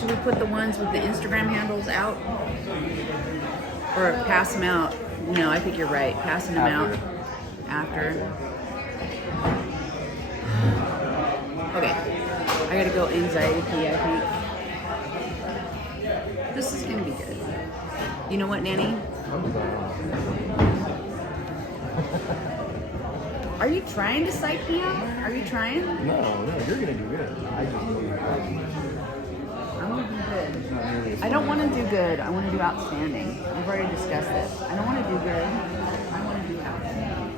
Should we put the ones with the Instagram handles out? Or pass them out? No, I think you're right. Passing them out after. Okay. I gotta go anxiety key, I think. This is gonna be good. You know what, Nanny? Are you trying to psych me out? Are you trying? No, you're gonna do good. I just know you're I want to do good. I don't want to do good. I want to do outstanding. We've already discussed this. I don't want to do good. I want to do outstanding.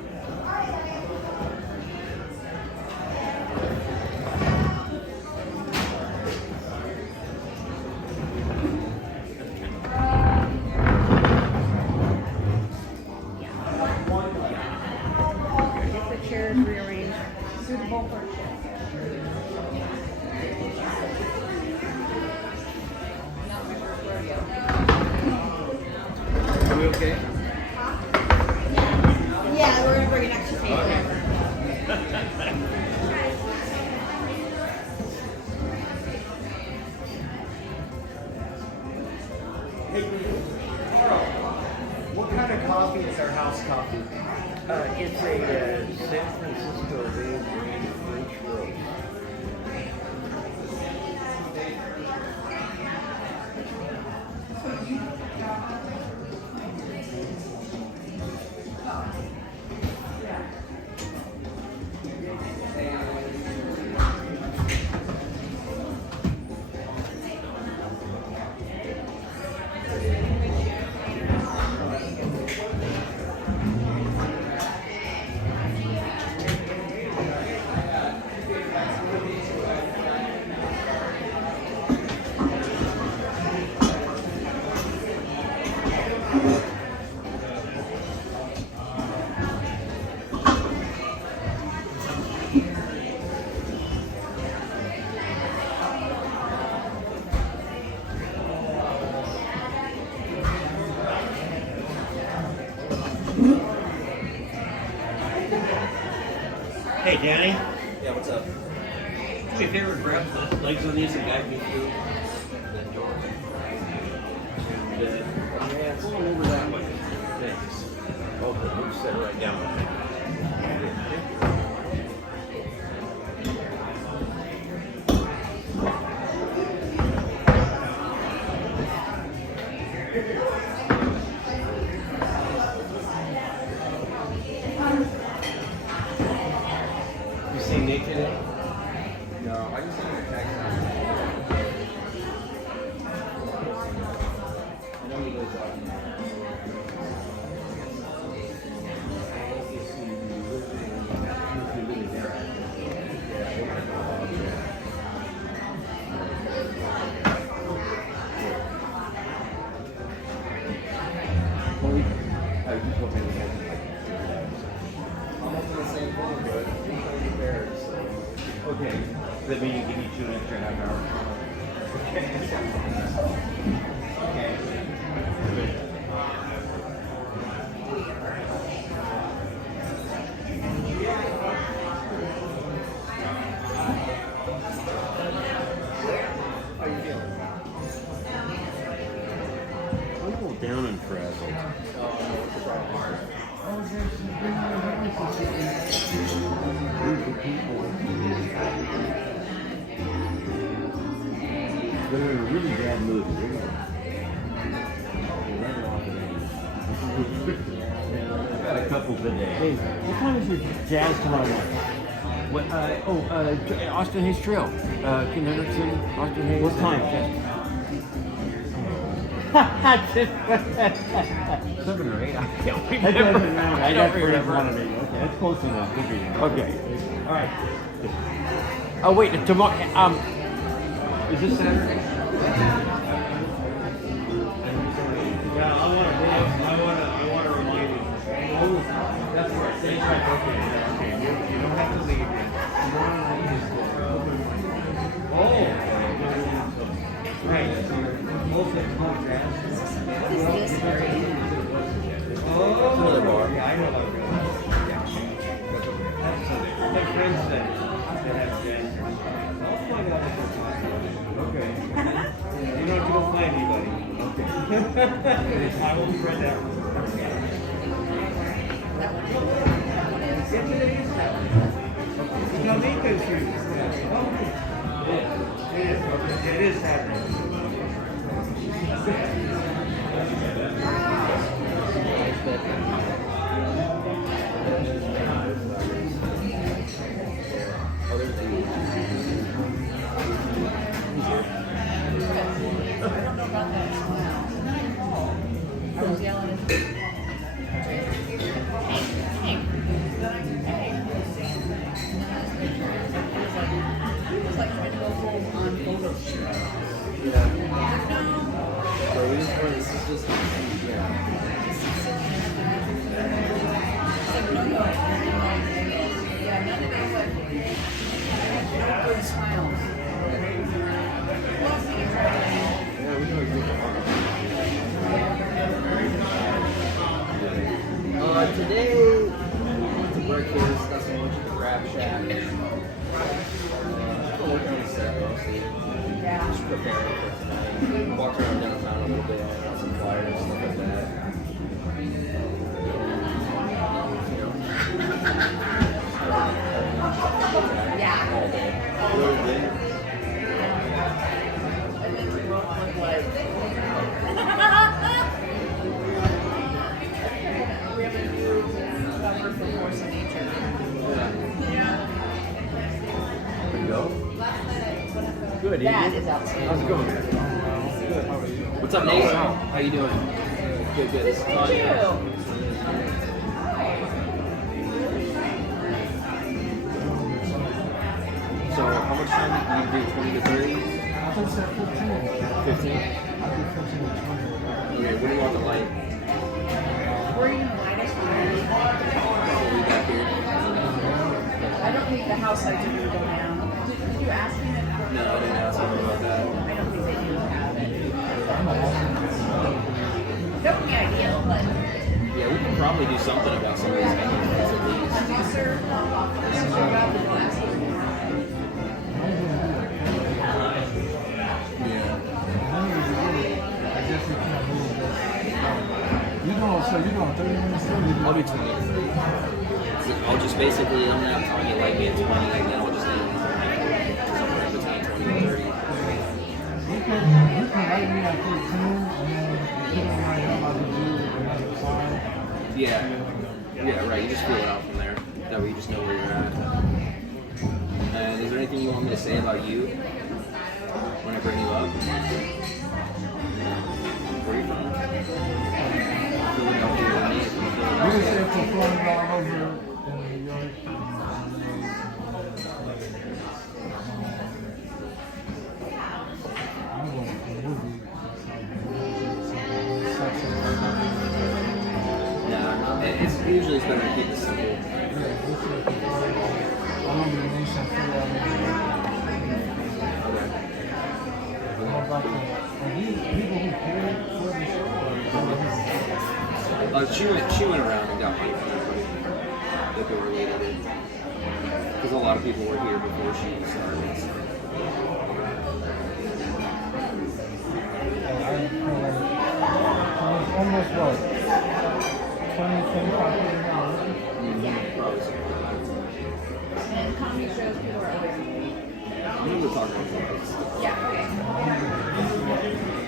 Get the chairs rearranged. Suitable for a chair. Are we okay? Yeah, we're gonna bring an extra table. Okay. Hey, Carl, what kind of coffee is our house coffee? It's a San Francisco Bay brand French roast. Hey, Danny. Yeah, what's up? Do me a favor, grab the legs on these and guide me through that door. And, yeah, pull them over that way. Thanks. Okay, we'll set it right down. You say Nick today? No, I just sent him a text. I know he lives out in I was just hoping we had I'm up in the same phone, but I'm prepared, so. Okay. Does that mean you give me 2 extra half hours? Okay. Good. How you feeling? I'm a little down and frazzled. They're in a really bad mood. Got a couple good days. Hey, what time is your jazz tomorrow night? What? Austin Hayes Trail. Kim Henderson, Austin Hayes. What time? 7 or 8. I can't That remember. doesn't matter. I got don't remember. one of me. Okay, that's close enough. We'll be there. Okay. All right. Oh wait, tomorrow. Is this Saturday? Yeah, I want to remind you. Oh, that's right. Today's my birthday. Okay, you don't have to leave yet. Tomorrow night is right. So you're both at home, What is this? Oh, another bar. Yeah, I know that. That's my friends that have jazz. I'll find out. Okay. I will read that one. Jamaica food. It is happening. I was yelling at him. He was like trying to go full on photo shoot. Yeah. So we just wanted, this is just, yeah. Like, no. Yeah, none of these like good smiles. Yeah, we know exactly. Today, to breakfast, got some lunch at the Grab Shack. Still working on the set mostly. Yeah. Just preparing for tonight. Walked around downtown a little bit, got some flyers, stuff like that. Yeah. All day. Really good. And then we both look like we have a new cover for Force of Nature. Yeah. There you go. Good. That you? is outstanding. How's it going? Good. How are you? What's up, Nate? How you doing? Good. Good. Thank you. So, how much time do you do? 20 to 30? I think so, 15. 15? I do 15 to 20. Okay, what do you want the light? Where are you gonna light us from? We'll leave that here. I don't think the house lights are gonna go down. Did you ask him if No, I didn't ask him about that. I don't think they do have it. That would be ideal, but Yeah, we can probably do something about some of these hanging lights at least. do you serve the glasses? Yeah. So you're going 30 minutes still? I'll do 20. I'll just basically, I'm gonna have Tanya light me at 20, and then I'll just end it somewhere between 20 and 30. You can write me at 15 and then put it on my head like you do another side. Yeah. Yeah, right. You just feel it out from there. That way you just know where you're at. And is there anything you want me to say about you when I bring you up? Where are you from? Philadelphia with me. If you're You can Philadelphia. say performed all over in New York. I'm going to a movie. Yeah, it's usually it's better to keep it simple. Yeah, this is all over the nation. Okay. What about the people who paid for the show? She went around and got money from everybody that they related it. Because a lot of people were here before she started. So. Almost what? 20, 25 people now. Probably something like And comedy shows people are always that. We were talking about this. yeah, okay.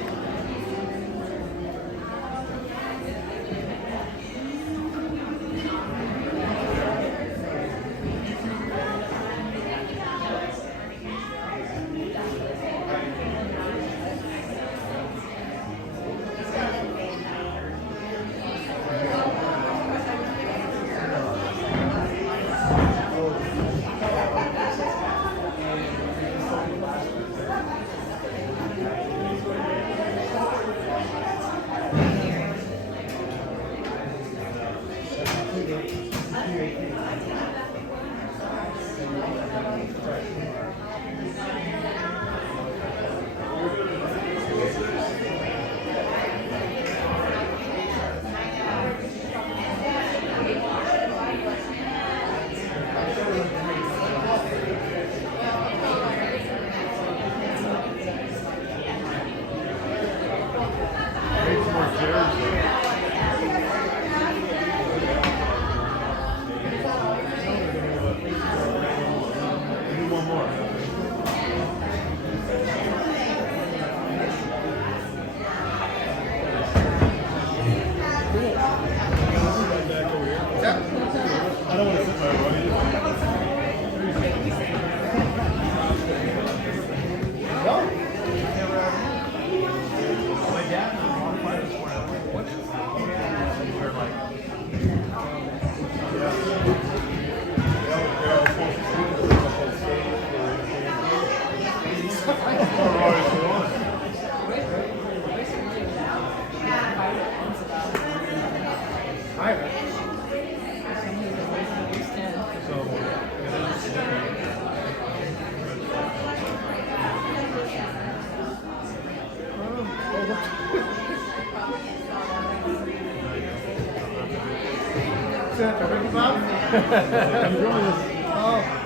Come join us. Oh.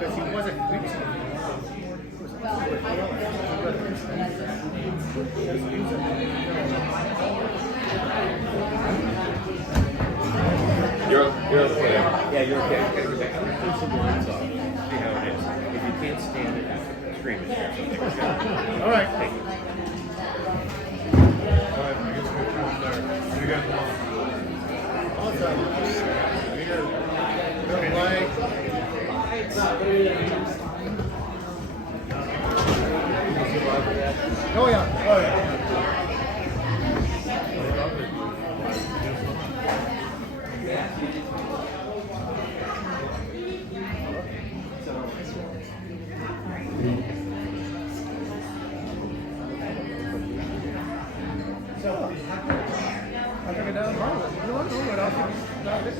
Because he wasn't reaching. You're okay. Yeah, you're okay. You gotta go back. Put some more lights off. See how it is. If you can't stand it, scream it. All right. Thank you. All right, I guess we're going there. You guys want? Awesome. Here. Good light. Oh yeah. Oh yeah. I took it down Harlan. You want to know what else? Not this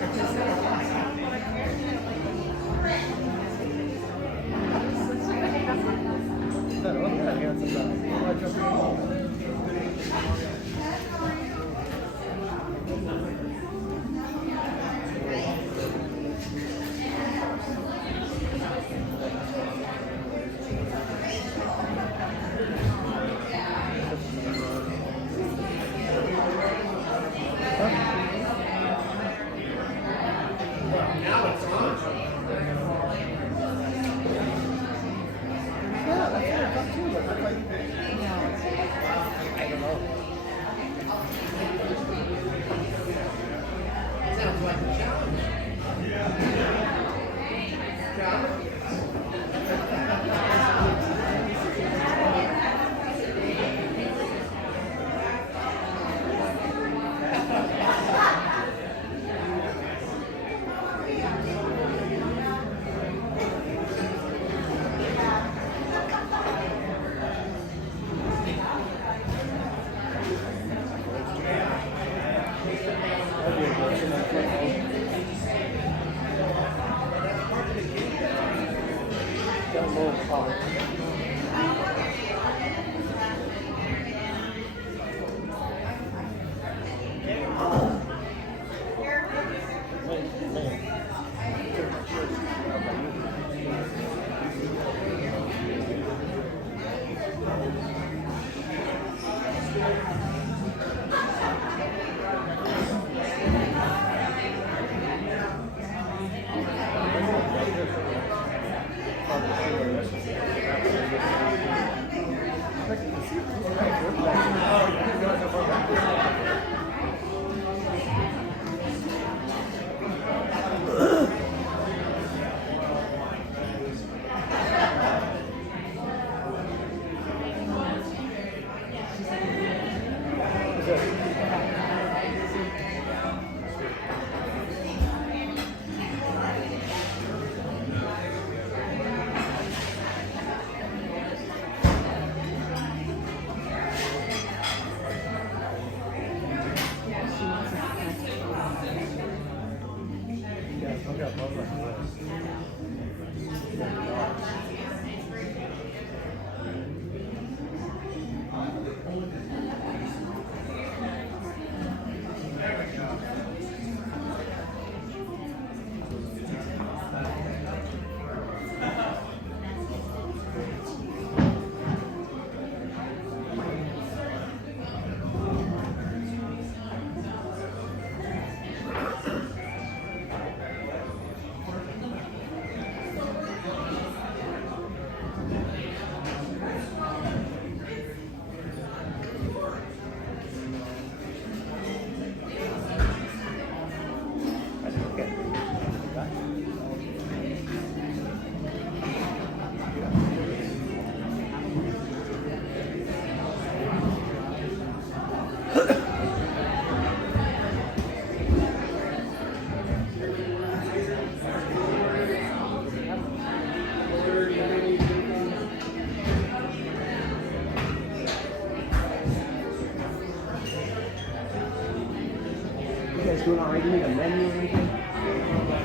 guys doing all right? Do you need a menu or anything?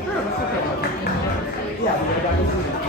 Sure, let's look at it. Yeah, we got this one.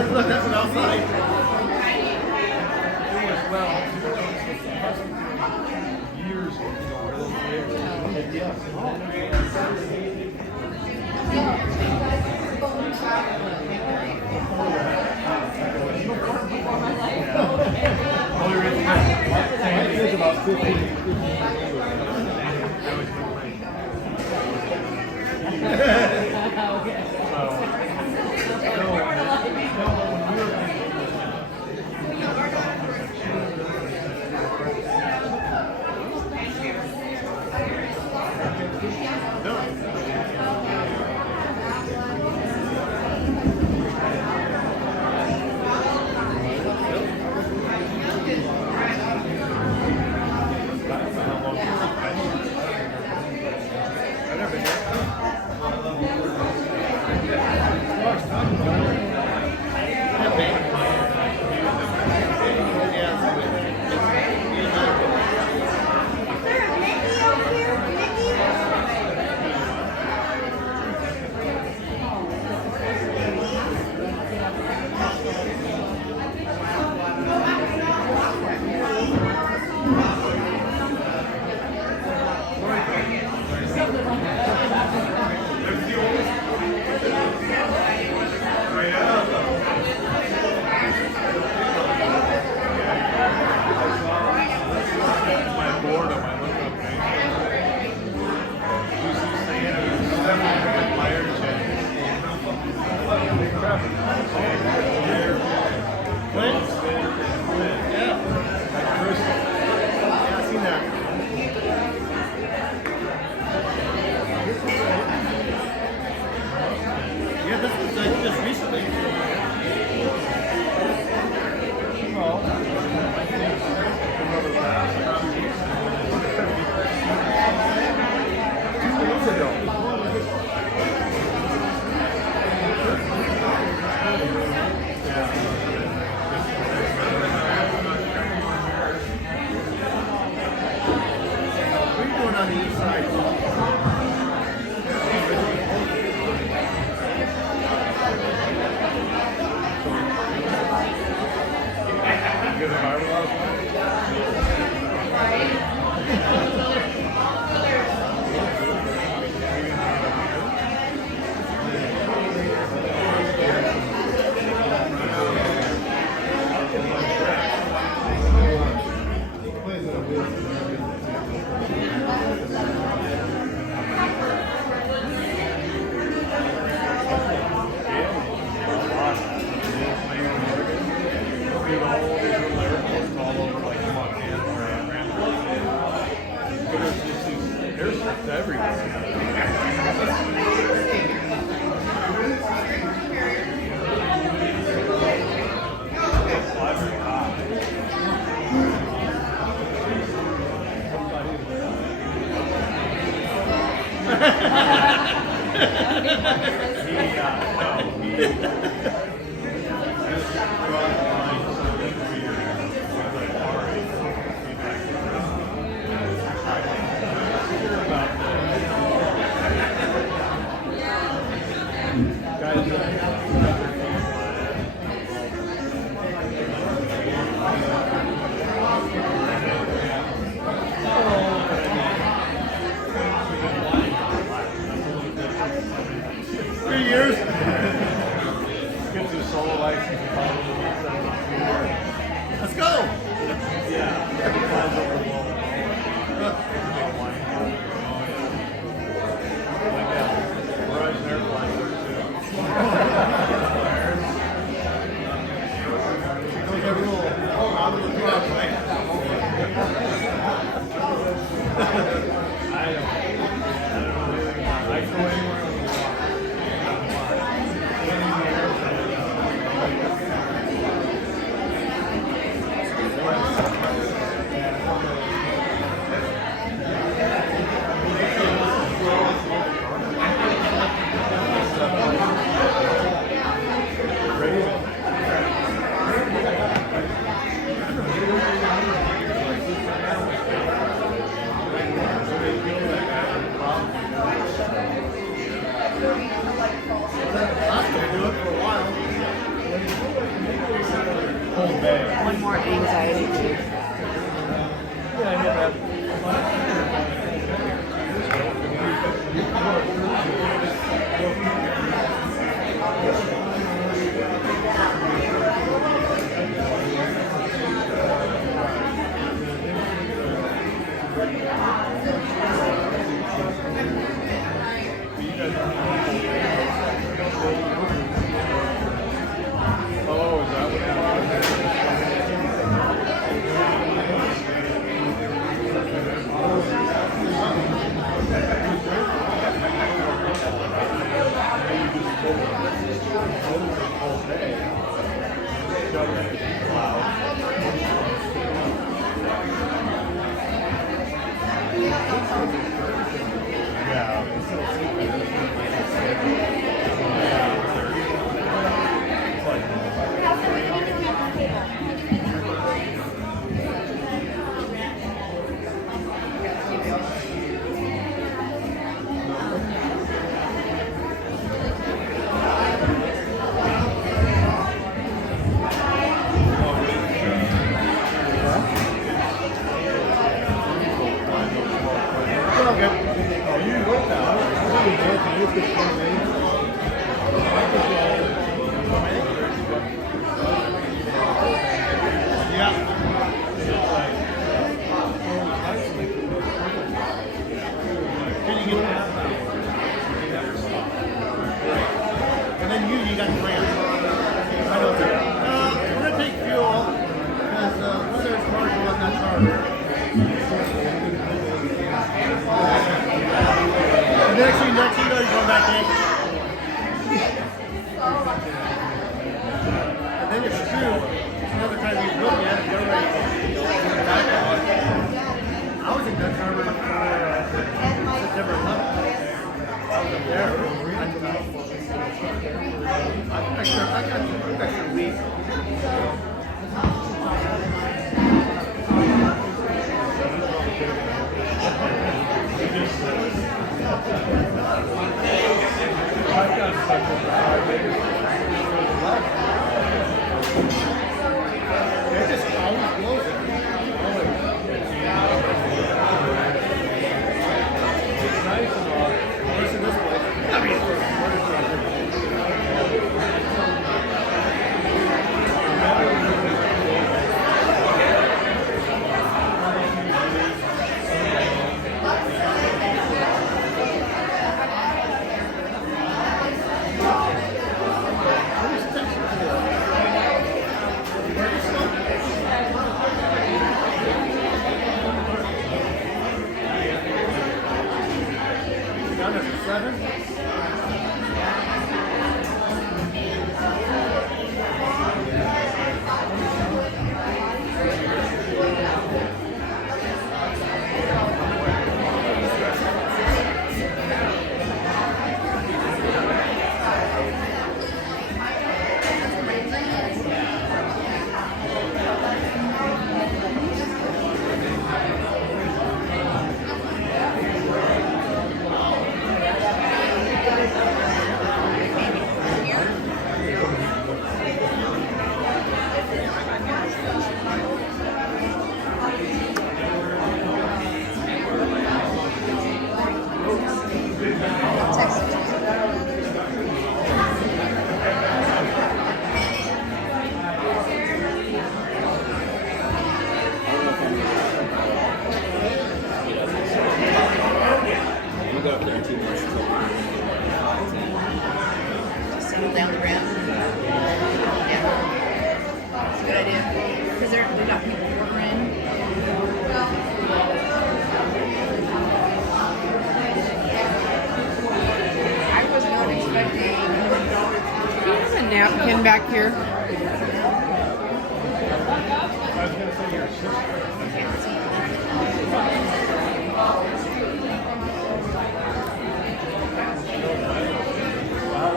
That's an outside. Years It's about 15 I've never been there. One more anxiety too. It just always blows it. Always. It's nice and all. Listen, this place. I mean, for down to 7. We'll go up there in 2 months. Just settle down the ground. Yeah. It's a good idea. Because they got people ordering. I was not expecting. Do you have a napkin back here? I was going to say your sister.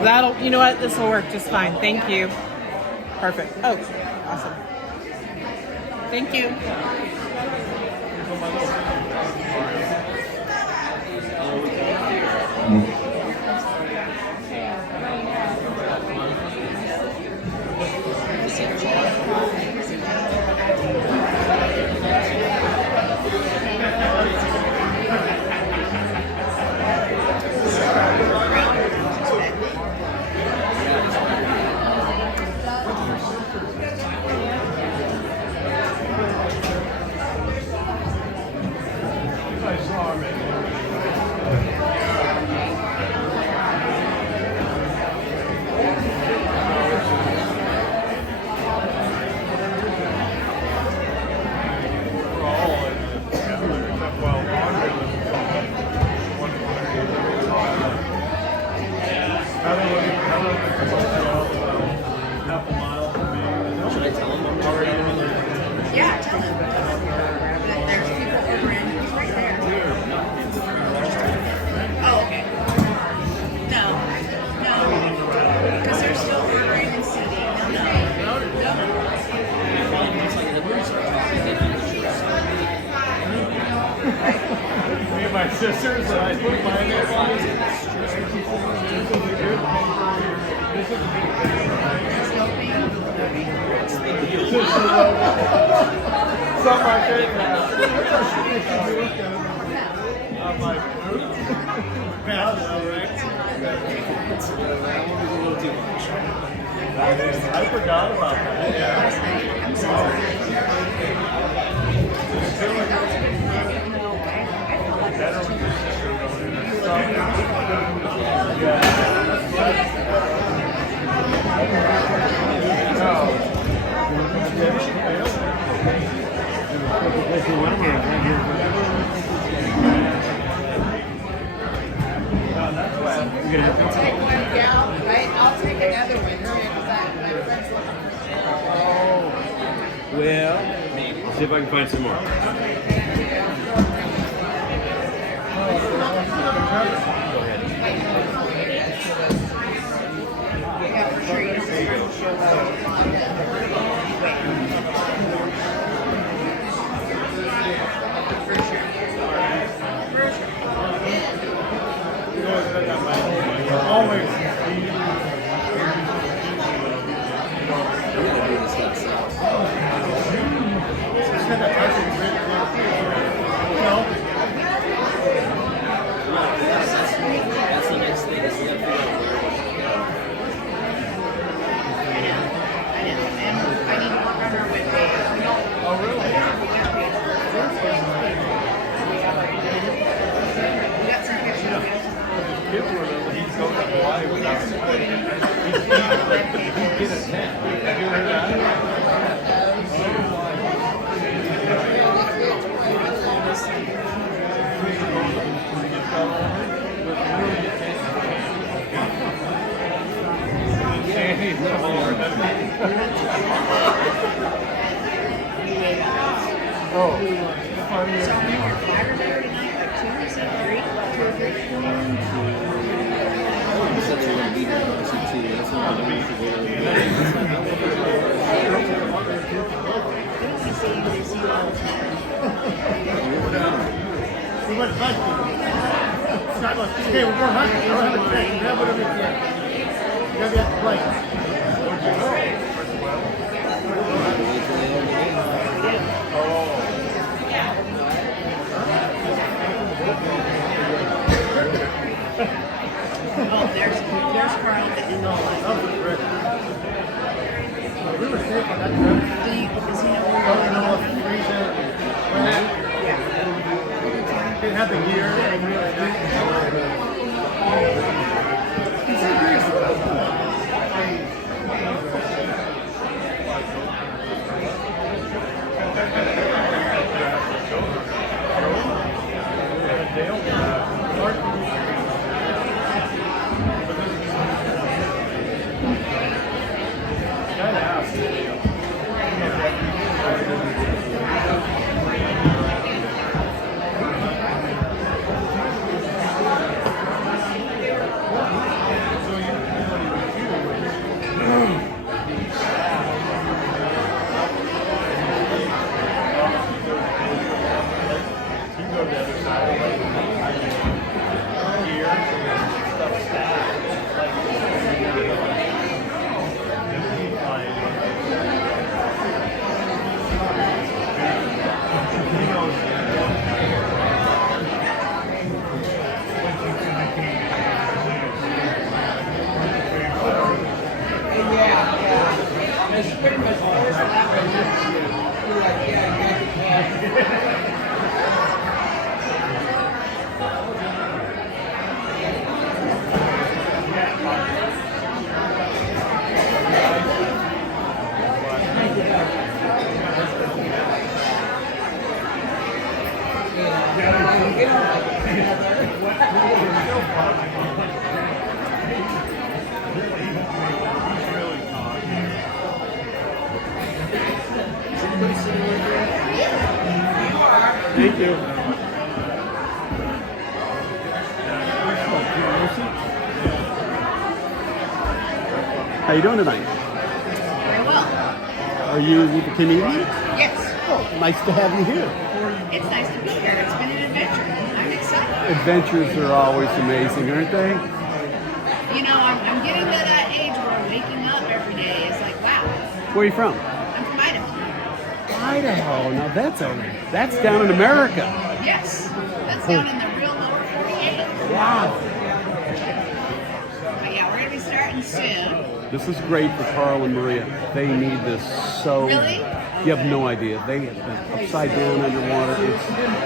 That'll, you know what? This will work just fine. Thank you. Perfect. Oh, awesome. Thank you. I saw him in Yeah, tell him. There's people ordering. He's right there. Oh, okay. No. Because they're still ordering and seating. me and my sisters, and I put my name on it. This is something like that. I'm like, oops. Bad, right? I forgot about that. Yeah. I'm sorry. Better with your sister going in Take one down, right? I'll take another one. My friend's looking. Well, see if I can find some more. Yeah, for sure. You don't Always. So I'm in your flyer there tonight, like 2, you said 3? 2 or 3? I said they were going to be there. I said 2. That's not what I'm going to do. They don't want to see you, they see you all the time. We went hunting. Okay, we're going hunting. I don't have a check. Grab whatever you can. You gotta be at the place. Oh, there's Carl in the line. We were safe on that trip. Does he know where we're going? Yeah. Didn't have the gear. Thank you. How you doing tonight? Very well. Are you with the Canadians? Yes. Oh, nice to have you here. It's nice to be here. It's been an adventure. I'm excited. Adventures are always amazing, aren't they? You know, I'm getting to that age where waking up every day is like, wow. Where are you from? I'm from Idaho. Idaho. Now that's down in America. Yes. That's down in the real lower 48. Wow. But yeah, we're going to be starting soon. This is great for Carl and Maria. They need this so. Really? You have no idea. They have been upside down underwater.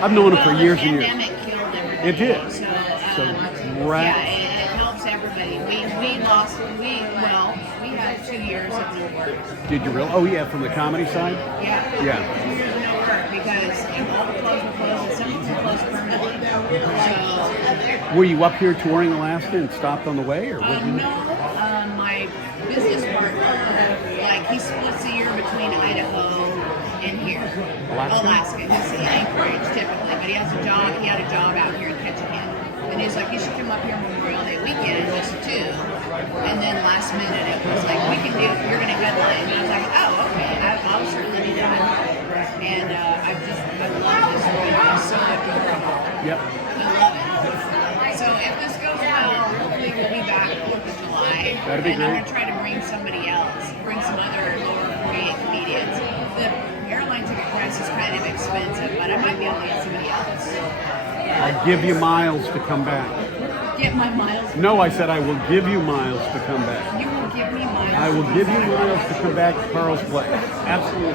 I've known them for years and years. The pandemic killed everybody. It did. So, right. yeah, it helps everybody. We had 2 years of no work. Did you really? Oh, yeah, from the comedy side? Yeah. Yeah. 2 years of no work because all the clubs were closed and some of them were closed permanently. So, Were you up here touring Alaska and stopped on the way, or what? no, my business partner, like he splits a year between Idaho and here. Alaska. He's in Anchorage typically, but he has a job. He had a job out here in Ketchikan. And he's like, you should come up here Memorial Day weekend and just do. And then last minute it was like, we can do, you're going to headline. And I was like, oh, okay, I'll certainly do that. And I love this one. I'm so happy to come. Yep. I love it. So if this goes well, hopefully we'll be back 4th of July. That'd be and I'm great. going to try to bring somebody else, bring some other lower 48 comedians. The airline ticket price is kind of expensive, but I might be able to get somebody else. I'll give you miles to come back. Get my miles. No, I said I will give you miles to come back. You will give me miles. I will give you miles to come back to Carl's place. Absolutely.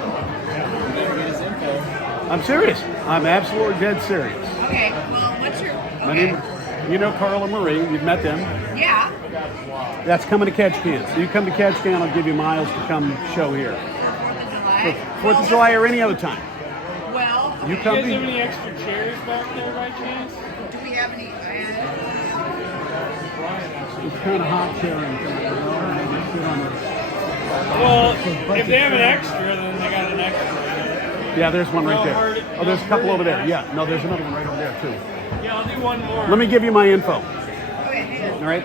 I'm serious. I'm absolutely dead serious. Okay, well, what's your... Okay. My name, you know Carl and Marie. You've met them. Yeah. That's coming to Ketchikan. So you come to Ketchikan, I'll give you miles to come show here. 4th of July. 4th of July or any other time. Well, You okay. come Do you guys have to... any extra chairs back there by chance? Do we have any... It's kind of hot sharing. Well, if they have an extra, then they got an extra. Yeah, there's one right there. Oh, there's a couple over there. Yeah, no, there's another one right over there too. Yeah, I'll do one more. Let me give you my info. Okay, hang on. All right,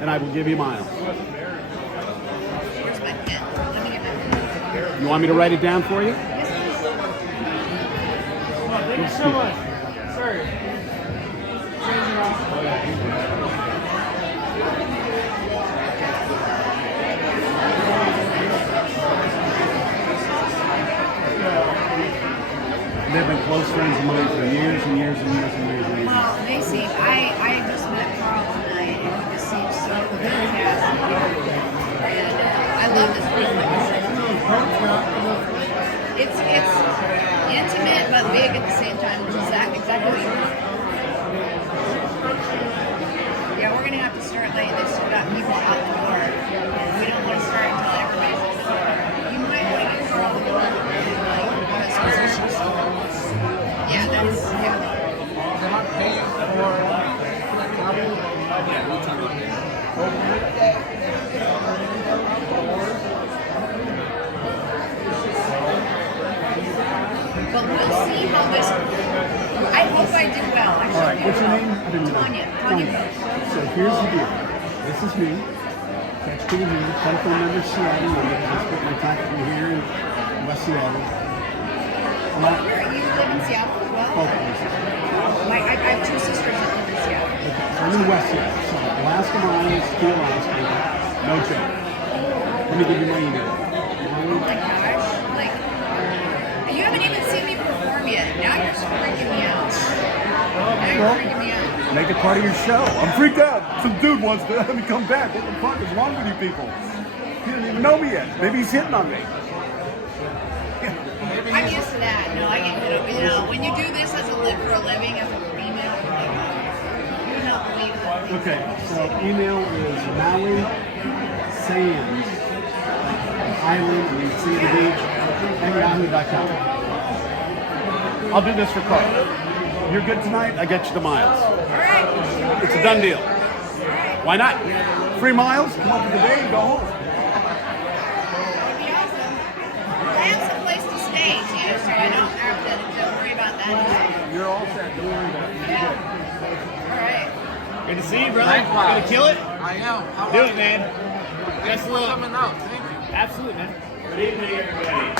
and I will give you miles. Where's my pen? Let me get my pen. You want me to write it down for you? Yes, Thank you so much. Sorry. They've been close friends of mine for years and years and years and years and years. well, they seem, I just met Carl tonight, and he just seems so fantastic. And I love this business. It's intimate but big at the same time, which is exactly what you want. Yeah, we're gonna have to start late. They've still got people out the door. We don't want to start until everybody's at the door. You might want to get Carl the door. Yeah, that's yeah. They're not paying for travel. Yeah, we'll talk about that. But we'll see how this. I hope I do well. Actually. All right, what's your name? I didn't know. Tanya. So here's the deal. This is me. Ketchikan here. Telephone number Seattle. Let's put my contact from here in West Seattle. You live in Seattle as well? Both places. I have two sisters that live in Seattle. Okay, I'm in West Seattle. So Alaska miles to Alaska. No joke. Let me give you my email. Oh my gosh. Like, you haven't even seen me perform yet. Now you're freaking me out. Now you're freaking me out. Make it part of your show. I'm freaked out. Some dude wants to have me come back. What the fuck is wrong with you people? He doesn't even know me yet. Maybe he's hitting on me. I'm used to that. No, I get you know, when you do this for a living as a female, you don't believe that. Okay, so email is Maui Sands Island, and you can see the beach, at yahoo.com. I'll do this for Carl. You're good tonight, I get you the miles. All right. It's a done deal. Why not? Free miles, come up for the day and go home. That would be awesome. I have some place to stay too, so I don't have to worry about that. You're all set, don't worry about it. You're good. All right. Good to see you, brother. Gonna kill it? I am. How Do about it, man. Thanks for coming out. Thank you. Absolutely, man. Good evening, everybody.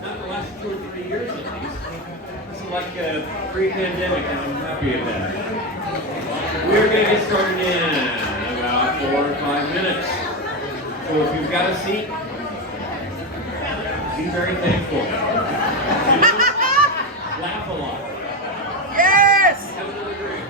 Not the last 2 or 3 years at least. This is like pre-pandemic, and I'm happy with that. We're going to get started in about 4 or 5 minutes. So if you've got a seat, be very thankful. Laugh a lot. Yes! Have another drink.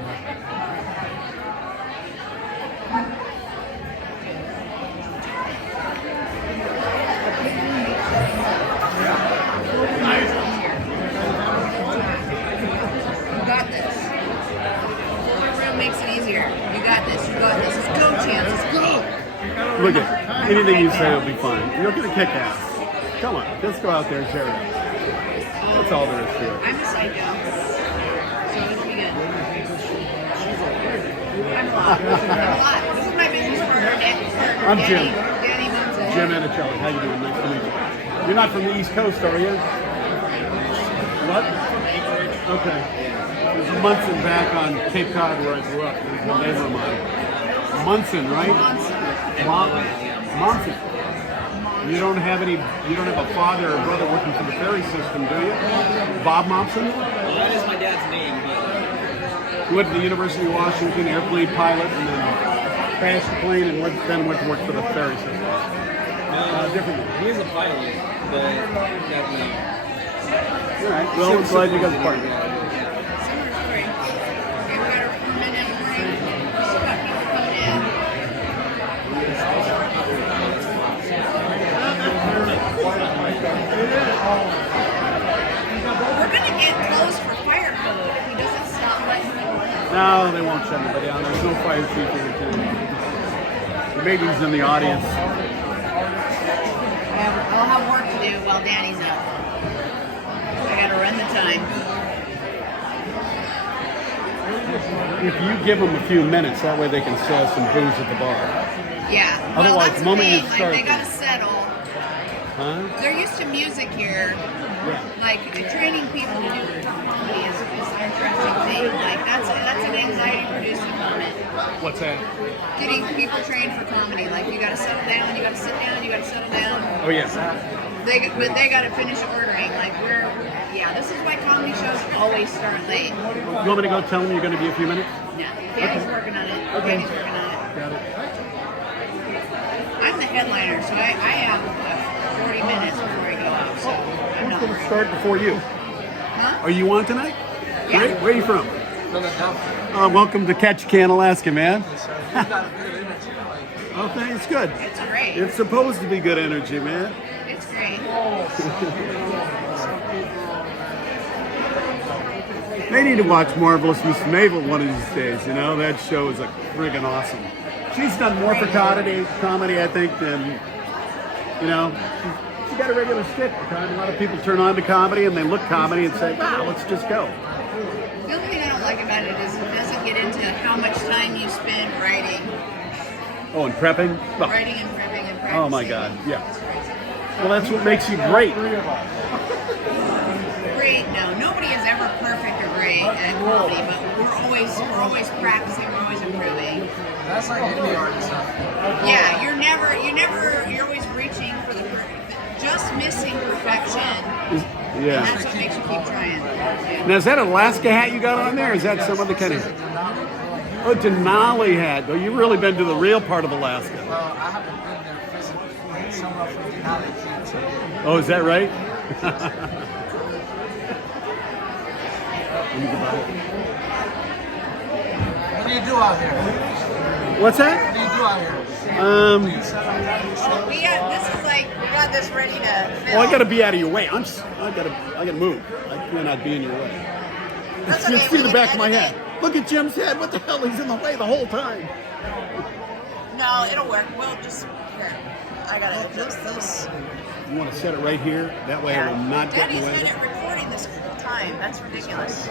You got this. Fuller room makes it easier. You got this. You got this. Let's go, Chance. Let's go. Look at anything you say will be fine. You're gonna kick ass. Come on, let's go out there and share it. That's all there is to it. I'm a psycho. So it'll be good. I'm a lot. This is my business partner, I'm Jim. Danny Munson. Jim Anicelli, how you doing? Nice to meet you. You're not from the East Coast, are you? What? Okay. There's a Munson back on Cape Cod where I grew up. There's a neighbor of mine. Munson, right? Munson. You don't have a father or brother working for the ferry system, do you? Bob Momsen? Well, that is my dad's name, but He went to the University of Washington, airplane pilot, and then crashed the plane and then went to work for the ferry system. Different. he is a pilot, but definitely. All right. Well, I'm glad you guys are partners. Summer story. Okay, we got our 4-minute warning. Still got people coming in. We're gonna get closed for fire code if he doesn't stop letting people in. No, they won't shut anybody down. There's no fire chief here today. The baby's in the audience. I'll have work to do while Danny's up. I gotta run the time. if you give them a few minutes, that way they can sell some booze at the bar. Yeah. Otherwise, well, that's the moment the you thing. start- Like, they gotta settle. Huh? They're used to music here. Yeah. Like training people to do comedy is an interesting thing. Like that's an anxiety-producing moment. What's that? Getting people trained for comedy. Like you gotta settle down, you gotta sit down, you gotta settle down. Oh yeah. But they gotta finish ordering. Like this is why comedy shows always start late. You want me to go tell them you're going to be a few minutes? Yeah, Danny's working on it. Danny's working on it. Got it. I'm the headliner, so I have 40 minutes before I go out. So I'm Who's not. going to start before you? Huh? Are you on tonight? Yeah. Where are you from? Welcome to Ketchikan, Alaska, man. Oh, thanks. Good. It's great. It's supposed to be good energy, man. It's great. They need to watch Marvelous Miss Maisel one of these days. You know, that show is friggin' awesome. She's done more for comedy, I think, than, you know, she's got a regular stick. A lot of people turn on to comedy and they look comedy and say, wow, let's just go. The only thing I don't like about it is it doesn't get into how much time you spend writing. Oh, and prepping? Oh, Writing and prepping and practicing. oh my God, yeah. It's crazy. Well, that's what makes you great. Great. No, nobody is ever perfect or great at comedy, but we're always practicing, we're always improving. That's like any artist. Yeah, you're always reaching for just missing perfection. And Yeah. that's what makes you keep trying. Yeah. Now, is that Alaska hat you got on there? Or is that some other kind of... Oh, Denali hat. Oh, you've really been to the real part of Alaska. Well, I haven't been there physically. Someone from Denali can't take it. Oh, is that right? What do you do out here? What's What that? do you do out here? This is like we got this ready to film. Well, I got to be out of your way. I gotta move. I cannot be in your way. That's Just okay, see we the can back of my edit head. Look at Jim's head. What the hell? He's in the way the whole time. No, it'll work. We'll just here. I gotta adjust this. You want to set it right here? That way it will not get in Daddy's the way. been at recording this whole time. That's ridiculous.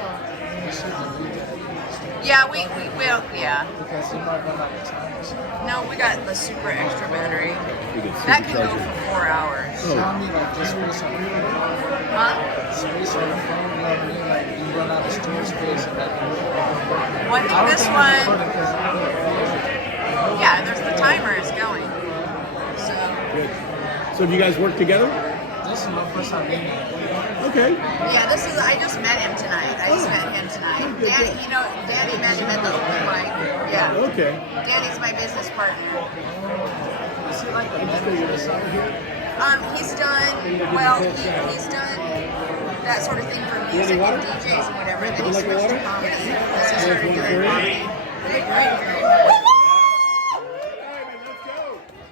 Yeah, we will. Yeah. Because you might run out of time or something. No, we got the super extra battery. You get That can go supercharger. for 4 hours. Show me like just space on the phone. Huh? Space on the phone, you know what I mean? Like you run out of storage space and that. Well, I think this one. Yeah, there's the timer is going. So. Good. So do you guys work together? This is my first time meeting him. Okay. Yeah, I just met him tonight. I just met him tonight. Danny, Danny met him at the open mic. Yeah. Okay. Danny's my business partner. Is he like a manager or something? He's done he's done that sort of thing for music and DJs and whatever, and then he switched to comedy. He started doing comedy. Great.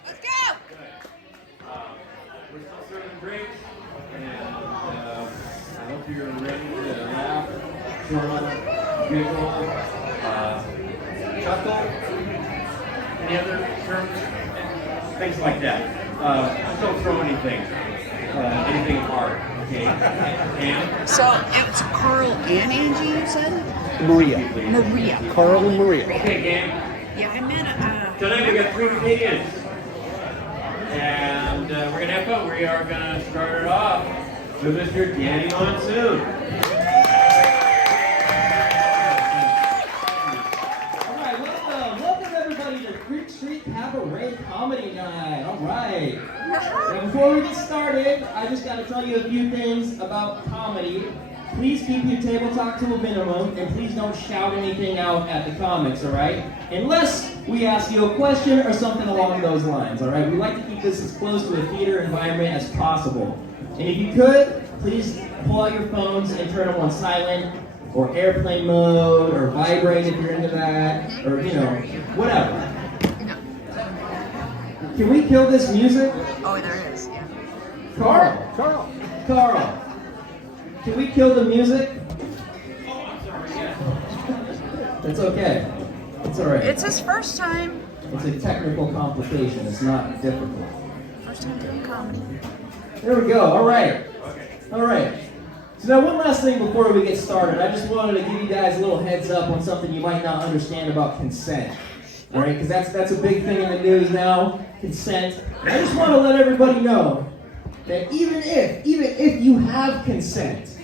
Let's go! We're still serving drinks, and I hope you're ready to laugh, fun, giggle, chuckle. Any other terms? Things like that. Just don't throw anything hard, okay? And So it's Carl and Angie, you said? Maria. Maria. Carl and Maria. okay, gang. Yeah, I met Tonight we got 3 Canadians, and we're gonna have fun. We are gonna start it off with Mr. Danny Monsoon. Alright, welcome everybody to Creek Street Cabaret Comedy Night. Alright. Now before we get started, I just gotta tell you a few things about comedy. Please keep your table talk to a minimum, and please don't shout anything out at the comics, alright? Unless we ask you a question or something along those lines, alright? We like to keep this as close to a theater environment as possible. And if you could, please pull out your phones and turn them on silent, or airplane mode, or vibrate if you're into that, or whatever. Can we kill this music? Oh, there it is. Yeah. Carl, can we kill the music? It's okay. It's alright. It's his first time. It's a technical complication. It's not difficult. First time doing comedy. There we go. Alright. So now one last thing before we get started. I just wanted to give you guys a little heads up on something you might not understand about consent. All right, because that's a big thing in the news now, consent. And I just want to let everybody know that even if you have consent,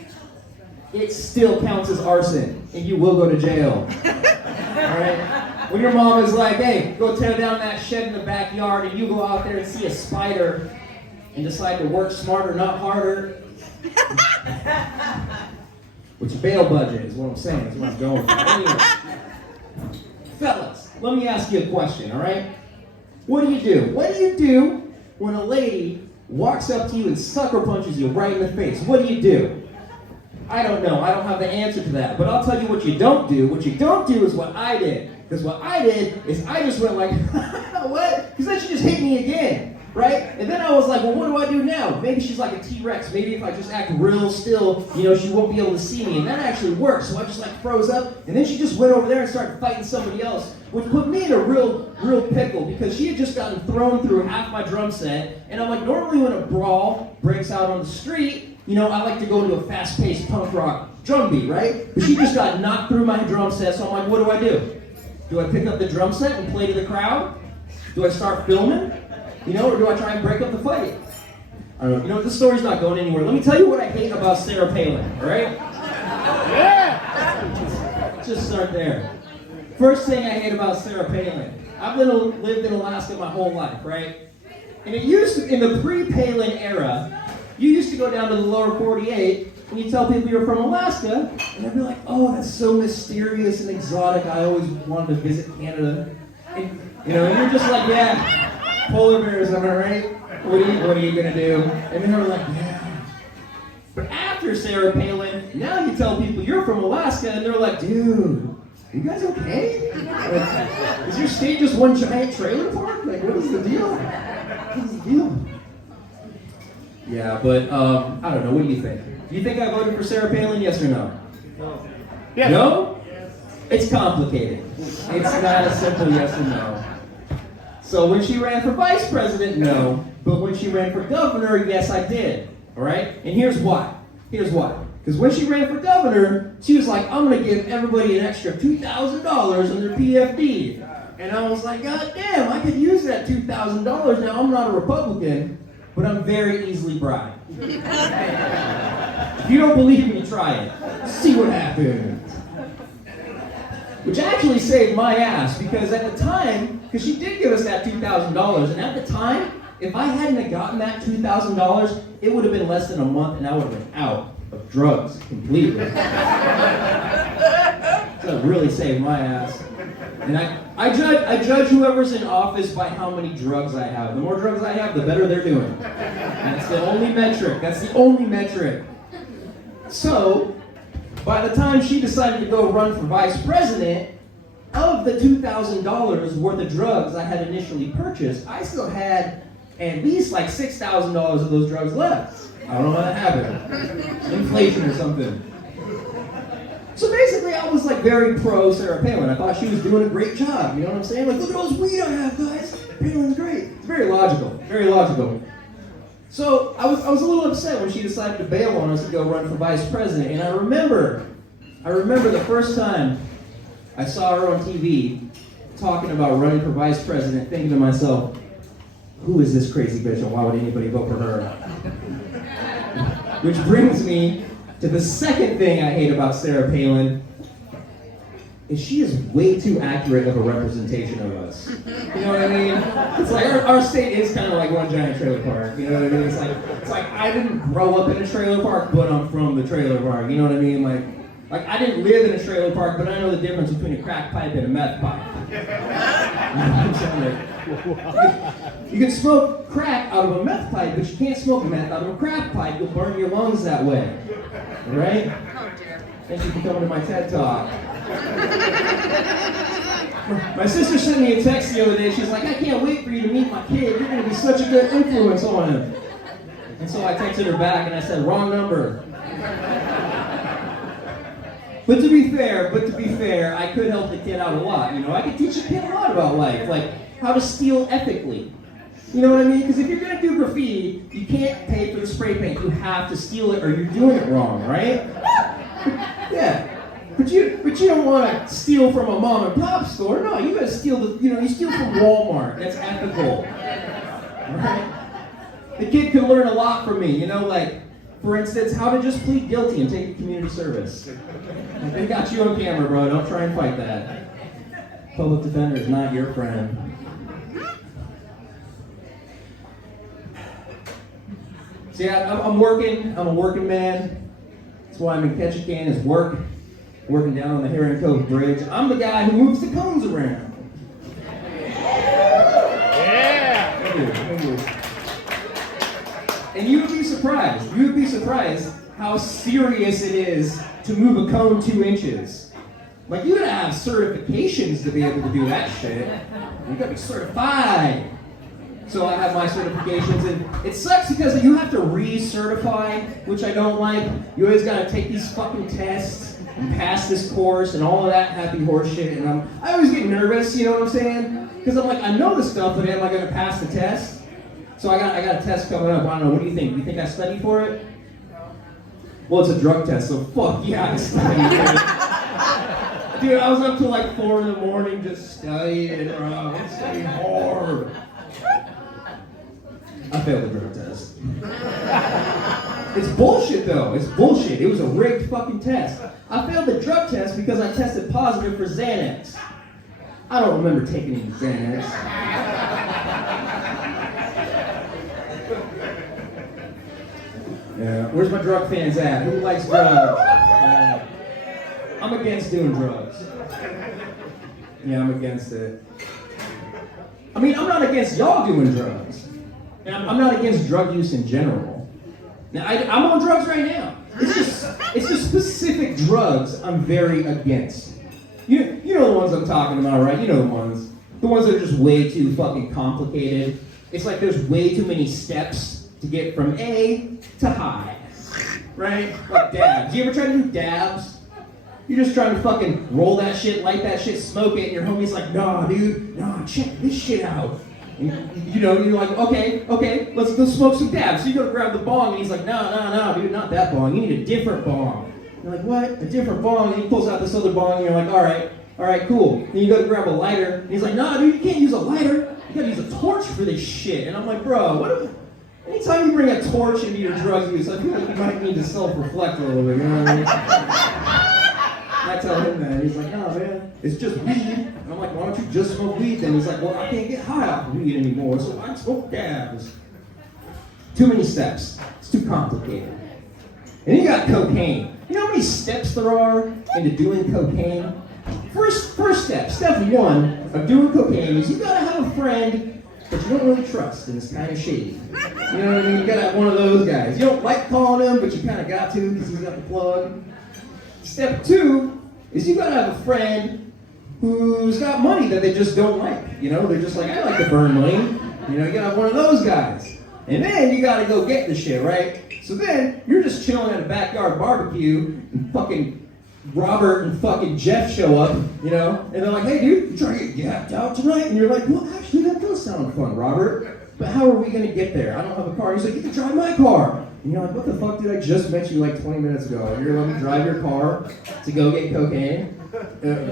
it still counts as arson, and you will go to jail. All right? When your mom is like, hey, go tear down that shed in the backyard, and you go out there and see a spider and decide to work smarter, not harder, with your bail budget is what I'm saying, is what I'm going for. Anyway, fellas, let me ask you a question, all right? What do you do? What do you do when a lady walks up to you and sucker punches you right in the face? What do you do? I don't know. I don't have the answer to that. But I'll tell you what you don't do. What you don't do is what I did. Because what I did is I just went like, what? Because then she just hit me again, right? And then I was like, well, what do I do now? Maybe she's like a T-Rex. Maybe if I just act real still, she won't be able to see me. And that actually worked. So I just like froze up. And then she just went over there and started fighting somebody else, which put me in a real pickle because she had just gotten thrown through half my drum set. And I'm like, normally when a brawl breaks out on the street, I like to go into a fast-paced punk rock drum beat, right? But she just got knocked through my drum set, so I'm like, what do I do? Do I pick up the drum set and play to the crowd? Do I start filming? Or do I try and break up the fight? I don't know. This story's not going anywhere. Let me tell you what I hate about Sarah Palin, all right? Yeah! Just start there. First thing I hate about Sarah Palin. I've lived in Alaska my whole life, right? And it used to, in the pre-Palin era, you used to go down to the lower 48 and you tell people you're from Alaska, and they'd be like, oh, that's so mysterious and exotic. I always wanted to visit Canada. And, and you're just like, yeah, polar bears, am I right? What are you going to do? And then they're like, yeah. But after Sarah Palin, now you tell people you're from Alaska, and they're like, dude, you guys okay? Like, is your state just one giant trailer park? Like, what is the deal? What is the deal? Yeah, but I don't know. What do you think? Do you think I voted for Sarah Palin? Yes or no? No. Yes. No? It's complicated. It's not a simple yes or no. So when she ran for vice president, no. But when she ran for governor, yes, I did. All right? And here's why. Here's why. Because when she ran for governor, she was like, I'm going to give everybody an extra $2,000 on their PFD. And I was like, God damn, I could use that $2,000. Now, I'm not a Republican, but I'm very easily bribed. If you don't believe me, try it. See what happens. Which actually saved my ass, because at the time, because she did give us that $2,000, and at the time, if I hadn't have gotten that $2,000, it would have been less than a month, and I would have been out of drugs completely. So it really saved my ass. And I judge whoever's in office by how many drugs I have. The more drugs I have, the better they're doing. That's the only metric. That's the only metric. So, by the time she decided to go run for vice president, of the $2,000 worth of drugs I had initially purchased, I still had at least like $6,000 of those drugs left. I don't know how that happened. Inflation or something. So basically, I was like very pro Sarah Palin. I thought she was doing a great job. You know what I'm saying? Like, look at all this weed I have, guys. Palin's great. It's very logical. Very logical. So I was a little upset when she decided to bail on us to go run for vice president. And I remember the first time I saw her on TV talking about running for vice president, thinking to myself, who is this crazy bitch and why would anybody vote for her? Which brings me to the second thing I hate about Sarah Palin, is she is way too accurate of a representation of us. You know what I mean? It's like our state is kind of like one giant trailer park. You know what I mean? It's like I didn't grow up in a trailer park, but I'm from the trailer park. You know what I mean? Like I didn't live in a trailer park, but I know the difference between a crack pipe and a meth pipe. You know what I'm saying? You can smoke crack out of a meth pipe, but you can't smoke meth out of a crack pipe. You'll burn your lungs that way. Right? Thank you for coming to my TED Talk. My sister sent me a text the other day. She's like, I can't wait for you to meet my kid. You're going to be such a good influence on him. And so I texted her back and I said, wrong number. But to be fair, I could help the kid out a lot. You know, I could teach a kid a lot about life, like how to steal ethically. You know what I mean? Because if you're gonna do graffiti, you can't pay for the spray paint. You have to steal it, or you're doing it wrong, right? Yeah. But you don't want to steal from a mom and pop store. No, you gotta steal you steal from Walmart. That's ethical, right? The kid could learn a lot from me. Like, for instance, how to just plead guilty and take community service. They got you on camera, bro. Don't try and fight that. Public defender is not your friend. See, I'm working. I'm a working man. That's why I'm in Ketchikan, is working down on the Heron Cove Bridge. I'm the guy who moves the cones around. Yeah. Thank you. And you would be surprised how serious it is to move a cone 2 inches. Like, you gotta have certifications to be able to do that shit. You gotta be certified. So I have my certifications, and it sucks because you have to recertify, which I don't like. You always gotta take these fucking tests and pass this course and all of that happy horse shit, and I always get nervous, you know what I'm saying? Because I'm like, I know the stuff, but am I gonna pass the test? So I got a test coming up. I don't know, what do you think? Do you think I studied for it? Well, it's a drug test, so fuck yeah, I studied for it. Dude, I was up till like 4 in the morning just studying, bro. I'm studying hard. I failed the drug test. It's bullshit though, it's bullshit. It was a rigged fucking test. I failed the drug test because I tested positive for Xanax. I don't remember taking any Xanax. Yeah, where's my drug fans at? Who likes drugs? I'm against doing drugs. Yeah, I'm against it. I mean, I'm not against y'all doing drugs. And I'm not against drug use in general. Now, I'm on drugs right now. It's just specific drugs I'm very against. You know the ones I'm talking about, right? You know the ones. The ones that are just way too fucking complicated. It's like there's way too many steps to get from A to high. Right? Like dabs. You ever try to do dabs? You're just trying to fucking roll that shit, light that shit, smoke it, and your homie's like, nah, dude, nah, check this shit out. And, you're like, okay, let's go smoke some dabs. So you go to grab the bong, and he's like, no, dude, not that bong. You need a different bong. You're like, what? A different bong? And he pulls out this other bong, and you're like, all right, cool. Then you go to grab a lighter, and he's like, nah, dude, you can't use a lighter. You gotta use a torch for this shit. And I'm like, bro, anytime you bring a torch into your drug use, I feel like you might need to self-reflect a little bit, you know what I mean? I tell him that, he's like, no, man, it's just weed. And I'm like, why don't you just smoke weed then? He's like, well, I can't get high off weed anymore, so I smoke dabs. Too many steps. It's too complicated. And then you got cocaine. You know how many steps there are into doing cocaine? First step 1 of doing cocaine is you gotta have a friend that you don't really trust and it's kind of shady. You know what I mean? You gotta have one of those guys. You don't like calling him, but you kind of got to because he's got the plug. Step 2 is you gotta have a friend who's got money that they just don't like. You know, they're just like, I like to burn money. You know, you gotta have one of those guys. And then you gotta go get the shit, right? So then you're just chilling at a backyard barbecue and fucking Robert and fucking Jeff show up, you know, and they're like, hey dude, you trying to get gapped out tonight? And you're like, well, actually that does sound fun, Robert, but how are we gonna get there? I don't have a car. He's like, you can drive my car. And you're like, what the fuck did I just met you like 20 minutes ago? And you're gonna let me drive your car to go get cocaine?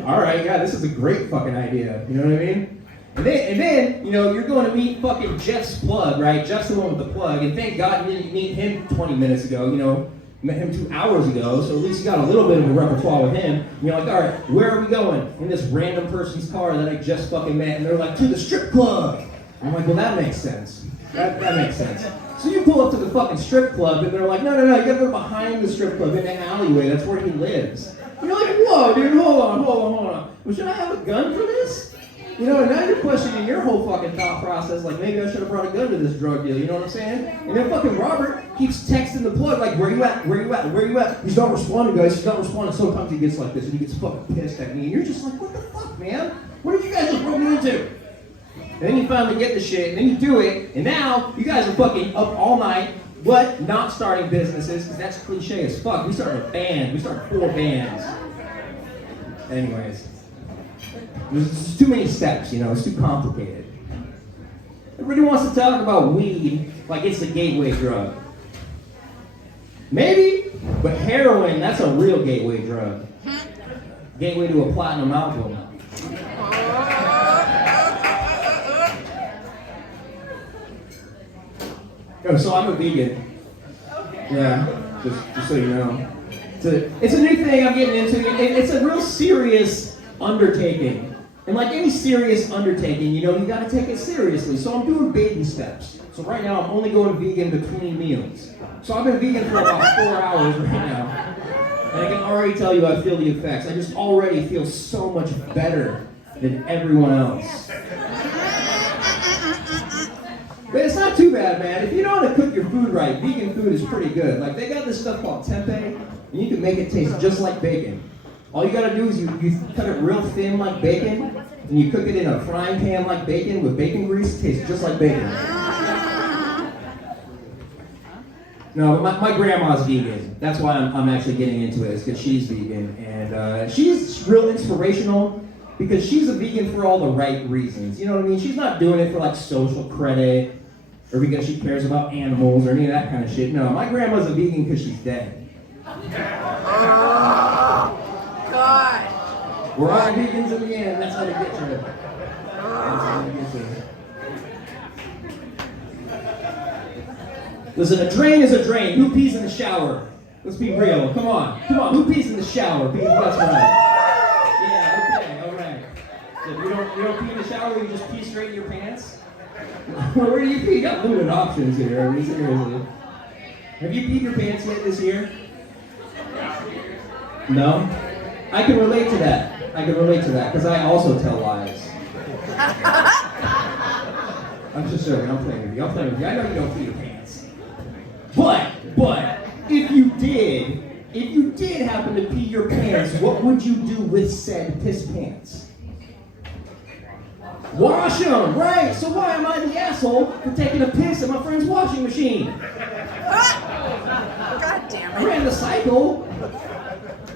All right, yeah, this is a great fucking idea, you know what I mean? And then, you know, you're going to meet fucking Jeff's plug, right? Jeff's the one with the plug, and thank God you didn't meet him 20 minutes ago, you know, met him 2 hours ago, so at least you got a little bit of a repertoire with him. And you're like, all right, where are we going? In this random person's car that I just fucking met, and they're like, to the strip club. And I'm like, well, that makes sense. That makes sense. So you pull up to the fucking strip club, and they're like, no, you gotta go behind the strip club in the alleyway, that's where he lives. And you're like, whoa, dude, hold on. Well, should I have a gun for this? You know, and now you're questioning your whole fucking thought process, like maybe I should have brought a gun to this drug deal, you know what I'm saying? And then fucking Robert keeps texting the plug, like, where you at? He's not responding, guys, he's not responding. Sometimes he gets like this, and he gets fucking pissed at me, and you're just like, what the fuck, man? What did you guys just roll me into? And then you finally get the shit, and then you do it, and now you guys are fucking up all night, but not starting businesses, because that's cliche as fuck. We started a band, we started 4 bands. Anyways. There's too many steps, you know, it's too complicated. Everybody wants to talk about weed like it's the gateway drug. Maybe, but heroin, that's a real gateway drug. Gateway to a platinum album. Oh, so I'm a vegan. Yeah, just so you know. It's a new thing I'm getting into. It's a real serious undertaking. And like any serious undertaking, you know, you gotta take it seriously. So I'm doing baby steps. So right now I'm only going vegan between meals. So I've been vegan for about 4 hours right now. And I can already tell you I feel the effects. I just already feel so much better than everyone else. But it's not too bad, man. If you know how to cook your food right, vegan food is pretty good. Like they got this stuff called tempeh, and you can make it taste just like bacon. All you gotta do is you cut it real thin like bacon, and you cook it in a frying pan like bacon with bacon grease. It tastes just like bacon. No, but my grandma's vegan. That's why I'm actually getting into it, is because she's vegan. And she's real inspirational because she's a vegan for all the right reasons. You know what I mean? She's not doing it for like social credit or because she cares about animals or any of that kind of shit. No, my grandma's a vegan because she's dead. God. We're all vegans in the end. That's how they get you. That's how they get you. Listen, a drain is a drain. Who pees in the shower? Let's be real. Come on. Come on. Who pees in the shower? That's right. Yeah, okay, all right. So you don't pee in the shower, you just pee straight in your pants? Where do you pee? You got limited options here. I mean, seriously. Have you peed your pants yet this year? No? I can relate to that. I can relate to that, because I also tell lies. I'm just joking. I'm playing with you. I know you don't pee your pants. But, if you did happen to pee your pants, what would you do with said piss pants? Wash them, right? So why am I the asshole for taking a piss in my friend's washing machine? God damn I ran the cycle.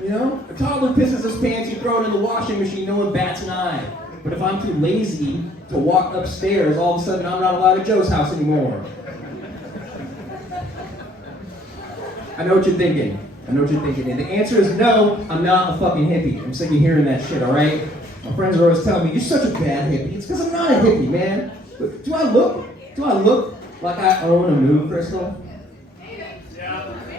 You know, a toddler pisses his pants, you throw it in the washing machine, no one bats an eye. But if I'm too lazy to walk upstairs, all of a sudden I'm not allowed at Joe's house anymore. I know what you're thinking. And the answer is no, I'm not a fucking hippie. I'm sick of hearing that shit, alright? My friends are always telling me, you're such a bad hippie. It's because I'm not a hippie, man. Do I look like I own a moon crystal?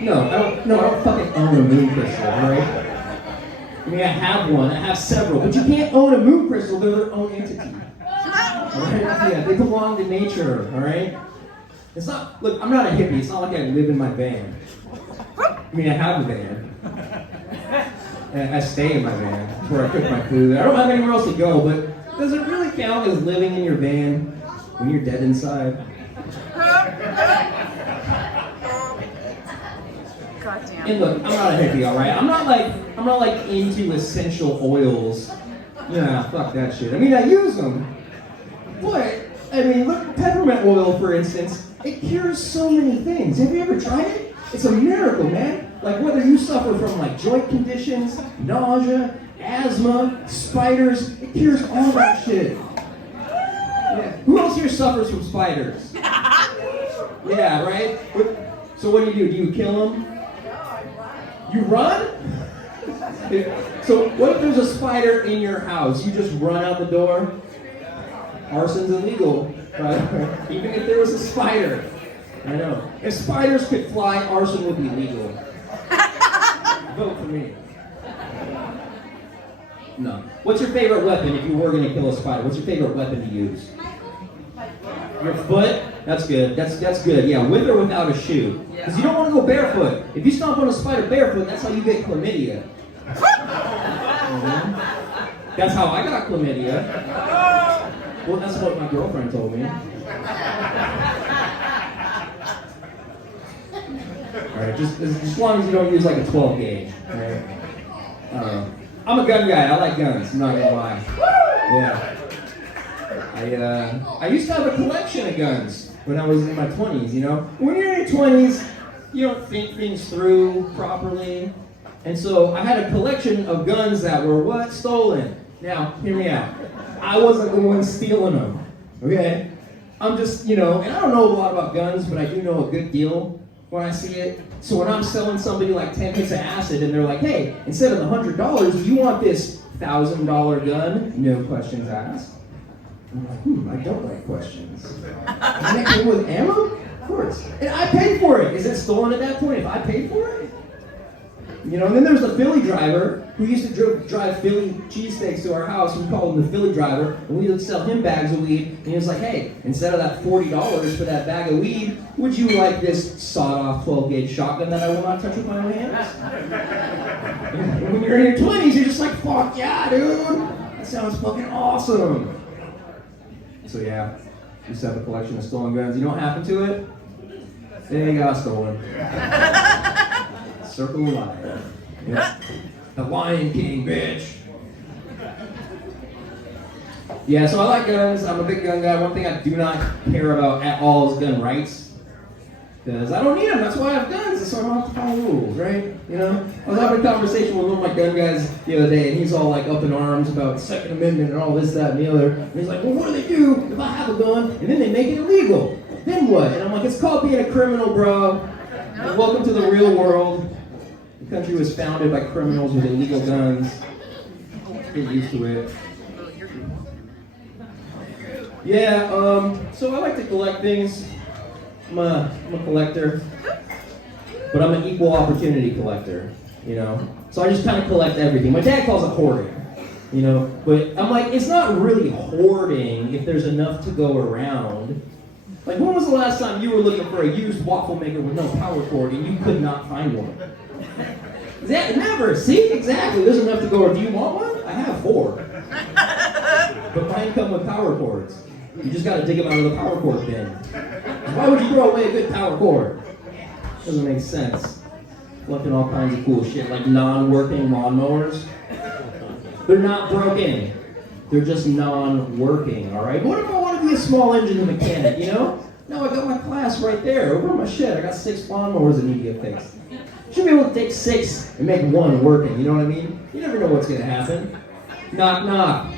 No, I don't fucking own a moon crystal, alright? I mean, I have one, I have several, but you can't own a moon crystal, they're their own entity. Alright? Yeah, they belong to nature, alright? It's not, look, I'm not a hippie, it's not like I live in my van. I mean, I have a van. And I stay in my van. That's where I cook my food. I don't have anywhere else to go, but does it really count as living in your van when you're dead inside? God damn. And look, I'm not a hippie, alright? I'm not like into essential oils. Yeah, fuck that shit. I mean, I use them. But, I mean, look, peppermint oil, for instance, it cures so many things. Have you ever tried it? It's a miracle, man. Like whether you suffer from like joint conditions, nausea, asthma, spiders, it cures all that shit. Yeah. Who else here suffers from spiders? Yeah, right? So what do? Do you kill them? You run? So what if there's a spider in your house? You just run out the door? Arson's illegal, right? Even if there was a spider. I know. If spiders could fly, arson would be legal. Vote for me. No. What's your favorite weapon if you were going to kill a spider? What's your favorite weapon to use? Your foot? That's good. That's good. Yeah, with or without a shoe. Because you don't want to go barefoot. If you stomp on a spider barefoot, that's how you get chlamydia. Mm-hmm. That's how I got chlamydia. Well, that's what my girlfriend told me. Alright, just as long as you don't use like a 12 gauge, right? I'm a gun guy, I like guns, I'm not gonna lie. Yeah. I used to have a collection of guns when I was in my 20s, you know? When you're in your 20s, you don't think things through properly. And so I had a collection of guns that were what? Stolen. Now, hear me out. I wasn't the one stealing them, okay? I'm just, and I don't know a lot about guns, but I do know a good deal when I see it. So when I'm selling somebody like 10 hits of acid and they're like, hey, instead of the $100, do you want this $1,000 gun? No questions asked. I'm like, I don't like questions. Can it come with ammo? Of course. And I paid for it. Is it stolen at that point if I paid for it? And then there's the Philly driver who used to drive Philly cheesesteaks to our house. We called him the Philly driver, and we would sell him bags of weed. And he was like, hey, instead of that $40 for that bag of weed, would you like this sawed-off 12-gauge shotgun that I will not touch with my own hands? And when you're in your 20s, you're just like, fuck yeah, dude. That sounds fucking awesome. So yeah, we used to have a collection of stolen guns. You know what happened to it? They got stolen. Circle of life. Yep. The Lion King, bitch. Yeah, so I like guns. I'm a big gun guy. One thing I do not care about at all is gun rights. Because I don't need them. That's why I have guns. So I don't have to follow rules, right? I was having a conversation with one of my gun guys the other day, and he's all like up in arms about the Second Amendment and all this, that, and the other. And he's like, well, what do they do if I have a gun and then they make it illegal? Then what? And I'm like, it's called being a criminal, bro. And welcome to the real world. The country was founded by criminals with illegal guns. Get used to it. Yeah, so I like to collect things. I'm a collector, but I'm an equal opportunity collector, So I just kind of collect everything. My dad calls it hoarding, but I'm like, it's not really hoarding if there's enough to go around. Like, when was the last time you were looking for a used waffle maker with no power cord and you could not find one? Never. See? Exactly. There's enough to go around. Do you want one? I have 4. But mine come with power cords. You just got to dig them out of the power cord bin. Why would you throw away a good power cord? Doesn't make sense. Collecting all kinds of cool shit, like non-working lawnmowers. They're not broken. They're just non-working, all right? What if I want to be a small engine mechanic, No, I got my class right there. Over my shed, I got 6 lawnmowers that need to get fixed. Should be able to take 6 and make 1 working, you know what I mean? You never know what's going to happen. Knock, knock.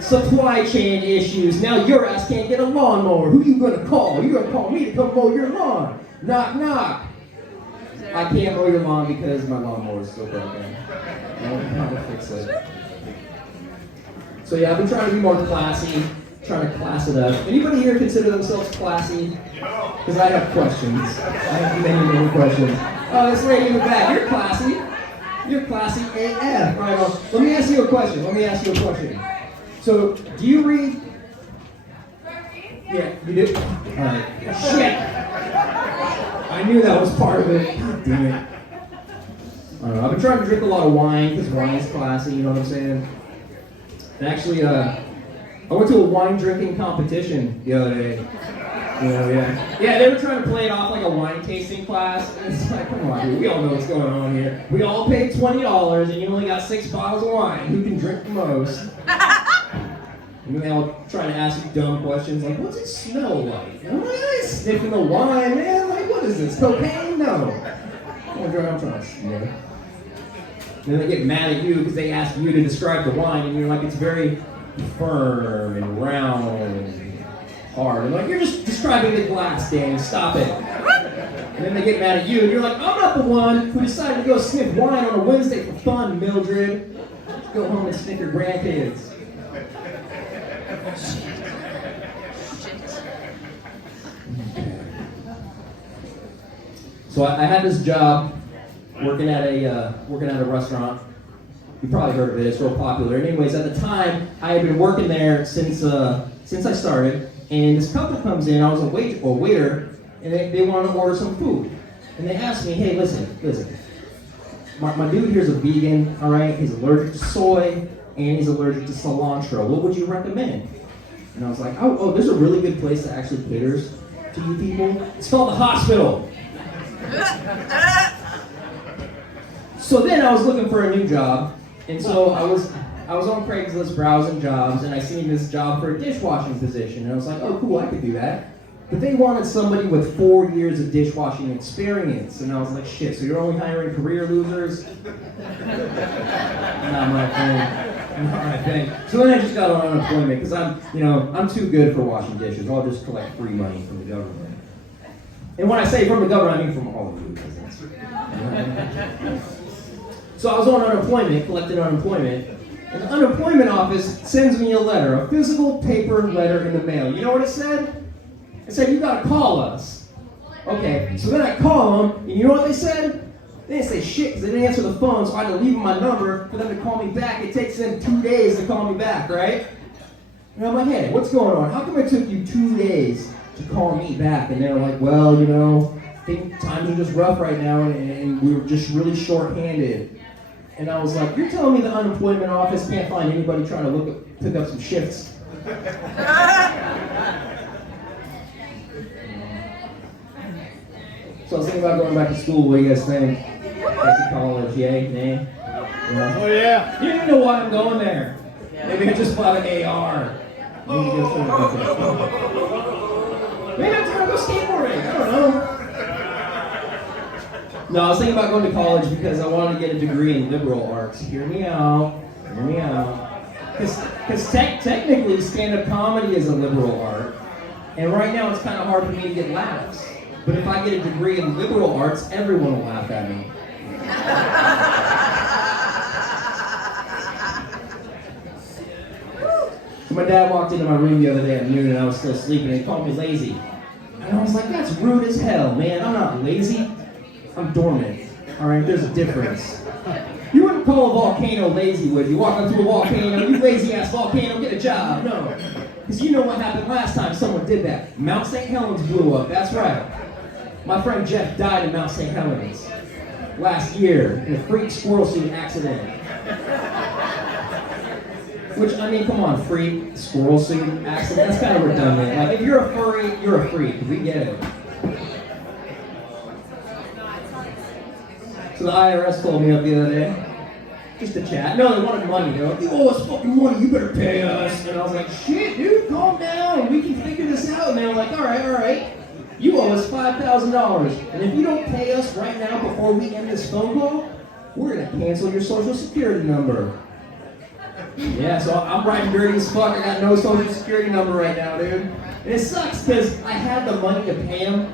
Supply chain issues. Now your ass can't get a lawnmower. Who you going to call? You're going to call me to come mow your lawn. Knock, knock. I can't mow your lawn because my lawnmower is still broken. I don't know how to fix it. So yeah, I've been trying to be more classy, trying to class it up. Anybody here consider themselves classy? Because I have questions. I have many questions. Oh, this lady in the back, you're classy. You're classy AF. Right, well, let me ask you a question. So, do you read? Yeah, you do? Alright. Shit! I knew that was part of it. God damn it. I don't know. I've been trying to drink a lot of wine because wine's classy, you know what I'm saying? And actually, I went to a wine drinking competition the other day. Yeah, they were trying to play it off like a wine tasting class. And it's like, come on, dude, we all know what's going on here. We all paid $20 and you only got 6 bottles of wine. Who can drink the most? And then they all try to ask you dumb questions like, what's it smell like? And I'm like, I ain't sniffing the wine, man. Like, what is this, cocaine? No. I'm trying to sniff. And then they get mad at you because they ask you to describe the wine and you're like, it's very firm and round and hard. And like, you're just describing the glass, Dan. Stop it. And then they get mad at you and you're like, I'm not the one who decided to go sniff wine on a Wednesday for fun, Mildred. Just go home and sniff your grandkids. So I had this job working at a restaurant. You probably heard of it. It's real popular. Anyways, at the time, I had been working there since I started. And this couple comes in. I was a waiter, and they wanted to order some food. And they asked me, hey, listen. My dude here's a vegan, all right? He's allergic to soy, and he's allergic to cilantro. What would you recommend? And I was like, oh, there's a really good place that actually caters to you people. It's called the hospital. So then I was looking for a new job, and so I was on Craigslist browsing jobs, and I seen this job for a dishwashing position, and I was like, oh, cool, I could do that. But they wanted somebody with 4 years of dishwashing experience. And I was like, shit, so you're only hiring career losers? Not my thing. Not my thing. So then I just got on unemployment because I'm too good for washing dishes. I'll just collect free money from the government. And when I say from the government, I mean from all of you. So I was on unemployment, collecting unemployment. And the unemployment office sends me a letter, a physical paper letter in the mail. You know what it said? It said, you gotta call us. Okay, so then I call them, and you know what they said? They didn't say shit because they didn't answer the phone, so I had to leave them my number for them to call me back. It takes them 2 days to call me back, right? And I'm like, hey, what's going on? How come it took you 2 days to call me back? And they're like, well, I think times are just rough right now, and we were just really short-handed. And I was like, you're telling me the unemployment office can't find anybody trying to pick up some shifts? So I was thinking about going back to school. What do you guys think? Back to college, yay, nay? Yeah. Oh yeah. You don't even know why I'm going there. Maybe I just bought an AR. Maybe I'm trying to go skateboarding. I don't know. No, I was thinking about going to college because I wanted to get a degree in liberal arts. Hear me out. Hear me out. Because technically, stand-up comedy is a liberal art. And right now, it's kind of hard for me to get laughs. But if I get a degree in liberal arts, everyone will laugh at me. So my dad walked into my room the other day at noon and I was still sleeping and he called me lazy. And I was like, that's rude as hell, man. I'm not lazy. I'm dormant. Alright, there's a difference. You wouldn't call a volcano lazy, would you? Walk up to a volcano, you lazy ass volcano, get a job. No. Because you know what happened last time someone did that. Mount St. Helens blew up, that's right. My friend Jeff died in Mount St. Helens last year in a freak squirrel suit accident. Which, I mean, come on, freak squirrel suit accident, that's kind of redundant. Like, if you're a furry, you're a freak, we get it. So the IRS called me up the other day, just to chat. No, they wanted money. They're like, you owe us fucking money, you better pay us. And I was like, shit, dude, calm down, we can figure this out. And they were like, all right. You owe us $5,000, and if you don't pay us right now before we end this phone call, we're gonna cancel your social security number. Yeah, so I'm riding dirty as fuck. I got no social security number right now, dude. And it sucks because I had the money to pay them,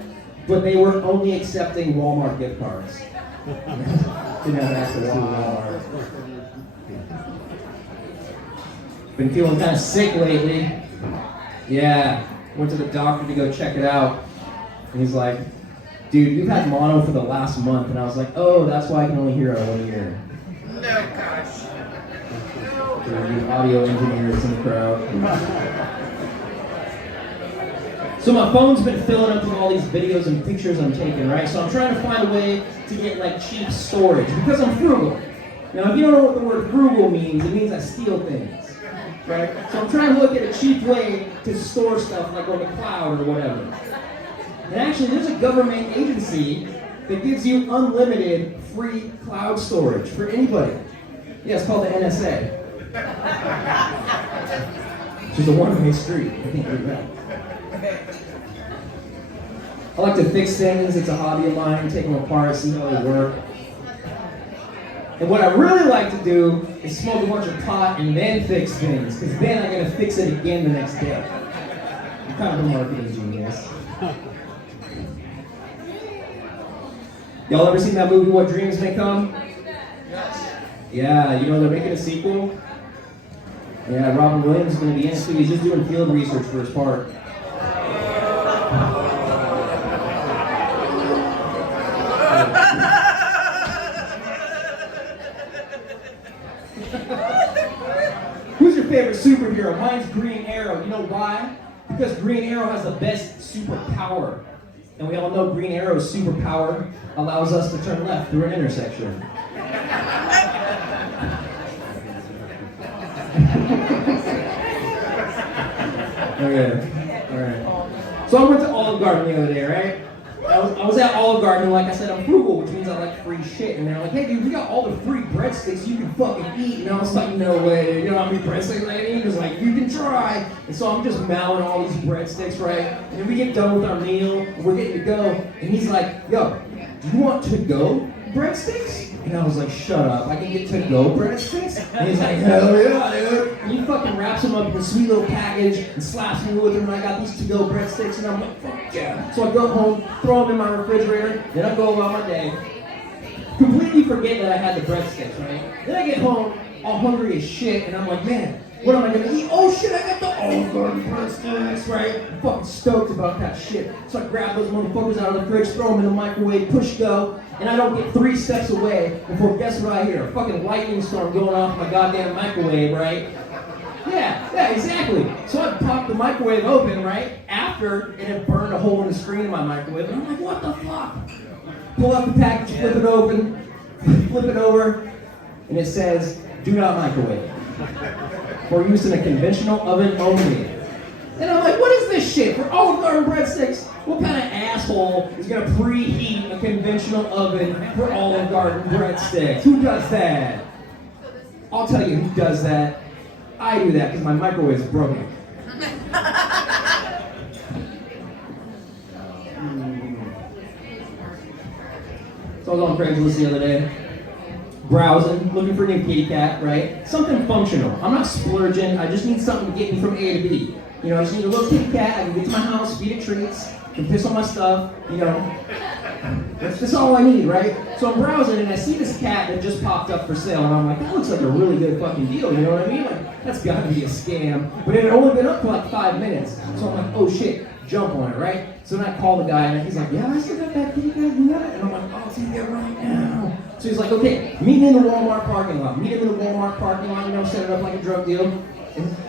but they were only accepting Walmart gift cards. Didn't have access to Walmart. Been feeling kind of sick lately. Yeah, went to the doctor to go check it out. And he's like, dude, you've had mono for the last month. And I was like, oh, that's why I can only hear it 1 year. No, gosh. There are audio engineers in the crowd. So my phone's been filling up with all these videos and pictures I'm taking, right? So I'm trying to find a way to get like cheap storage because I'm frugal. Now, if you don't know what the word frugal means, it means I steal things, right? So I'm trying to look at a cheap way to store stuff like on the cloud or whatever. And actually, there's a government agency that gives you unlimited free cloud storage for anybody. Yeah, it's called the NSA. Which is a one-way street. I can't do that. I like to fix things. It's a hobby of mine. Take them apart, see how they work. And what I really like to do is smoke a bunch of pot and then fix things, because then I'm going to fix it again the next day. I'm kind of a marketing genius. Y'all ever seen that movie, What Dreams May Come? Yes. Yeah, you know they're making a sequel? Yeah, Robin Williams is going to be in it too. He's just doing field research for his part. Who's your favorite superhero? Mine's Green Arrow. You know why? Because Green Arrow has the best superpower. And we all know Green Arrow's superpower allows us to turn left through an intersection. Okay, alright. So I went to Olive Garden the other day, right? I was at Olive Garden, and like I said, I'm frugal, which means I like free shit. And they're like, hey dude, we got all the free breadsticks you can fucking eat. And I was like, no way, you know how many breadsticks I eat? He was like, you can try. And so I'm just mowing all these breadsticks, right? And then we get done with our meal, and we're getting to go. And he's like, yo, do you want to go breadsticks? And I was like, shut up, I can get to-go breadsticks? And he's like, hell yeah, dude. And he fucking wraps them up in a sweet little package and slaps me with them, and I got these to-go breadsticks, and I'm like, fuck yeah. So I go home, throw them in my refrigerator, then I go about my day, completely forget that I had the breadsticks, right? Then I get home, all hungry as shit, and I'm like, man, what am I gonna eat? Oh shit, I got the Olive Garden breadsticks, right? I'm fucking stoked about that shit. So I grab those motherfuckers out of the fridge, throw them in the microwave, push go, and I don't get 3 steps away before guess what I hear? A fucking lightning storm going off my goddamn microwave, right? Yeah, exactly. So I popped the microwave open, right? After it had burned a hole in the screen of my microwave, and I'm like, what the fuck? Pull out the package, flip it open, flip it over, and it says, do not microwave. For use in a conventional oven only. And I'm like, what is this shit? For Olive Garden breadsticks? What kind of asshole is gonna preheat a conventional oven for Olive Garden breadsticks? Who does that? I'll tell you who does that. I do that because my microwave is broken. So I was on Craigslist the other day, browsing, looking for a new kitty cat, right? Something functional. I'm not splurging, I just need something to get me from A to B. You know, I just need a little kitty cat, I can get to my house, feed it treats, can piss on my stuff, you know. That's all I need, right? So I'm browsing and I see this cat that just popped up for sale, and I'm like, that looks like a really good fucking deal, you know what I mean? Like, that's gotta be a scam. But it had only been up for like 5 minutes. So I'm like, oh shit, jump on it, right? So then I call the guy and he's like, yeah, I still got that kitty cat, you got it? And I'm like, I'll take it right now. So he's like, okay, meet me in the Walmart parking lot. Meet him in the Walmart parking lot, you know, set it up like a drug deal.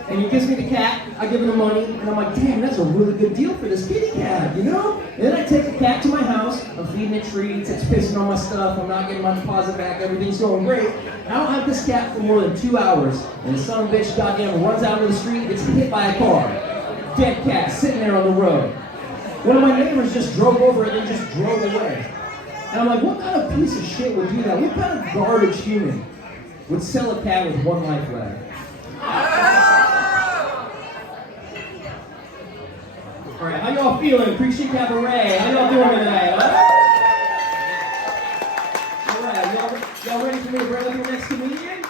And he gives me the cat, I give him the money, and I'm like, damn, that's a really good deal for this kitty cat, you know? And then I take the cat to my house, I'm feeding it treats, it's pissing on my stuff, I'm not getting my deposit back, everything's going great. And I don't have this cat for more than 2 hours, and the son of a bitch goddamn runs out of the street, gets hit by a car. Dead cat, sitting there on the road. One of my neighbors just drove over it and just drove away. And I'm like, what kind of piece of shit would do that? What kind of garbage human would sell a cat with one life left? All right, how y'all feeling? Creek Cabaret. How y'all doing tonight? All right, y'all ready for me to bring up your next comedian?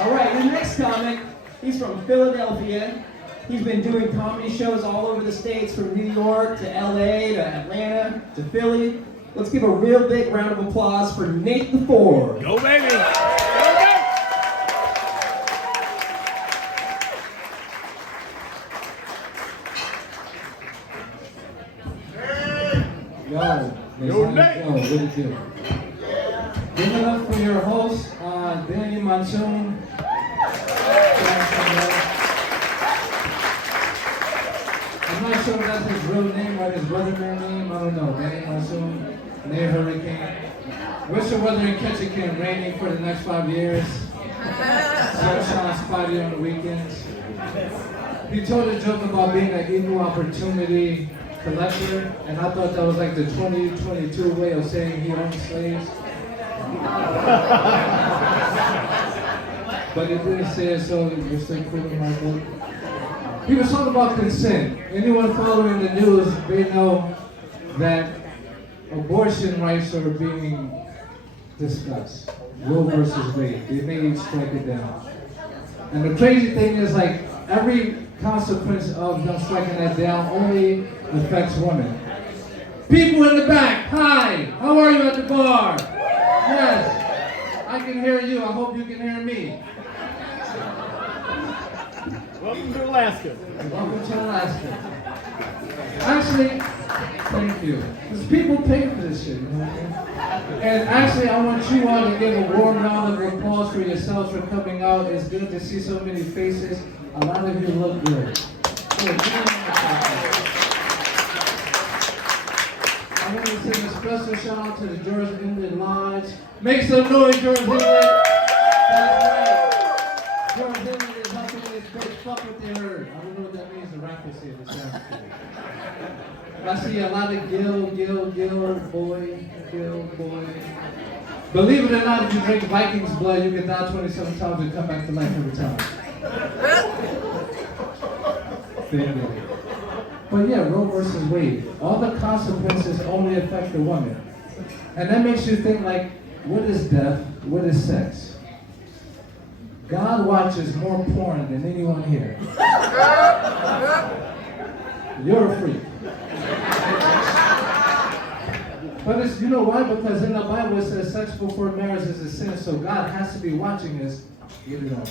All right, your next comic, he's from Philadelphia. He's been doing comedy shows all over the states, from New York to LA to Atlanta to Philly. Let's give a real big round of applause for Nate the Ford. Go, baby! Yo, Nate! What it do? Give it up for your host, Danny Monsoon. I'm not sure if that's his real name or his weatherman name. I don't know. Danny Monsoon, Nate Hurricane. What's the weather in Ketchikan? Raining for the next 5 years. Sunshine spotty on the weekends. He told a joke about being an equal opportunity collector, and I thought that was like the 2022 way of saying he owned slaves. But it didn't say it, so you're still cool in my book. He was talking about consent. Anyone following the news, they know that abortion rights are being discussed. Roe versus Wade. They may strike it down. And the crazy thing is, like, every consequence of them striking that down only affects women. People in the back, hi, how are you at the bar? Yes, I can hear you, I hope you can hear me. Welcome to Alaska. Welcome to Alaska. Actually, thank you. Because people pay for this shit, you know what I mean? And actually, I want you all to give a warm round of applause for yourselves for coming out. It's good to see so many faces. A lot of you look good. So, I want to send a special shout out to the George Inland Lodge. Make some noise, George Inland. That's right. George Inland is helping this bitch fuck what they heard. I don't know what that means. The rappers say this. I see a lot of Gil, boy. kill, boy. Believe it or not, if you drink Vikings blood, you can die 27 times and come back to life every time. But yeah, Roe versus Wade. All the consequences only affect the woman. And that makes you think like, what is death? What is sex? God watches more porn than anyone here. You're a freak. But it's, you know why? Because in the Bible it says sex before marriage is a sin, so God has to be watching us. Get it on.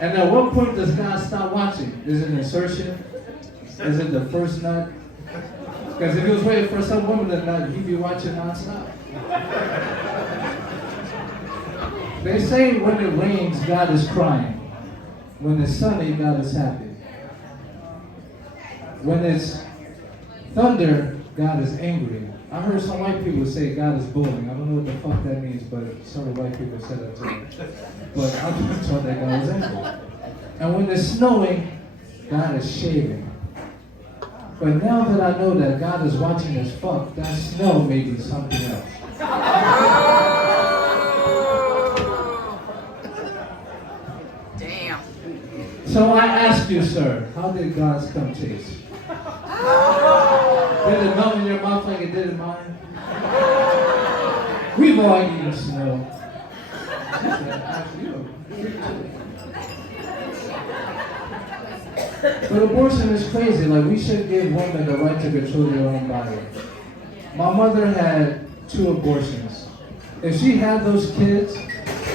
And at what point does God stop watching? Is it insertion? Is it the first nut? Because if he was waiting for some woman to nut, he'd be watching nonstop. They say when it rains, God is crying. When it's sunny, God is happy. When it's thunder, God is angry. I heard some white people say God is bullying. I don't know what the fuck that means, but some white people said that to me. But I was told that God is angry. And when it's snowing, God is shaving. But now that I know that God is watching us fuck, that snow may be something else. Damn. So I ask you, sir, how did God's cum taste? Did it melt in your mouth like it did in mine? We've all eaten snow. But abortion is crazy. Like, we should give women the right to control their own body. My mother had 2 abortions. If she had those kids,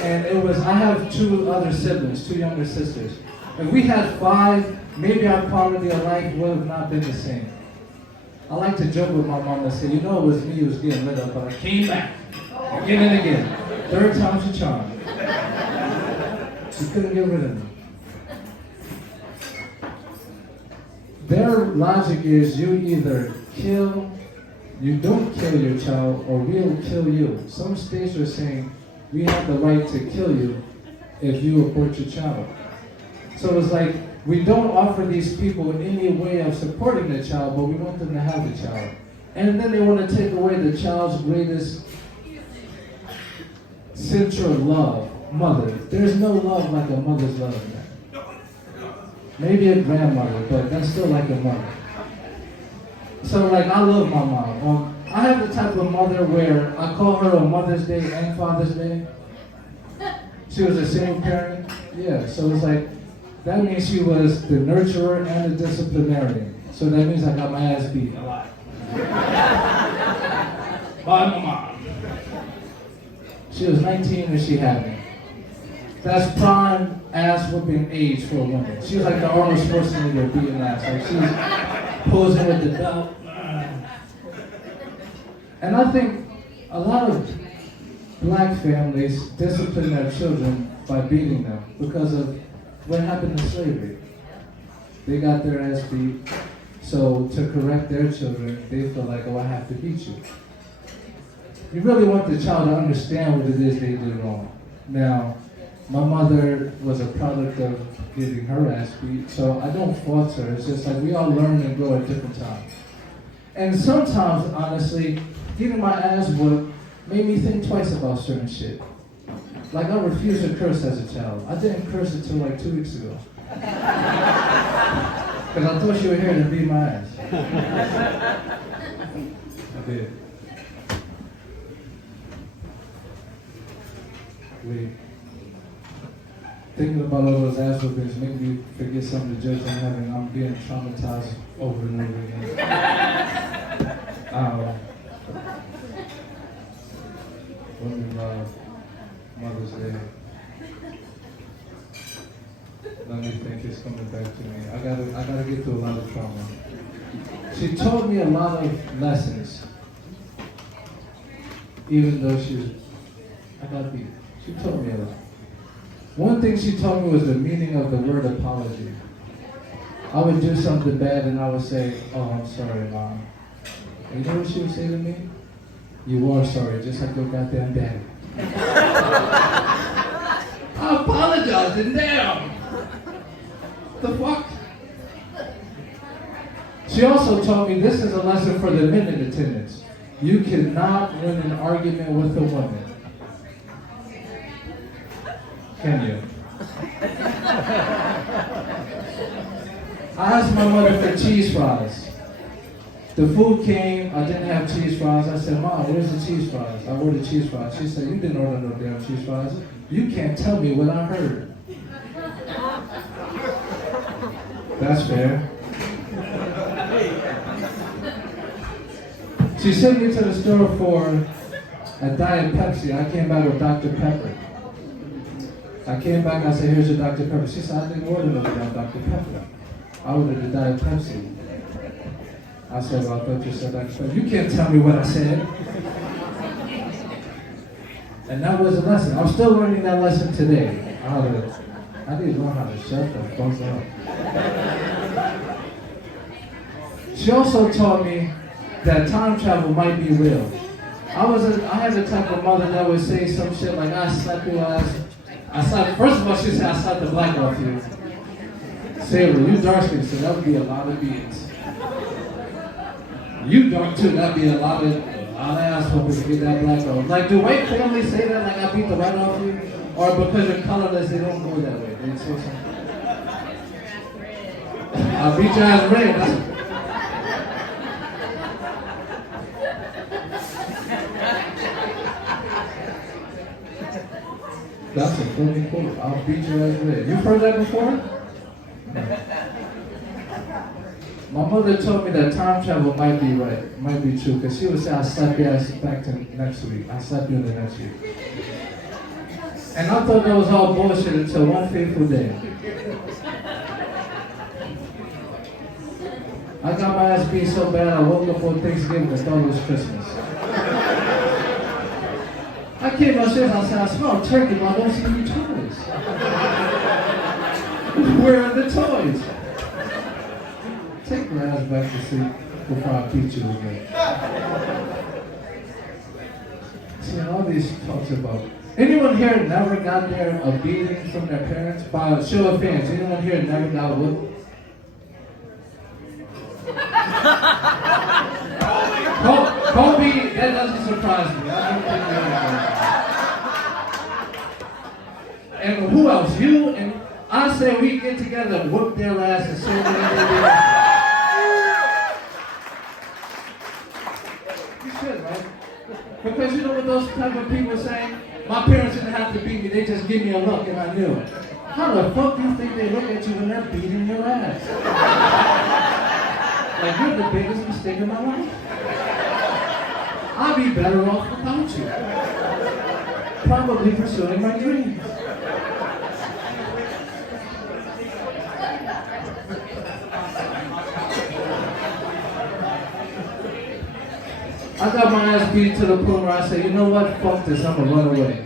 and it was, I have 2 other siblings, 2 younger sisters. If we had 5, maybe our quality of life would have not been the same. I like to joke with my mom and say, you know, it was me who was getting rid of, but I came back again and again. 3rd time's a charm. She couldn't get rid of me. Their logic is you either you don't kill your child, or we'll kill you. Some states are saying we have the right to kill you if you abort your child. So it's like, we don't offer these people any way of supporting the child, but we want them to have the child. And then they want to take away the child's greatest central love, mother. There's no love like a mother's love. Maybe a grandmother, but that's still like a mother. So like, I love my mom. I have the type of mother where I call her on Mother's Day and Father's Day. She was a single parent. Yeah, so it's like, that means she was the nurturer and the disciplinarian. So that means I got my ass beat a lot. By my mom. She was 19 when she had me. That's prime ass whooping age for a woman. She was like the Arnold Schwarzenegger beating ass. Like, she's posing with the belt. And I think a lot of black families discipline their children by beating them because of what happened in slavery. They got their ass beat, so to correct their children, they feel like, oh, I have to beat you. You really want the child to understand what it is they did wrong. Now, my mother was a product of getting her ass beat, so I don't fault her. It's just like we all learn and grow at different times. And sometimes, honestly, getting my ass whooped made me think twice about certain shit. Like, I refused to curse as a child. I didn't curse until like 2 weeks ago. Because I thought you were here to beat my ass. I did. Wait. Thinking about all those ass whoopings make me forget some of the jokes I'm having. I'm being traumatized over and over again. Women love Mother's Day. Let me think, it's coming back to me. I gotta get through a lot of trauma. She taught me a lot of lessons. Even though I got beat. She taught me a lot. One thing she taught me was the meaning of the word apology. I would do something bad and I would say, oh, I'm sorry, Mom. And you know what she would say to me? You are sorry, just like your goddamn daddy. I apologize, and damn! The fuck? She also told me this is a lesson for the men in attendance. You cannot win an argument with a woman. Can you? I asked my mother for cheese fries. The food came, I didn't have cheese fries. I said, Mom, where's the cheese fries? I ordered cheese fries. She said, you didn't order no damn cheese fries. You can't tell me what I heard. That's fair. She sent me to the store for a Diet Pepsi. I came back with Dr. Pepper. I came back and I said, here's your Dr. Pepper. She said, I didn't order no damn Dr. Pepper. I ordered a Diet Pepsi. I said, well, I thought you said Dr. Pepper. You can't tell me what I said. And that was a lesson. I'm still learning that lesson today. I need to learn how to shut the fuck up. She also taught me that time travel might be real. I had the type of mother that would say some shit like, I slapped your ass. First of all, she said, I slapped the black off you. Sailor, you dark skin, so that would be a lot of beans. You dark too, that'd be a lot of assholes to get that black off. Like, do white families say that, like I beat the white off you? Or because you're colorless, they don't go that way. They say something. I beat your ass red. That's a funny quote. I'll beat your ass red. You've heard that before? No. My mother told me that time travel might be right, might be true, because she would say, I'll slap your ass back to next week. I'll slap you in the next week. And I thought that was all bullshit until one fateful day. I got my ass beat so bad I woke up on Thanksgiving and thought it was Christmas. I came upstairs and I said, I smell turkey, but I don't see any toys. Where are the toys? Take your ass back to sleep before I beat you again. See, all these talks about... Anyone here never got a beating from their parents? By a show of hands, anyone here never got a whip? Kobe, that doesn't surprise me. I don't think you ever. And who else? You and I say we get together and whoop their ass and say what they do. You should, right? Because you know what those type of people say? My parents didn't have to beat me, they just give me a look and I knew it. How the fuck do you think they look at you when they're beating your ass? Like, you're the biggest mistake of my life. I'd be better off without you. Probably pursuing my dreams. I got my ass beat to the point where I said, you know what, fuck this, I'm gonna run away.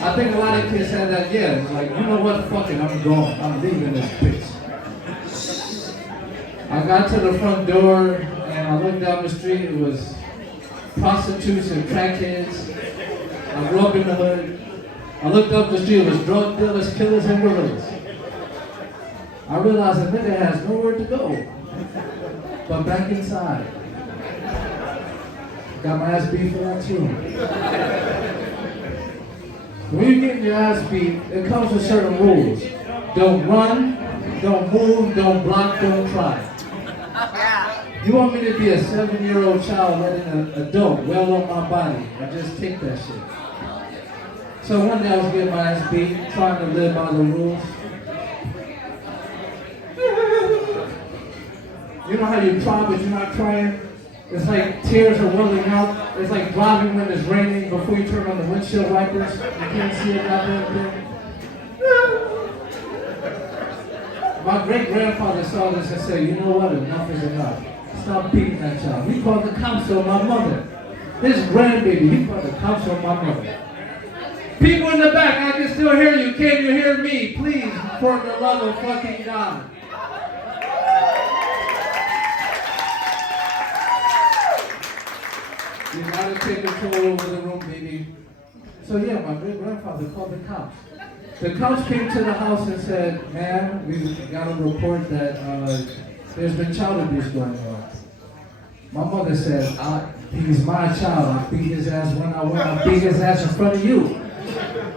I think a lot of kids had that, yeah, it's like, you know what, fuck it, I'm going, I'm leaving this bitch. I got to the front door and I looked down the street, it was prostitutes and crackheads. I grew up in the hood. I looked up the street, it was drug dealers, killers, and gorillas. I realized a nigga has nowhere to go but back inside. Got my ass beat for that too. When you get your ass beat, it comes with certain rules. Don't run, don't move, don't block, don't try. You want me to be a 7-year-old child letting an adult well on my body and just take that shit. So one day I was getting my ass beat, trying to live by the rules. You know how you cry but you're not crying? It's like tears are welling out. It's like driving when it's raining before you turn on the windshield wipers. You can't see a goddamn thing. My great-grandfather saw this and said, you know what, enough is enough. Stop beating that child. He called the cops on my mother. His grandbaby, he called the cops on my mother. People in the back, I can still hear you. Can you hear me? Please, for the love of fucking God. You gotta take control over the room, baby. So yeah, my great-grandfather called the cops. The cops came to the house and said, man, we got a report that there's been child abuse going on. My mother said, he's my child. I beat his ass when I want. I beat his ass in front of you.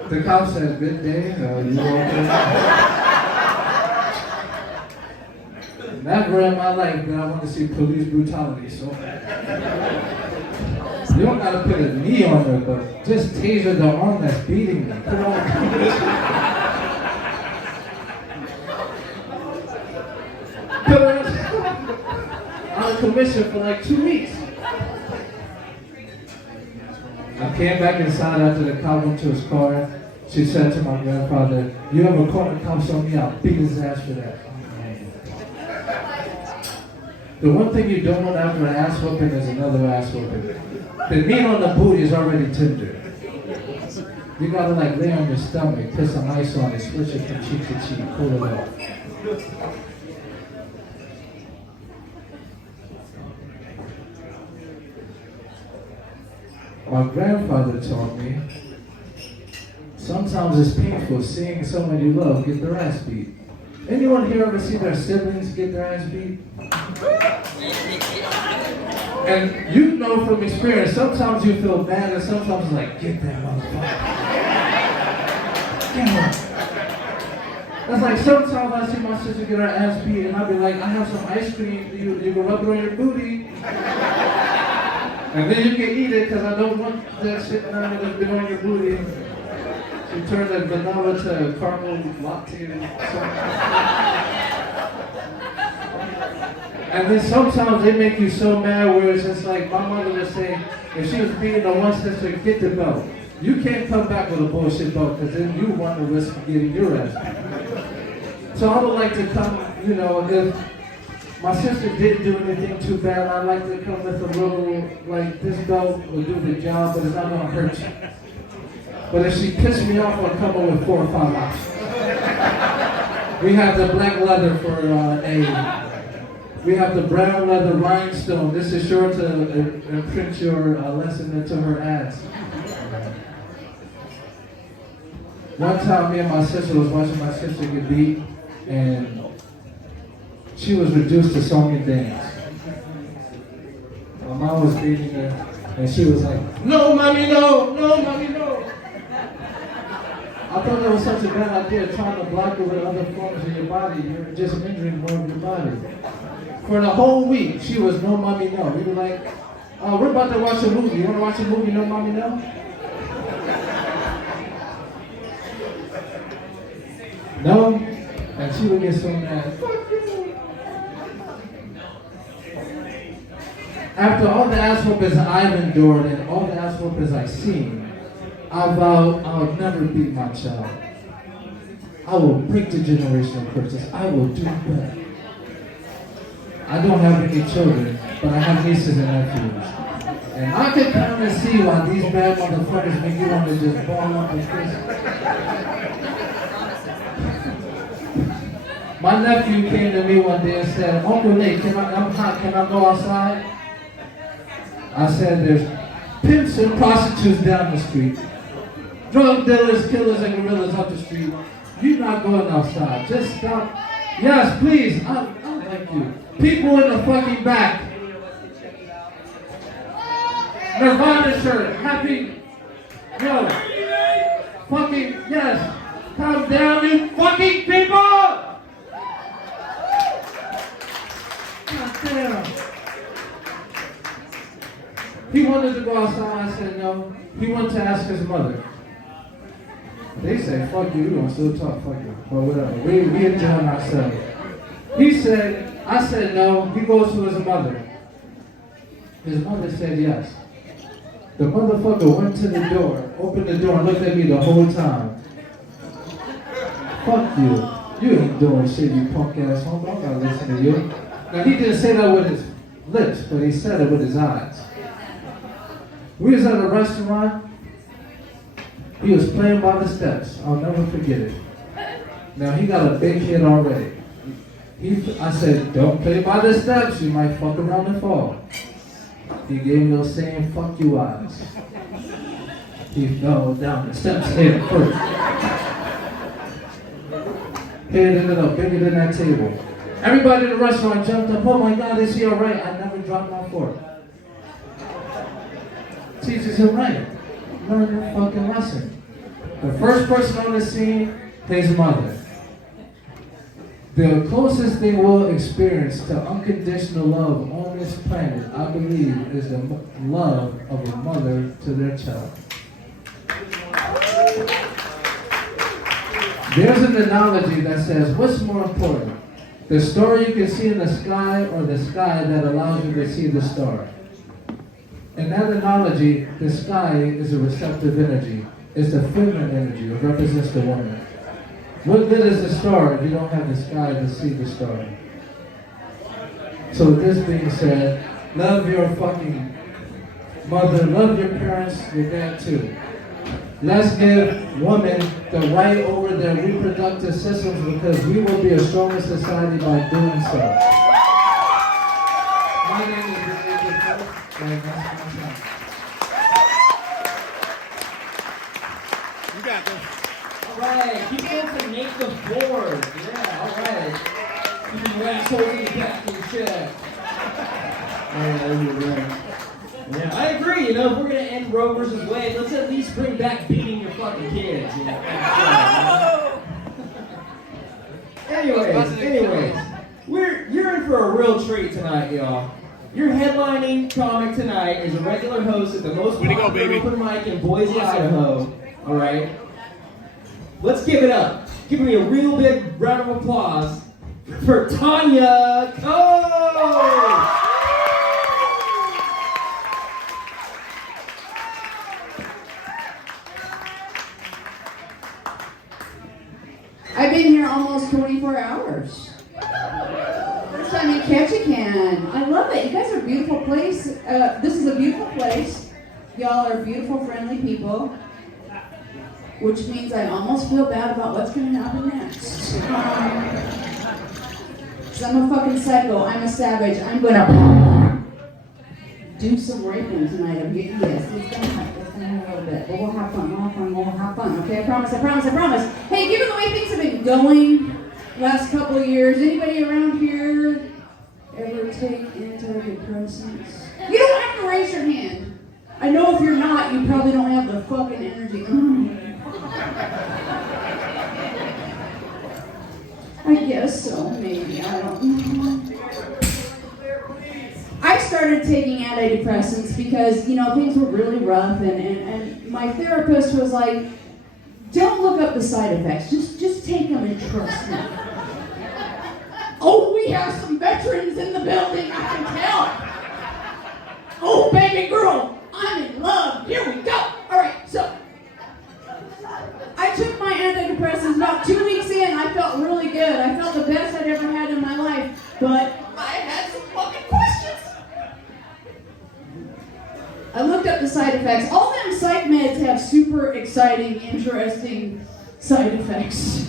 The cop said, good day. You okay? Never in my life did I want to see police brutality so bad. You don't gotta put a knee on her, but just taser the arm that's beating me. Put on put her out of commission for like 2 weeks. I came back inside after the cop went to his car. She said to my grandfather, you ever caught the cops on me? I'll beat his ass for that. The one thing you don't want after an ass whooping is another ass whooping. The meat on the booty is already tender. You gotta like lay on your stomach, put some ice on it, switch it from cheek to cheek, cool it off. My grandfather taught me, sometimes it's painful seeing someone you love get their ass beat. Anyone here ever see their siblings get their ass beat? And you know from experience, sometimes you feel bad and sometimes it's like, get that motherfucker. Get him. That's like sometimes I see my sister get her ass beat and I'll be like, I have some ice cream, you can rub it on your booty. And then you can eat it because I don't want that shit that's been on your booty. She turned that vanilla to caramel latte and something. And then sometimes they make you so mad where it's just like, my mother would say, if she was beating on one sister, get the belt. You can't come back with a bullshit belt because then you run the risk of getting your ass beat. So I would like to come, you know, if my sister didn't do anything too bad, I'd like to come with a little, like, this belt will do the job, but it's not going to hurt you. But if she pissed me off, I'll come up with 4 or 5 options. We have the black leather for A. We have the brown leather rhinestone. This is sure to imprint your lesson into her ass. One time, me and my sister was watching my sister get beat, and she was reduced to song and dance. My mom was beating her, and she was like, no, mommy, no, no, mommy, no. I thought that was such a bad idea, trying to block it with other forms of your body. You're just injuring more of your body. For the whole week, she was no, mommy, no. We were like, we're about to watch a movie. You want to watch a movie, no, mommy, no? No? And she would get so mad. After all the ass whoopers I've endured and all the ass whoopers I've seen, I vowed I'll never beat my child. I will break the generational curses. I will do better. I don't have any children, but I have nieces and nephews. And I can kind of see why these bad motherfuckers make you want to just ball up like this. My nephew came to me one day and said, Uncle Nate, I'm hot, can I go outside? I said, there's pimps and prostitutes down the street. Drug dealers, killers, and gorillas up the street. You're not going outside. Just stop. Yes, please. I like you. People in the fucking back. Nirvana shirt. Happy. Yo. Fucking, yes. Calm down, you fucking people! God damn. He wanted to go outside. I said no. He wanted to ask his mother. They say, fuck you, we gonna still talk, fuck you. But whatever, we enjoying ourselves. I said no, he goes to his mother. His mother said yes. The motherfucker went to the door, opened the door, and looked at me the whole time. Fuck you. You ain't doing shit, you punk ass homie. I'm not listening to you. Now, he didn't say that with his lips, but he said it with his eyes. We was at a restaurant. He was playing by the steps. I'll never forget it. Now, he got a big hit already. I said, don't play by the steps. You might fuck around and fall. He gave me those same fuck you eyes. He fell down the steps head first. Head ended up bigger than that table. Everybody in the restaurant jumped up. Oh my God, is he all right? I never dropped my fork. Teachers are right. Learn your fucking lesson. The first person on the scene, his mother. The closest they will experience to unconditional love on this planet, I believe, is the love of a mother to their child. There's an analogy that says, what's more important? The star you can see in the sky or the sky that allows you to see the star? In that analogy, the sky is a receptive energy. It's the feminine energy. It represents the woman. What good is the star if you don't have the sky to see the star? So with this being said, love your fucking mother, love your parents, your dad too. Let's give women the right over their reproductive systems because we will be a stronger society by doing so. My name is You got this. Alright, keep going to Nate the board. Yeah, alright. Keep your asshole in the back of your chest. Yeah, I agree. You know, if we're gonna end Roe versus Wade, let's at least bring back beating your fucking kids. You know? Anyways, you're in for a real treat tonight, y'all. Your headlining comic tonight is a regular host at the most popular open mic in Boise, Idaho. All right, let's give it up. Give me a real big round of applause for Tanya Cole. I've been here almost 24 hours. First time in Ketchikan. I love it. You guys are a beautiful place. This is a beautiful place. Y'all are beautiful, friendly people. Which means I almost feel bad about what's going to happen next. 'Cause I'm a fucking psycho. I'm a savage. I'm going to do some raping tonight. Yes, it's going to happen. A little bit, but we'll have fun, okay? I promise. Hey, given the way things have been going last couple of years, anybody around here ever take antidepressants? You don't have to raise your hand. I know if you're not, you probably don't have the fucking energy. I guess so, maybe, I don't know. I started taking antidepressants because, you know, things were really rough and my therapist was like, don't look up the side effects, just take them and trust me. Oh, we have some veterans in the building, I can tell. Oh, baby girl, I'm in love, here we go. All right, so I took my antidepressants about 2 weeks in, I felt really good. I felt the best I'd ever had in my life, but I had some fucking questions. I looked up the side effects. All them psych meds have super exciting, interesting side effects.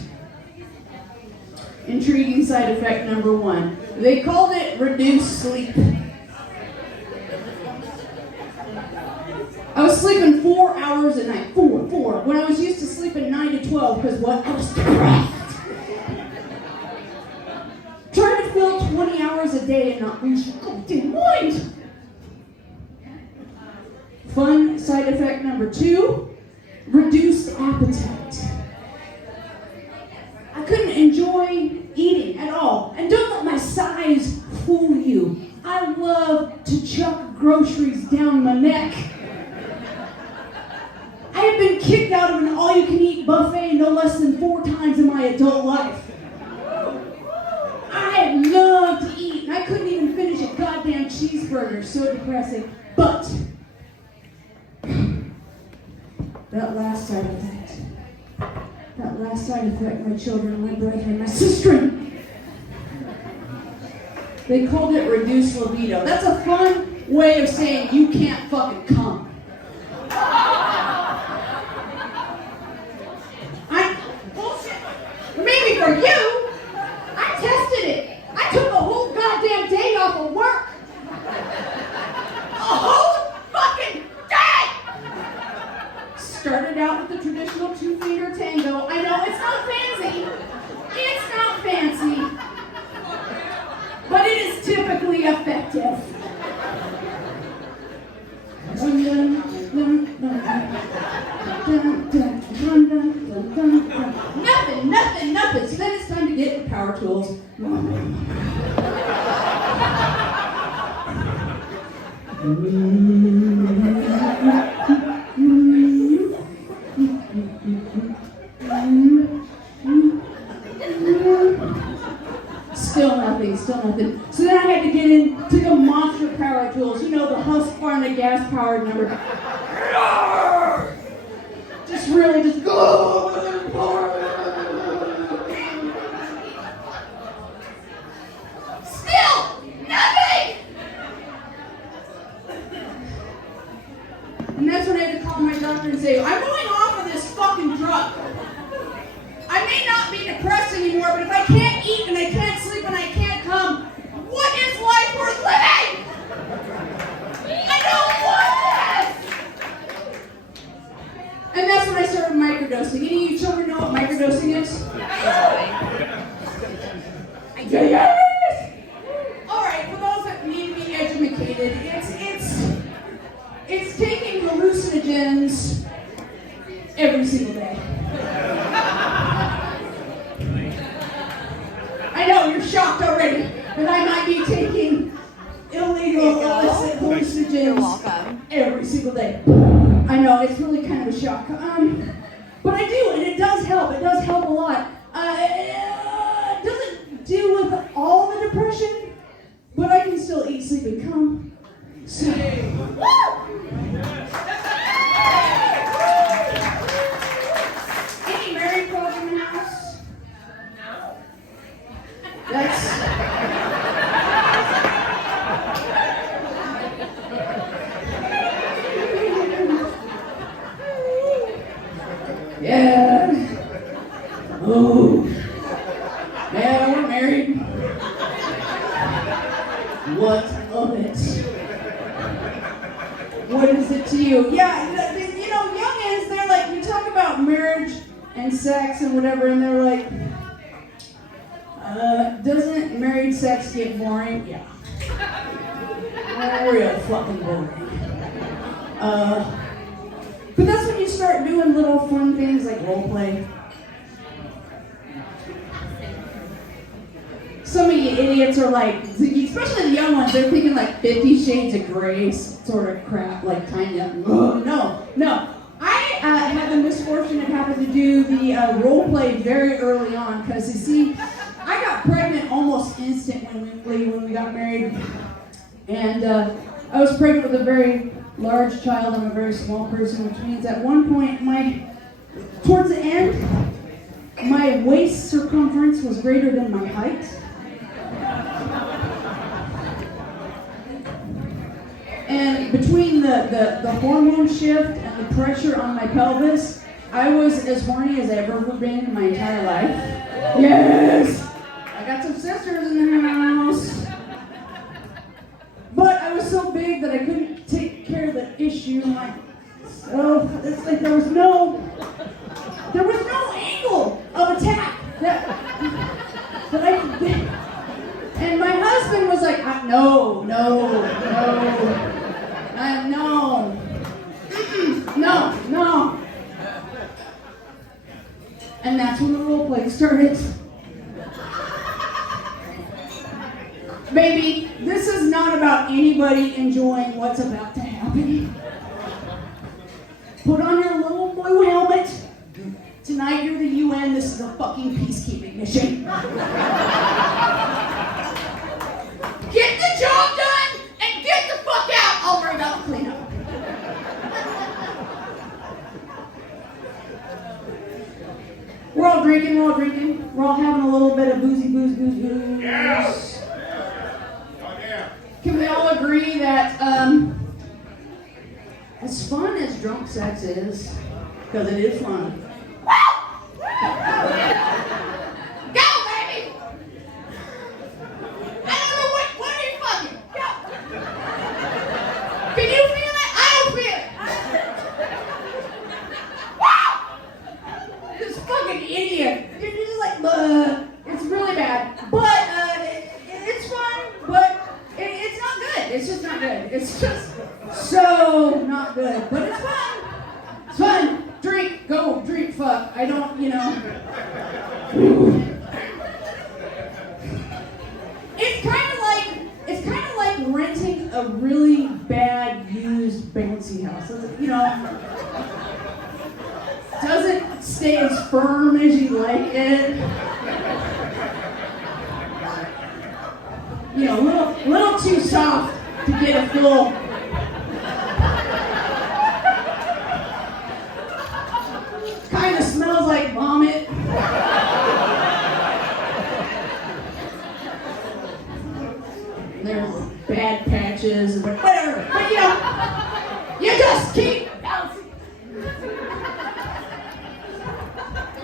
Intriguing side effect number 1. They called it reduced sleep. I was sleeping 4 hours a night. 4. When I was used to sleeping 9 to 12, because what? I was depressed. Trying to fill 20 hours a day and not lose your goddamn mind. Fun side effect number 2, reduced appetite. I couldn't enjoy eating at all. And don't let my size fool you. I love to chuck groceries down my neck. I have been kicked out of an all-you-can-eat buffet no less than 4 times in my adult life. I love to eat, and I couldn't even finish a goddamn cheeseburger. So depressing. But that last side effect, my children, my brother, and my sister, they called it reduced libido. That's a fun way of saying you can't fucking come. Bullshit. Maybe for you, I tested it. I took a whole goddamn day off of work. A whole fucking day! Started out with the traditional 2-finger tango. I know, it's not fancy. It's not fancy. goes. Still nothing, still nothing. So then I had to get in to the monster power tools, you know, the Husqvarna gas powered number. Just really just still nothing. And that's when I had to call my doctor and say, I'm going off of this fucking drug. I may not be depressed anymore, but if I can't eat and I can't sleep and I can't come, what is life worth living? I don't want this! And that's when I started microdosing. Any of you children know what microdosing is? Yes! Alright, for those that need to be educated, it's taking hallucinogens every single day. I know, you're shocked already that I might be taking illegal illicit hallucinogens every single day. I know, it's really kind of a shock. But I do, and it does help. It does help a lot. It doesn't deal with all the depression, but I can still eat, sleep, and come. So, any married folk in the house? That's... Yeah. Oh. Yeah, we're married. What of it? What is it to you? Yeah, you know, youngins, they're like, you talk about marriage and sex and whatever, and they're like, doesn't married sex get boring? Yeah. Real fucking boring. But that's when you start doing little fun things like role play. Some of you idiots are like, especially the young ones, they're thinking like 50 Shades of Grey sort of crap, like tying up. No. I had the misfortune and happened to do the role play very early on because, you see, I got pregnant almost instantly when we got married. And I was pregnant with a very large child. I'm a very small person, which means at one point, towards the end, my waist circumference was greater than my height. And between the hormone shift and the pressure on my pelvis, I was as horny as I've ever been in my entire life. Yes! I got some sisters in the house. But I was so big that I couldn't take care of the issue. So it's like there was no angle of attack that I could get. And my husband was like, no. And that's when the role play started. Baby, this is not about anybody enjoying what's about to happen. Put on your little blue helmet. Tonight you're the UN, this is a fucking peacekeeping mission. Get the job done and get the fuck out. I'll worry about the cleanup. We're all drinking. We're all having a little bit of booze. Yes. Can we all agree that as fun as drunk sex is, because it is fun. Go, baby! I don't know what are you fucking? Go! Can you feel it? I don't feel it. This fucking idiot. You're just like, it's really bad. But it's fun, but it's not good. It's just not good. It's just so not good. But it's fun. It's fun. Drink. Go. Drink. a really bad used bouncy house. You know, doesn't stay as firm as you like it. You know, little too soft to get a full. Kind of smells like vomit. There's bad patches, but whatever. But you know, you just keep bouncing.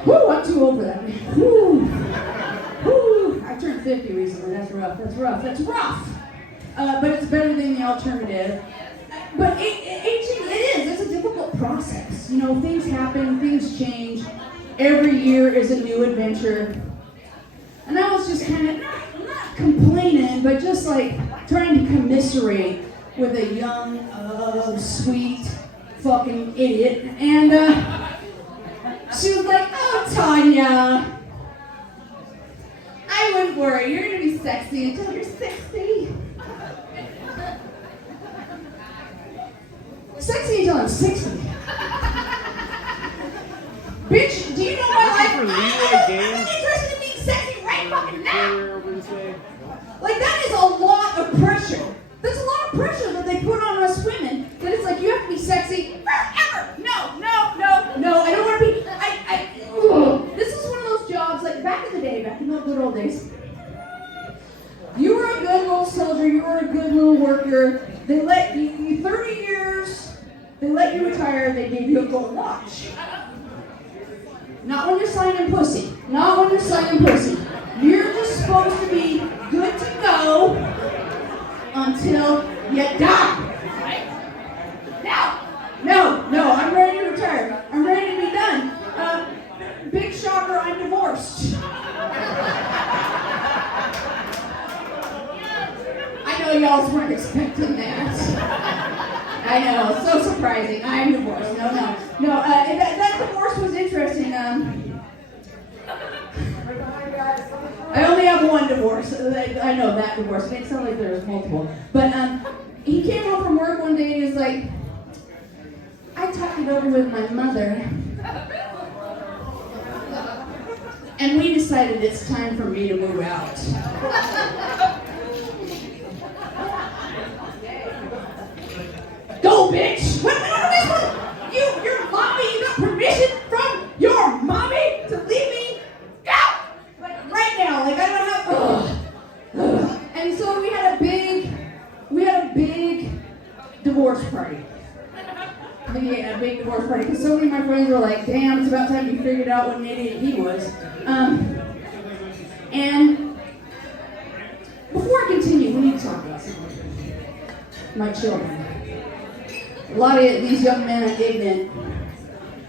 Woo, I'm too old for that. Woo. Woo. I turned 50 recently. That's rough. But it's better than the alternative. But aging, it is. It's a difficult process. You know, things happen, things change. Every year is a new adventure. And I was just kind of, not complaining, but just like trying to commiserate with a young, sweet, fucking idiot. And she was like, oh, Tanya, I wouldn't worry. You're going to be sexy until you're 60. Sexy until I'm 60. Bitch, do you know my life? I'm not interested in being sexy right fucking now. Like, that is a lot of pressure. That's a lot of pressure that they put on us women. That it's like, you have to be sexy forever. No, I don't want to be. This is one of those jobs, like back in the day, back in the good old days. You were a good little soldier, you were a good little worker. They let you 30 years, they let you retire, they gave you a gold watch. Not when you're signing pussy. You're just supposed to be good to go until you die. No, I'm ready to retire. I'm ready to be done. Big shocker, I'm divorced. I know y'all weren't expecting that. I know, so surprising. I am divorced. No. That divorce was interesting. I only have one divorce. I know that divorce. It makes it sound like there was multiple. But he came home from work one day and he was like, I talked it over with my mother. And we decided it's time for me to move out. Go, bitch! What? Your mommy, you got permission from your mommy to leave me out? Like, right now, like, I don't have, And so we had a big divorce party. A big divorce party, because so many of my friends were like, damn, it's about time you figured out what an idiot he was. And before I continue, we need to talk about something. My children. A lot of these young men are ignorant.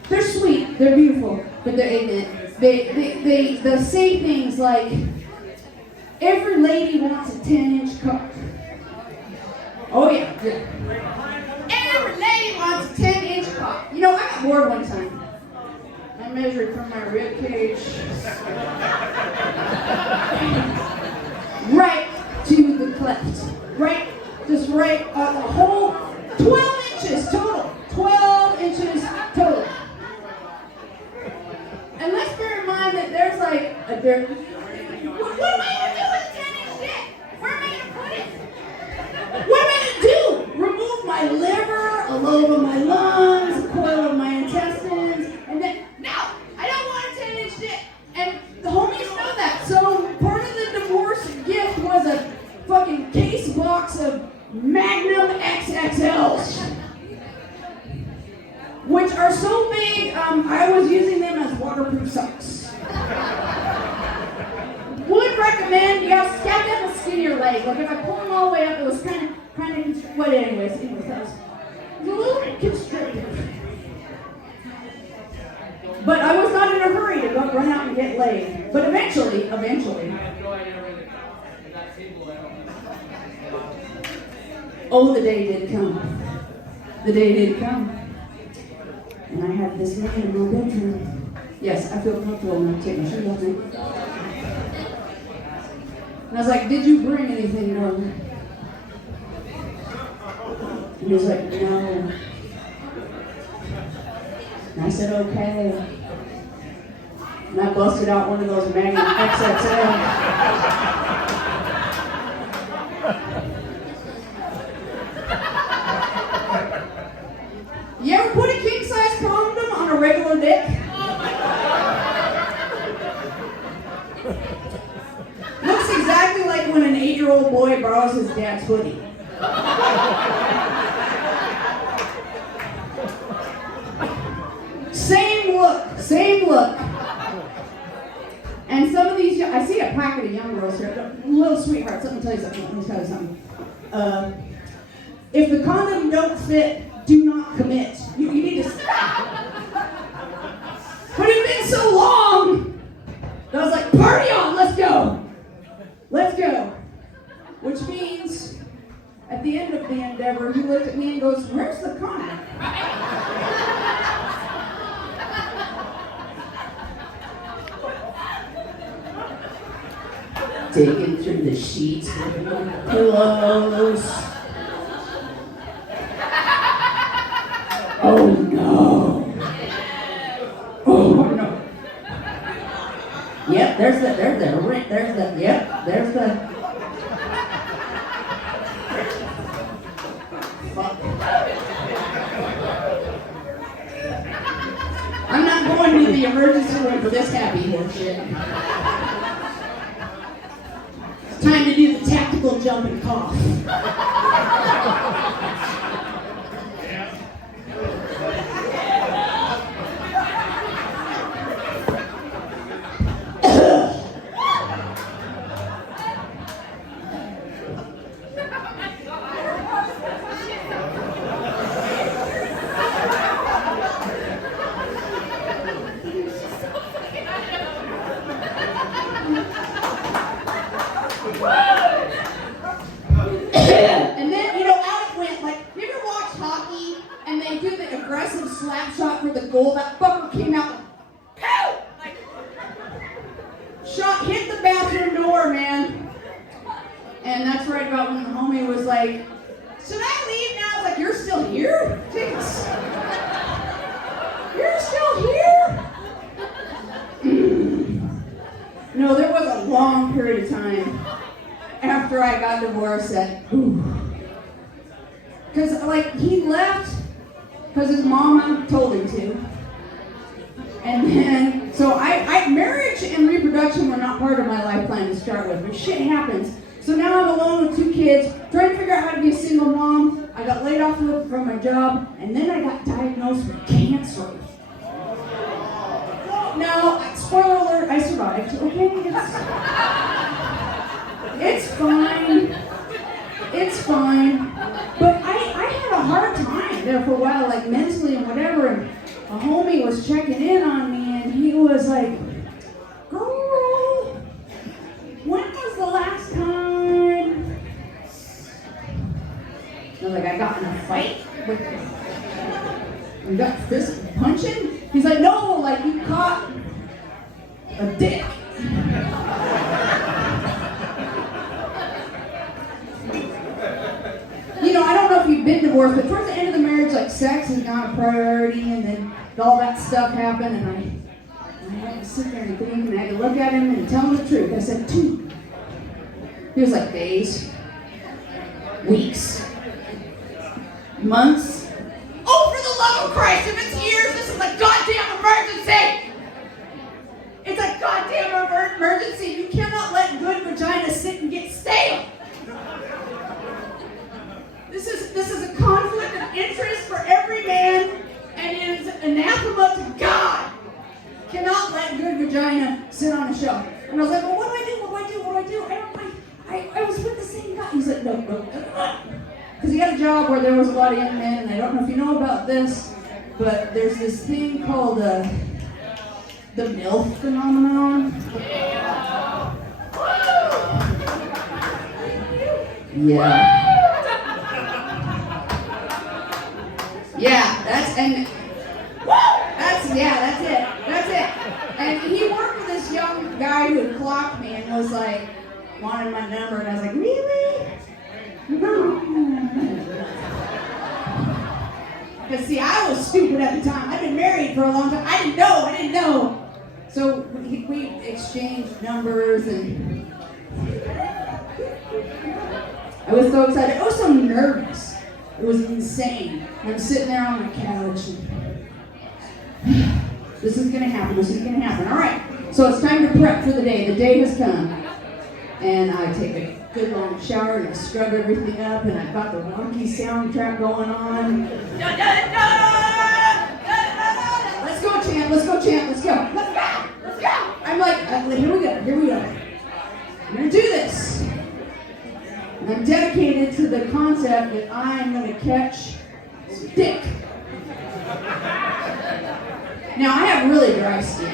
They're sweet, they're beautiful, but they're ignorant. They say things like, every lady wants a 10-inch cock. Oh yeah. Every lady wants a 10-inch cock. You know, I got bored one time. I measured from my rib cage right to the cleft. Just right, a whole 12 inches total. 12 inches total. And let's bear in mind that there's like a dirt. What am I going to do with a 10-inch dick? Where am I going to put it? What am I going to do? Remove my liver, a lobe of my lungs, a coil of my intestines, and then, no, I don't want a 10-inch dick. And the homies know that. So part of the divorce gift was a fucking case box of Magnum XXLs, which are so big, I was using them as waterproof socks. Would recommend, you have to have a skinnier leg. Like if I pull them all the way up, it was kind of, well, anyways, that was a little constrictive. But I was not in a hurry to go run out and get laid. But eventually, oh, the day did come. The day did come. And I had this man in my bedroom. Yes, I feel comfortable now taking my shoes off now. And I was like, did you bring anything, darling? He was like, no. And I said, okay. And I busted out one of those Magnum XXL. You ever put a king-size condom on a regular dick? Looks exactly like when an 8-year-old boy borrows his dad's hoodie. Same look. And some of these, I see a packet of young girls here, little sweethearts, let me tell you something. If the condom don't fit, do not commit. You need to stop. But it's been so long. I was like, party on, let's go. Let's go. Which means, at the end of the endeavor, he looked at me and goes, where's the condom? Digging through the sheets, pillows. Oh no. Oh no. Yep, there's the fuck. I'm not going to the emergency room for this happy horse shit. It's time to do the tactical jump and cough. And then, out it went. Like, you ever watch hockey and they do the aggressive slap shot for the goal? That fucker came out and pow! Like, shot hit the bathroom door, man. And that's right about when the homie was like, should I leave now? I was like, you're still here? Jeez. You're still here? No, there was a long period of time after I got divorced that, because he left because his mama told him to. And then, so marriage and reproduction were not part of my life plan to start with, but shit happens. So now I'm alone with 2 kids, trying to figure out how to be a single mom. I got laid off from my job, and then I got diagnosed with cancer. Now, spoiler alert, I survived, okay? It's fine. It's fine. But I had a hard time there for a while, like mentally and whatever, and a homie was checking in on me, and he was like, girl, when was the last time? I was like, I got in a fight with you. You got fist punching? He's like, no, like you caught a dick. I don't know if you've been divorced, but towards the end of the marriage, like sex is not a priority, and then all that stuff happened, and I had to sit there and think, and I had to look at him and tell him the truth. I said, 2. He was like, days, weeks, months. Oh, for the love of Christ, if it's years, this is a goddamn emergency! It's a goddamn emergency. You cannot let good vagina sit and get stale. This is a conflict of interest for every man, and it is anathema to God. Cannot let good vagina sit on a shelf. And I was like, well, what do I do? I was with the same guy. He's like, no. Because he got a job where there was a lot of young men, and I don't know if you know about this, but there's this thing called the MILF phenomenon. Yeah. Yeah, that's it. And he worked with this young guy who had clocked me and was like, wanted my number, and I was like, really? Because see, I was stupid at the time. I'd been married for a long time. I didn't know. So we exchanged numbers and I was so excited. I was so nervous. It was insane. I'm sitting there on my couch and this is gonna happen. All right, so it's time to prep for the day. The day has come. And I take a good long shower and I scrub everything up and I've got the wonky soundtrack going on. Let's go, champ, let's go. I'm like, here we go. I'm gonna do this. And I'm dedicated to the concept that I'm gonna catch dick. Now I have really dry skin.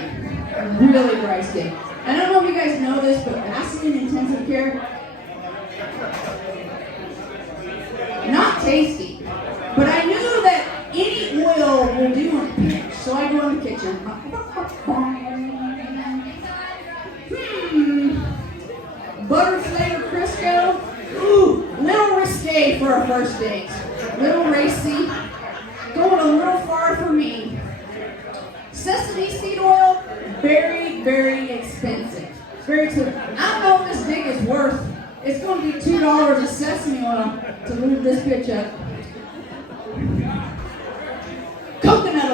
I don't know if you guys know this, but Vaseline intensive care, not tasty. But I knew that any oil will do in a pinch, so I go in the kitchen. Butter flavored Crisco. Ooh, little risque for a first date. Little racy. Going a little far for me. Sesame seed oil, very, very expensive. Very expensive. I don't know if this dick is worth. It's going to be $2 of sesame oil to lube this bitch up. Coconut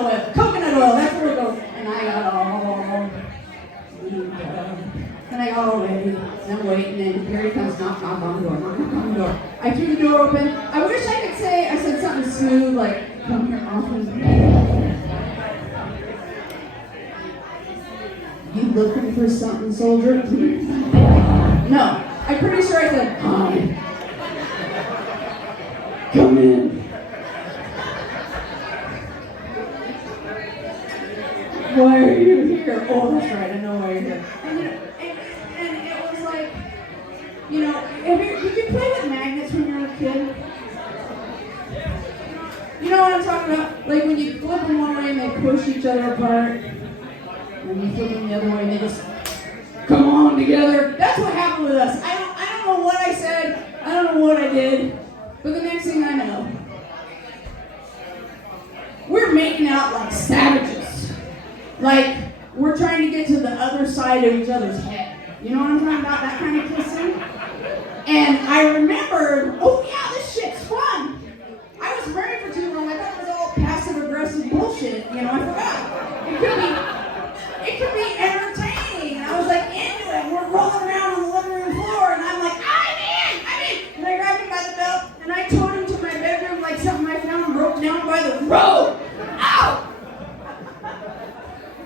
oil, that's where it goes. And I got all lubed up. And I got all ready. And I'm waiting, and here he comes, knock on the door. I threw the door open. I wish I could say, I said something smooth, like, come here often. You looking for something, soldier? No. I'm pretty sure I said, hi. Come in. Why are you here? Oh, that's right. I know why you're here. And it was like, did you play with magnets when you were a kid? You know what I'm talking about? Like when you flip them one way and they push each other apart. And you flip them the other way and they just come on together. That's what happened with us. I don't know what I said. I don't know what I did. But the next thing I know, we're making out like savages. Like we're trying to get to the other side of each other's head. You know what I'm talking about? That kind of kissing. And I remembered, oh yeah, this shit's fun. I was married for too long. I thought it was all passive aggressive bullshit. I forgot. It could be entertaining. And I was like into it. We're rolling around on the living room floor, and I'm like, I'm in. And I grabbed him by the belt, and I towed him to my bedroom like something I found broke down by the road. Ow!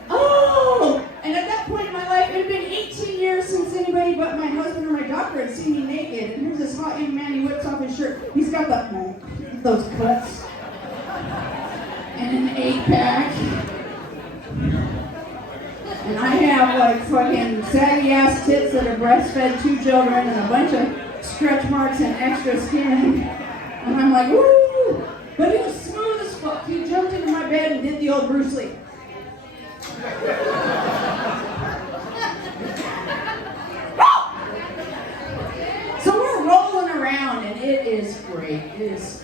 Oh! And at that point in my life, it had been 18 years since anybody but my husband or my doctor had seen me naked. And here's this hot young man, he whips off his shirt. He's got those cuts. And an 8-pack. And I have like fucking saggy ass tits that are breastfed 2 children and a bunch of stretch marks and extra skin. And I'm like, woo! But he was smooth as fuck. He jumped into my bed and did the old Bruce Lee. So we're rolling around and it is great. It is.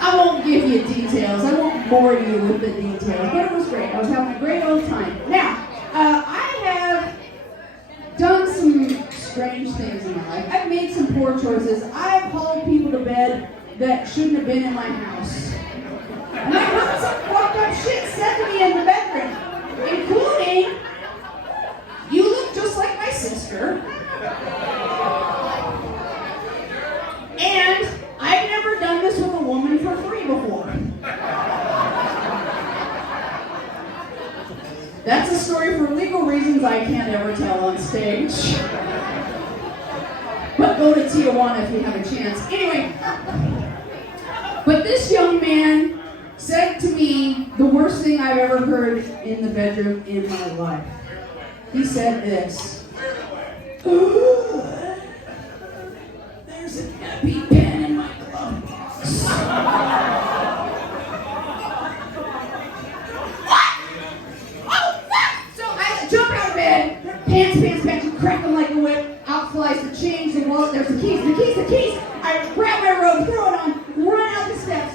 I won't give you details. I won't bore you with the details, but it was great. I was having a great old time. Now, I have done some strange things in my life. I've made some poor choices. I've hauled people to bed that shouldn't have been in my house. And I heard some fucked up shit said to me in the bedroom, including, you look just like my sister. And I've never done this with a woman for free before. That's a story for legal reasons I can't ever tell on stage. But go to Tijuana if you have a chance. Anyway, but this young man said to me the worst thing I've ever heard in the bedroom in my life. He said this. There's an EpiPen in my glove box. What? Oh, fuck! So I jump out of bed, pants, you crack them like a whip, out flies the change, the wallet, there's the keys. I grab my robe, throw it on, run out the steps,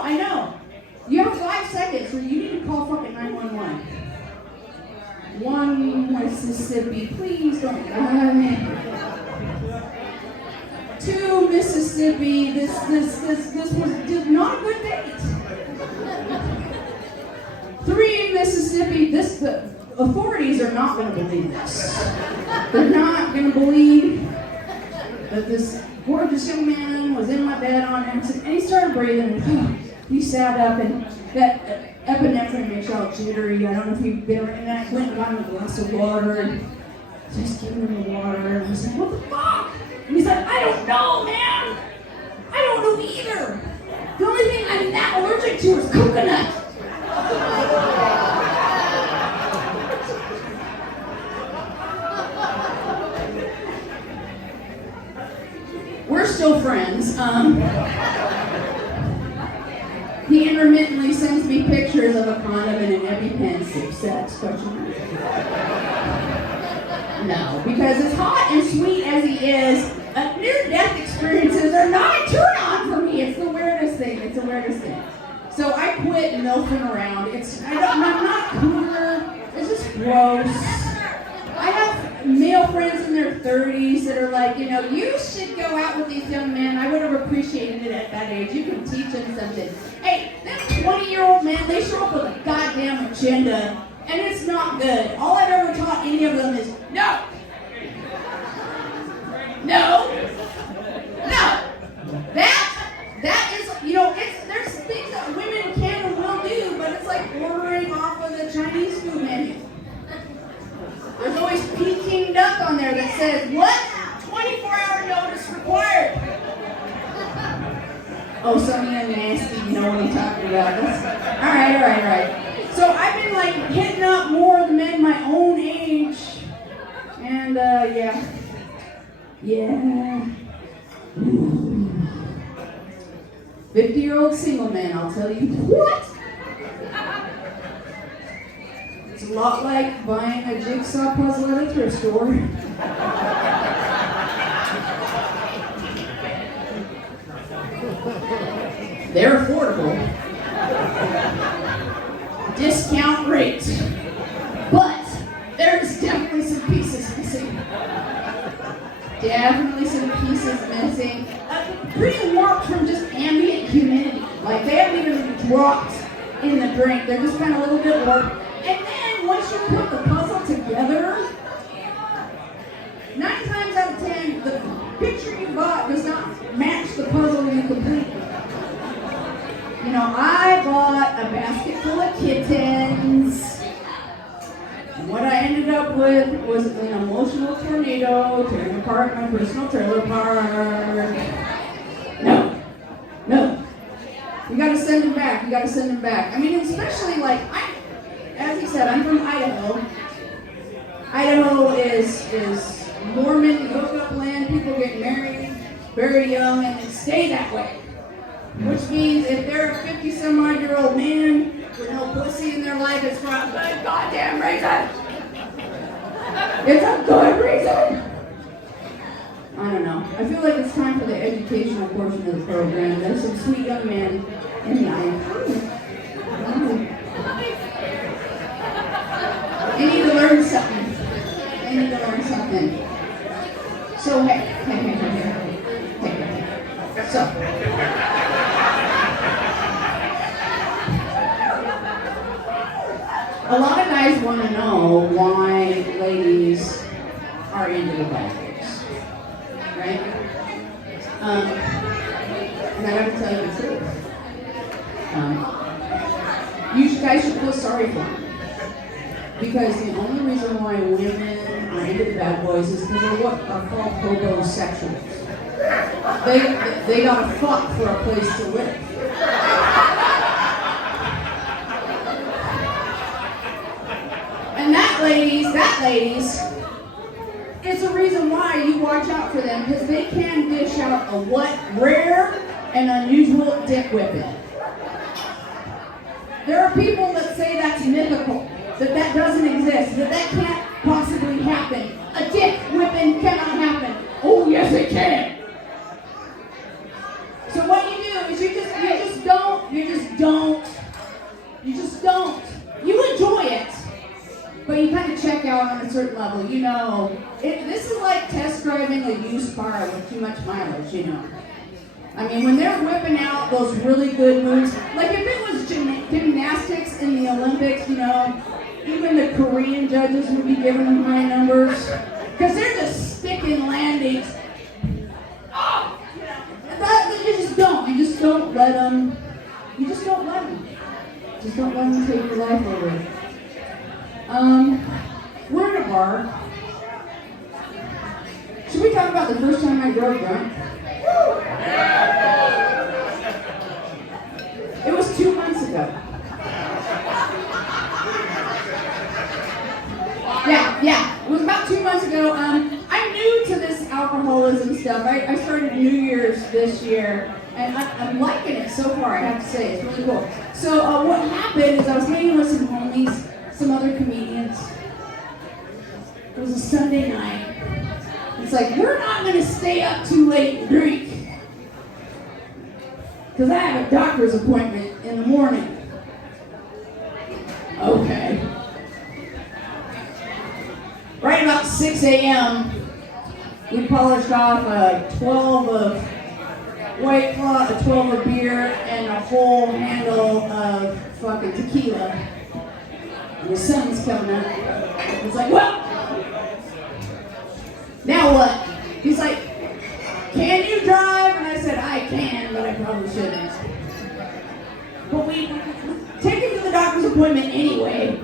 I know. You have 5 seconds, so you need to call fucking 911. 1 Mississippi, please don't die. 2 Mississippi, this was not a good date. 3 Mississippi, the authorities are not going to believe this. They're not going to believe that this gorgeous young man was in my bed on accident, and he started breathing, and he sat up, and that epinephrine makes you all jittery. I don't know if you've been around, and I went and got him a glass of water, and just giving him the water, and I was like, what the fuck? And he's like, I don't know, man. I don't know either. The only thing I'm that allergic to is coconut. We're still friends. He intermittently sends me pictures of a condom and an EpiPen sex question. No, because as hot and sweet as he is, near-death experiences are not a turn-on for me. It's the weirdest thing. It's the weirdest thing. So I quit milfing around. I'm not cooler. It's just gross. I have male friends in their 30s that are like, you should go out with these young men. I would have appreciated it at that age. You can teach them something. Hey, them 20-year-old men, they show up with a goddamn agenda, and it's not good. All I've ever taught any of them is, no. That is, there's things that women can and will do, but it's like ordering off of the Chinese food menu. There's always Peking duck on there that says, what? 24-hour notice required. Oh, some of you nasty, you know what I'm talking about. All right. So I've been like hitting up more of the men my own age. And yeah. 50-year-old single man, I'll tell you what? It's a lot like buying a jigsaw puzzle at a thrift store. They're affordable. Discount rate. But there's definitely some pieces missing. Definitely some pieces missing. Pretty warped from just ambient humidity. Like they haven't even dropped in the drink. They're just kind of a little bit warped. And then once you put the puzzle together, 9 times out of 10, the picture you bought does not match the puzzle you completed. I bought a basket full of kittens. And what I ended up with was an emotional tornado tearing apart my personal trailer park. No. You gotta send them back. I mean, especially like, as he said, I'm from Idaho. Idaho is Mormon hookup land. People get married very young and they stay that way. Which means if they're a 50-some-odd-year-old man with no pussy in their life, it's for a good goddamn reason. It's a good reason. I don't know. I feel like it's time for the educational portion of the program. There's some sweet young men in the aisle. They need to learn something. So, hey. So. A lot of guys want to know why ladies are into the bad boys, right? And I got to tell you the truth. You guys should feel sorry for them. Because the only reason why women are into the bad boys is because they're what are called hobosexuals. They gotta fuck for a place to live. And that ladies, is the reason why you watch out for them, because they can dish out a rare and unusual dick whipping. There are people that say that's mythical, that doesn't exist, that can't possibly happen. A dick whipping cannot happen. Oh yes it can. So what you do is you just don't. You just don't. You enjoy it, but you kind of check out on a certain level. You know, this is like test driving a used car with too much mileage, you know. I mean, when they're whipping out those really good moves, like if it was gymnastics in the Olympics, you know, even the Korean judges would be giving them high numbers, because they're just sticking landings. Oh, you know, you just don't. You just don't let them. You just don't let them. Just don't let them take your life away. We're in a bar. Should we talk about the first time I drove drunk? It was 2 months ago. Yeah. It was about 2 months ago. I'm new to this alcoholism stuff. I started New Year's this year, and I'm liking it so far, I have to say. It's really cool. So what happened is I was hanging with some homies, some other comedians. It was a Sunday night. It's like, we're not going to stay up too late and drink, because I have a doctor's appointment in the morning. Okay. Right about 6 a.m., we polished off a 12 of White Claw, a 12 of beer, and a whole handle of fucking tequila. And the sun's coming up. It's like, well, now what? He's like, can you drive? And I said, I can, but I probably shouldn't. But we take him to the doctor's appointment anyway.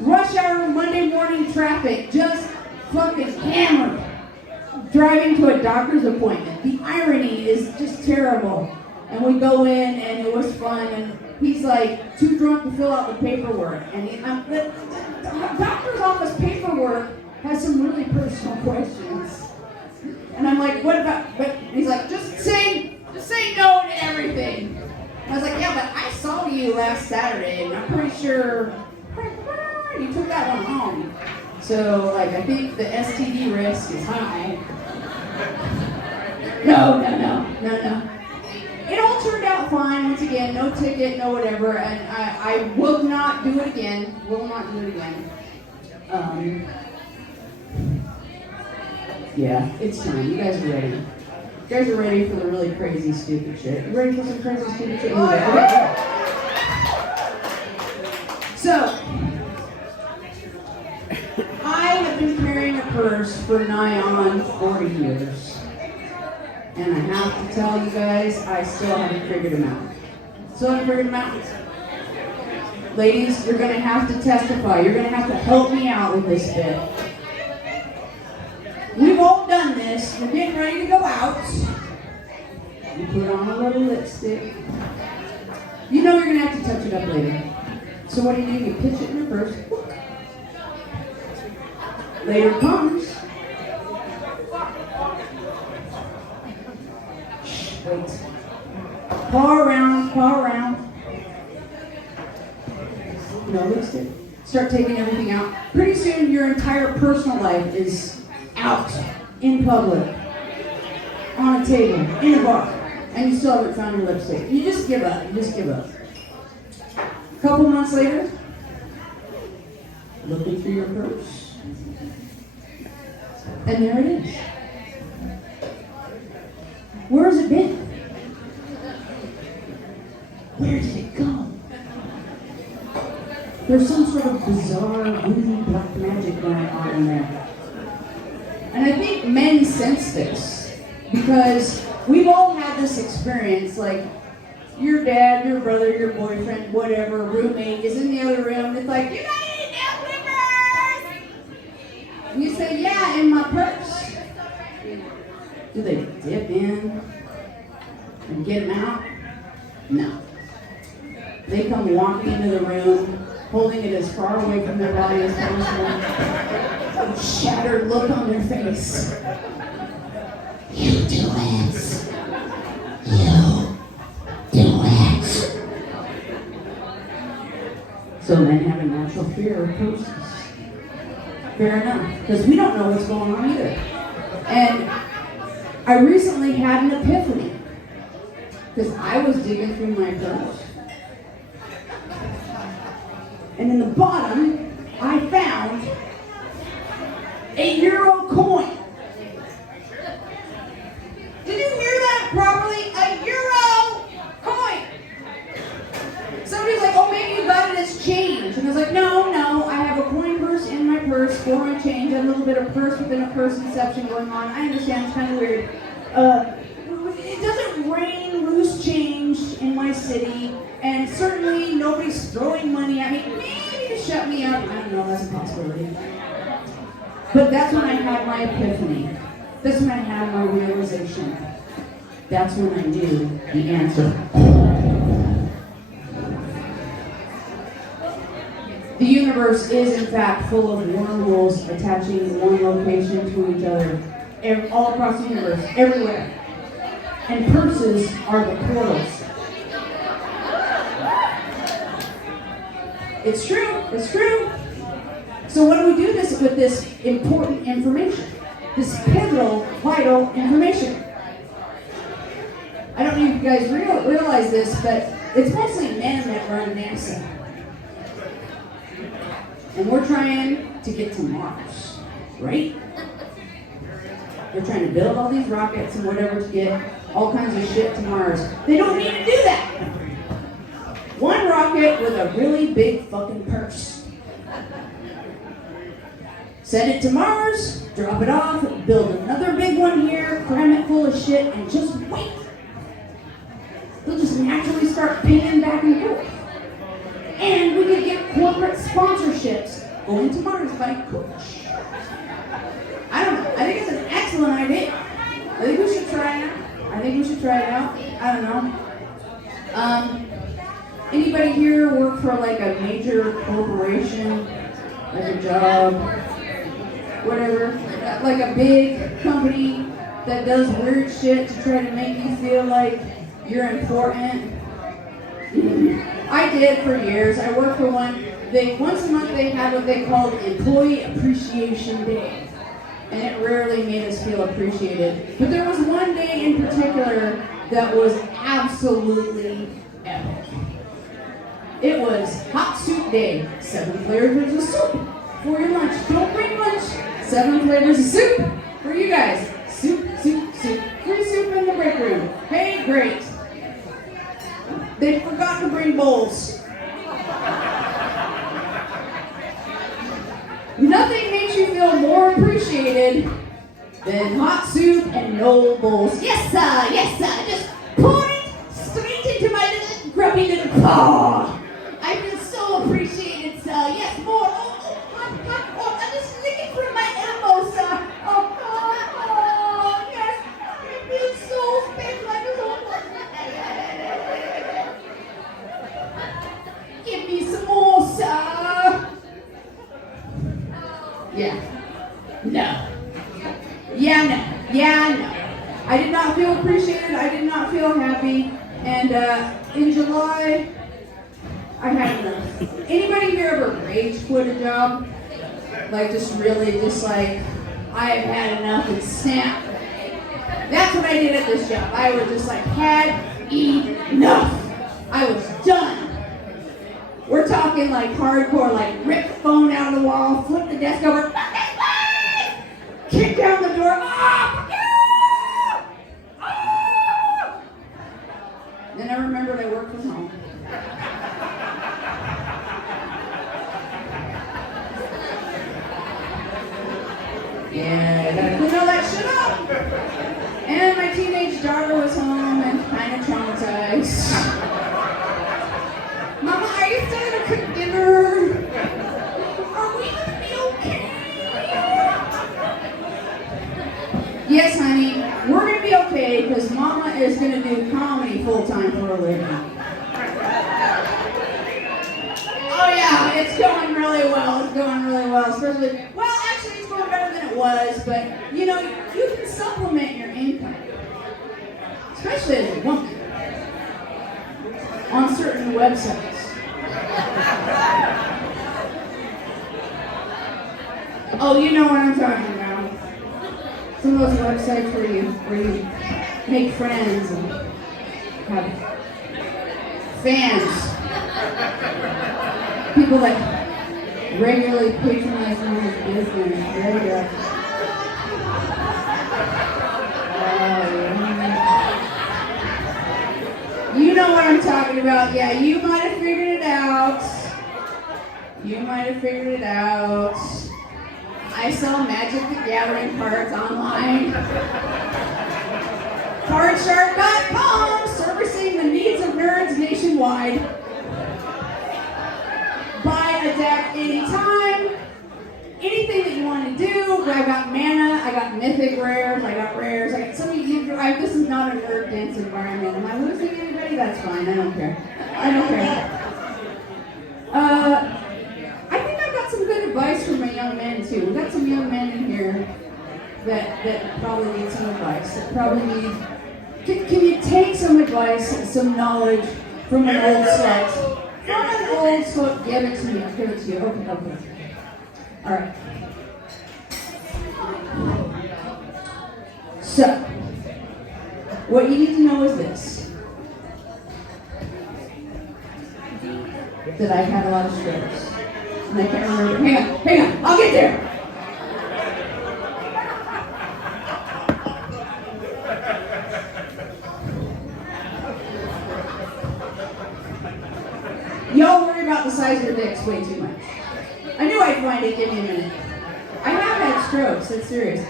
Rush hour Monday morning traffic, just fucking hammered. Driving to a doctor's appointment. The irony is just terrible. And we go in, and it was fun, and he's like too drunk to fill out the paperwork. And the doctor's office paperwork has some really personal questions. And I'm like, what about, but he's like, just say no to everything. I was like, yeah, but I saw you last Saturday, and I'm pretty sure you took that one home. So, like, I think the STD risk is high. No. It all turned out fine. Once again, no ticket, no whatever, and I will not do it again. Yeah, it's time. You guys are ready. You guys are ready for the really crazy, stupid shit. You ready for some crazy, stupid shit? Okay. So, I have been carrying a purse for nigh on 40 years. And I have to tell you guys, I still haven't figured him out. Ladies, you're going to have to testify. You're going to have to help me out with this bit. We've all done this. We're getting ready to go out. You put on a little lipstick. You know you're going to have to touch it up later. So what do? You pitch it in your purse. Later comes. Wait. Paw around. No lipstick. Start taking everything out. Pretty soon your entire personal life is out in public, on a table, in a bar, and you still haven't found your lipstick. You just give up. A couple months later, looking through your purse, and there it is. Where has it been? Where did it go? There's some sort of bizarre, voodoo, black magic going on in there. And I think men sense this, because we've all had this experience, like your dad, your brother, your boyfriend, whatever, roommate is in the other room, and it's like, you got any nail clippers? And you say, yeah, in my purse. Do they dip in and get them out? No. They come walking into the room, holding it as far away from their body as possible. A shattered look on their face. You do it. You do it. So men have a natural fear of purses. Fair enough, because we don't know what's going on either. And I recently had an epiphany, because I was digging through my purse, And in the bottom, I found a euro coin. Did you hear that properly? A euro coin. Somebody's like, oh, maybe you got it as change. And I was like, no, I have a coin purse in my purse for my change. A little bit of purse within a purse inception going on. I understand, it's kind of weird. It doesn't rain loose change in my city, and certainly nobody's throwing money at me. Maybe to shut me up. I don't know, that's a possibility. But that's when I had my epiphany. That's when I had my realization. That's when I knew the answer. The universe is, in fact, full of wormholes attaching one location to each other, all across the universe, everywhere. And purses are the portals. It's true. It's true. So what do we do with this important information? This pivotal, vital information? I don't know if you guys realize this, but it's mostly men that run NASA. And we're trying to get to Mars, right? They're trying to build all these rockets and whatever to get all kinds of shit to Mars. They don't need to do that. One rocket with a really big fucking purse. Send it to Mars, drop it off, build another big one here, cram it full of shit, and just wait. They'll just naturally start pinging back and forth. And we could get corporate sponsorships going to Mars by Coach. I don't know. I think it's an excellent idea. I think we should try it out. I don't know. Anybody here work for like a major corporation, like a job, whatever, like a big company that does weird shit to try to make you feel like you're important? I did for years. I worked for one. Once a month they had what they called Employee Appreciation Day. And it rarely made us feel appreciated. But there was one day in particular that was absolutely epic. It was Hot Soup Day. 7 flavors of soup for your lunch. Don't bring lunch. 7 flavors of soup for you guys. Soup. Free soup in the break room. Hey, great. They forgot to bring bowls. Nothing makes you feel more appreciated than hot soup and no bowls. Yes, sir. Just pour it straight into my little grubby little paw. I feel so appreciated, sir. Yes, more. Oh, I'm just licking from my elbow, sir. Oh, yes. I feel so special. I just want to... Give me some more, sir. Yeah. No. I did not feel appreciated. I did not feel happy. And in July, I had enough. Anybody here ever rage quit a job? Like just like, I have had enough and snap. That's what I did at this job. I was just like, had enough. I was done. We're talking like hardcore, like rip the phone out of the wall, flip the desk over, kick down the door, Then I remembered I worked from home. Yeah, I gotta clean all that shit up. And my teenage daughter was home and kind of traumatized. Mama, are you still gonna cook dinner? Are we gonna be okay? Yes, honey, we're gonna be okay because Mama is gonna do comedy full time for a living. Oh yeah, it's going really well. Especially, actually it's going better than it was, but you know, you can supplement your income. Especially as a woman. On certain websites. Oh, you know what I'm talking about. Some of those websites where you make friends and have fans. people that regularly patronize women's business. There you go. You know what I'm talking about. Yeah, you might have figured it out. I sell Magic the Gathering cards online. Cardshark.com, servicing the needs of nerds nationwide. Buy a deck anytime. Anything that you want to do. I got mana, I got mythic rares, I got rares. I got some of you. This is not a nerd dance environment. Am I losing anybody? That's fine. I don't care. I think I've got some good advice for my young men too. We've got some young men in here that probably need some advice. That probably need. Can you take some advice, some knowledge from an old set? From an old set. Give it to me. I'll give it to you. Okay. All right. So, what you need to know is this. That I've had a lot of strokes. And I can't remember. Hang on. I'll get there. Y'all worry about the size of your dicks way too much. I knew I'd find it. Give me a minute. I have had strokes. That's serious.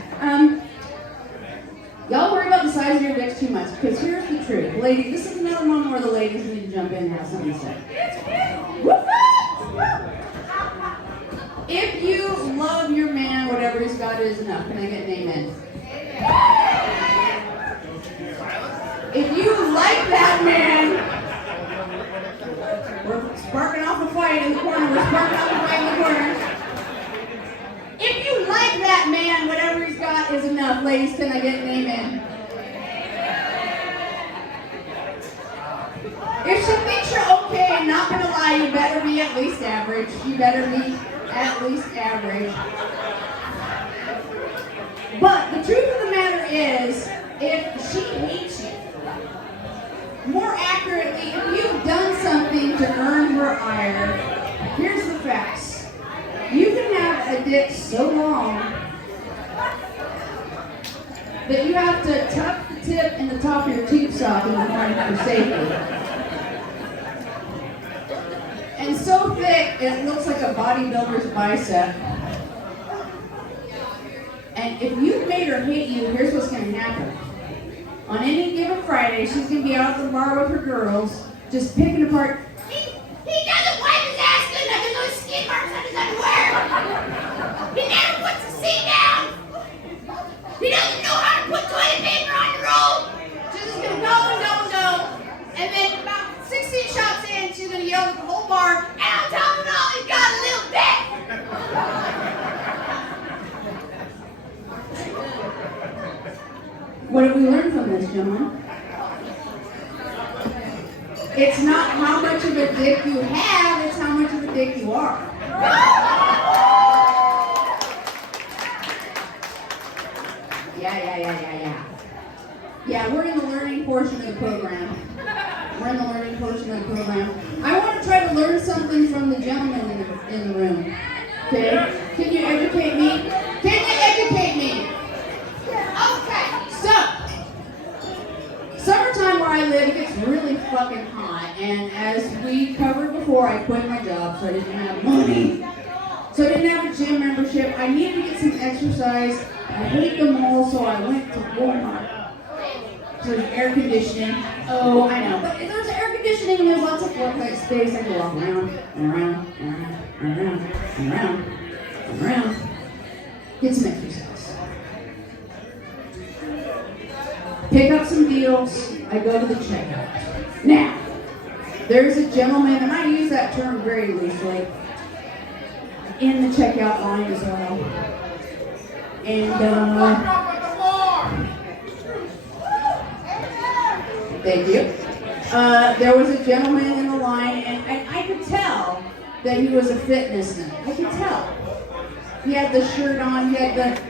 Y'all worry about the size of your dicks too much, because here's the truth. Ladies, this is another one where the ladies need to jump in and have something to say. If you love your man, whatever he's got is enough. Can I get an amen? If you like that man, we're sparking off a fight in the corner. If you like that man, whatever he's got is enough. Ladies, can I get an amen? If she thinks you're okay, I'm not going to lie, you better be at least average. But the truth of the matter is, if she hates you, more accurately, if you've done something to earn her ire, here's the facts. You can have a dick so long that you have to tuck the tip in the top of your tube sock in the morning for safety. And so thick, it looks like a bodybuilder's bicep. And if you've made her hate you, here's what's going to happen. On any given Friday, she's going to be out at the bar with her girls, just picking apart. He doesn't wipe his ass good enough. There's no skin marks on his underwear. He never puts the seat down. He doesn't know how to put toilet paper on the roll. She's just going to go. And then about 16 shots in, she's going to yell at the whole bar, and on top of it all, he's got a little dick. What have we learned from this, gentlemen? It's not how much of a dick you have, it's how much of a dick you are. Yeah, we're in the learning portion of the program. I want to try to learn something from the gentleman in the room. Okay? Can you educate me? Okay, so, summertime where I live, it gets really fucking hot, and as we covered before, I quit my job, so I didn't have money. So I didn't have a gym membership. I needed to get some exercise. I hate the mall, so I went to Walmart. So there's air conditioning. Oh, I know. But if there's air conditioning and there's lots of floor plate space, I can walk around. Get some exercise. Pick up some deals. I go to the checkout. Now, there's a gentleman, and I use that term very loosely, in the checkout line as well. And, thank you. There was a gentleman in the line, and I could tell that he was a fitness nut. I could tell. He had the shirt on, he had the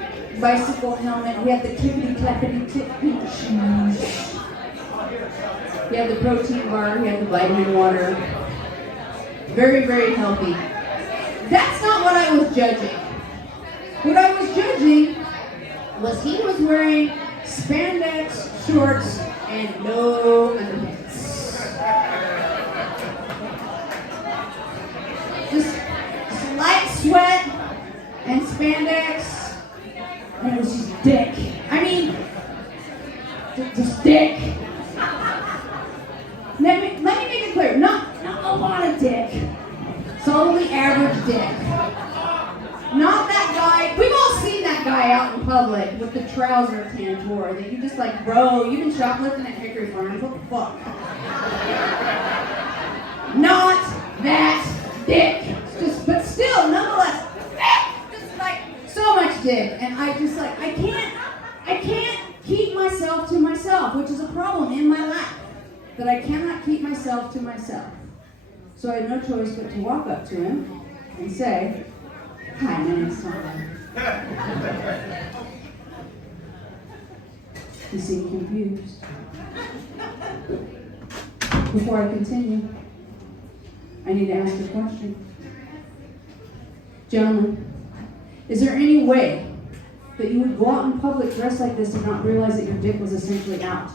bicycle helmet, he had the clippity-clappity tip-pink shoes. He had the protein bar, he had the vitamin water. Very, very healthy. That's not what I was judging. What I was judging was he was wearing spandex shorts and no underpants. Just light sweat and spandex, and it was just dick. I mean, just dick. Let me make it clear, not a lot of dick. Solidly average dick. Not that guy. We've all seen that guy out in public with the trouser tantour that you just like, bro, you've been shoplifting at Hickory Farms. What the fuck? Not that dick. Just, but still, nonetheless, just like so much dick. And I just like, I can't keep myself to myself, which is a problem in my life. That I cannot keep myself to myself. So I had no choice but to walk up to him and say, "Hi, my name's Tom." He seemed confused. Before I continue, I need to ask a question. Gentlemen, is there any way that you would go out in public dressed like this and not realize that your dick was essentially out?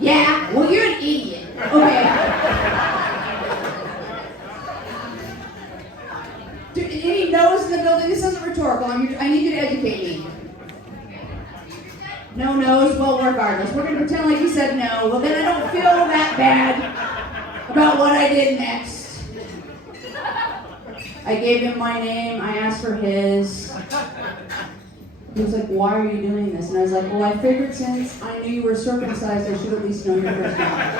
Yeah, well, you're an idiot. Okay. Any no's in the building? This isn't rhetorical. I need you to educate me. No no's? Well, regardless. We're going to pretend like you said no. Well, then I don't feel that bad about what I did next. I gave him my name. I asked for his. He was like, "Why are you doing this?" And I was like, "Well, I figured since I knew you were circumcised, I should at least know your personality."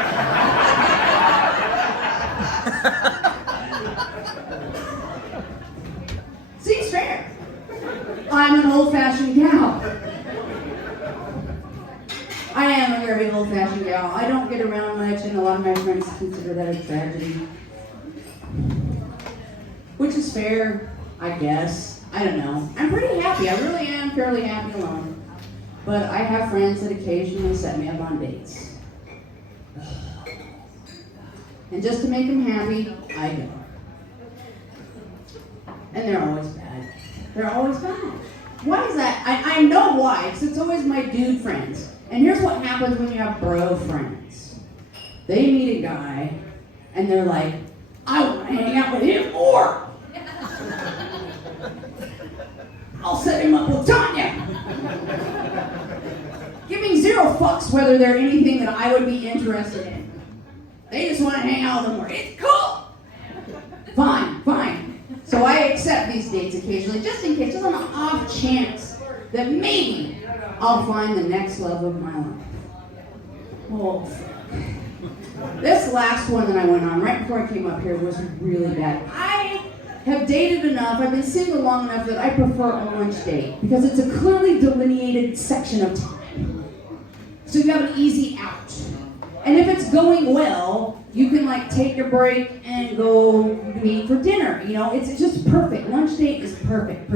Seems fair. I'm an old-fashioned gal. I am a very old-fashioned gal. I don't get around much, and a lot of my friends consider that a tragedy. Which is fair, I guess. I don't know. I'm pretty happy. I really am fairly happy alone. But I have friends that occasionally set me up on dates. And just to make them happy, I go. And they're always bad. They're always bad. Why is that? I know why, because it's always my dude friends. And here's what happens when you have bro friends. They meet a guy, and they're like, "I want to hang out with him more. I'll set him up with Tanya." Giving zero fucks whether they're anything that I would be interested in. They just want to hang out with them more. It's cool. Fine. So I accept these dates occasionally, just in case, just on the off chance that maybe I'll find the next love of my life. Oh, fuck. This last one that I went on right before I came up here was really bad. I have dated enough, I've been single long enough that I prefer a lunch date because it's a clearly delineated section of time. So you have an easy out. And if it's going well, you can like take a break and go meet for dinner. You know, it's just perfect. Lunch date is perfect.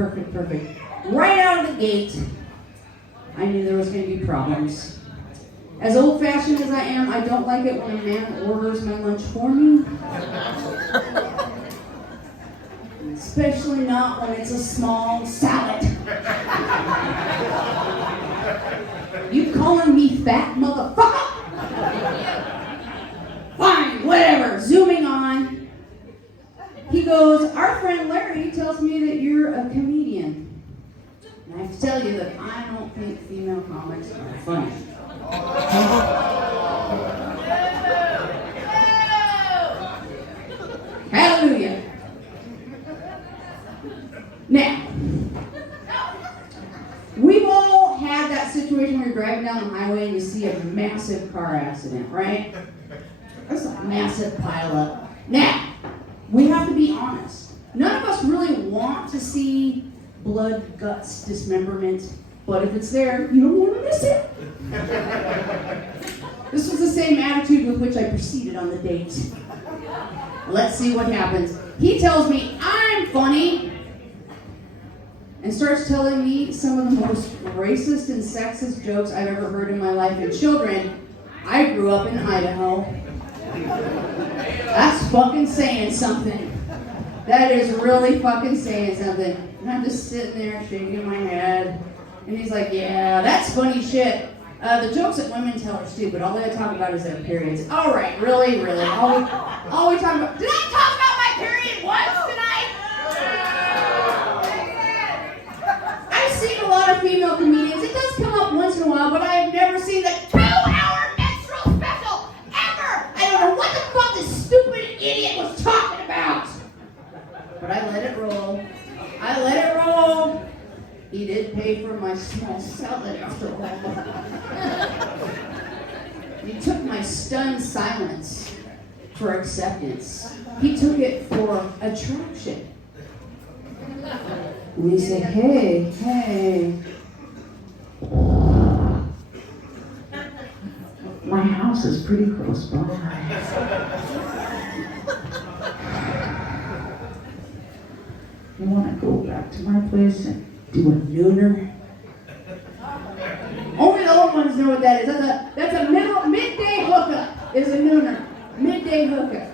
Right out of the gate, I knew there was going to be problems. As old-fashioned as I am, I don't like it when a man orders my lunch for me. Especially not when it's a small salad. You calling me fat, motherfucker? Fine, whatever. Zooming on. He goes, "Our friend Larry tells me that you're a comedian. And I have to tell you that I don't think female comics are funny." Hallelujah. Now, we've all had that situation where you're driving down the highway and you see a massive car accident, right? That's a massive pileup. Now, we have to be honest. None of us really want to see blood, guts, dismemberment, but if it's there, you don't want to miss it. This was the same attitude with which I proceeded on the date. Let's see what happens. He tells me I'm funny and starts telling me some of the most racist and sexist jokes I've ever heard in my life. And children, I grew up in Idaho. fucking saying something. That is really fucking saying something. And I'm just sitting there shaking my head. And he's like, yeah, that's funny shit. The jokes that women tell us too, but all they talk about is their periods. All right, really? All we talk about. Did I talk about my period once tonight? I've seen a lot of female comedians. It does come up once in a while, but I have never seen the 2-hour menstrual special ever. I don't know what the fuck this stupid idiot was talking about. But I let it roll. He did pay for my small salad after all. He took my stunned silence for acceptance. He took it for attraction. And he said, hey. My house is pretty close by. You want to go back to my place and do a nooner? Only the old ones know what that is. That's a midday hookup. Is a nooner. Midday hookup.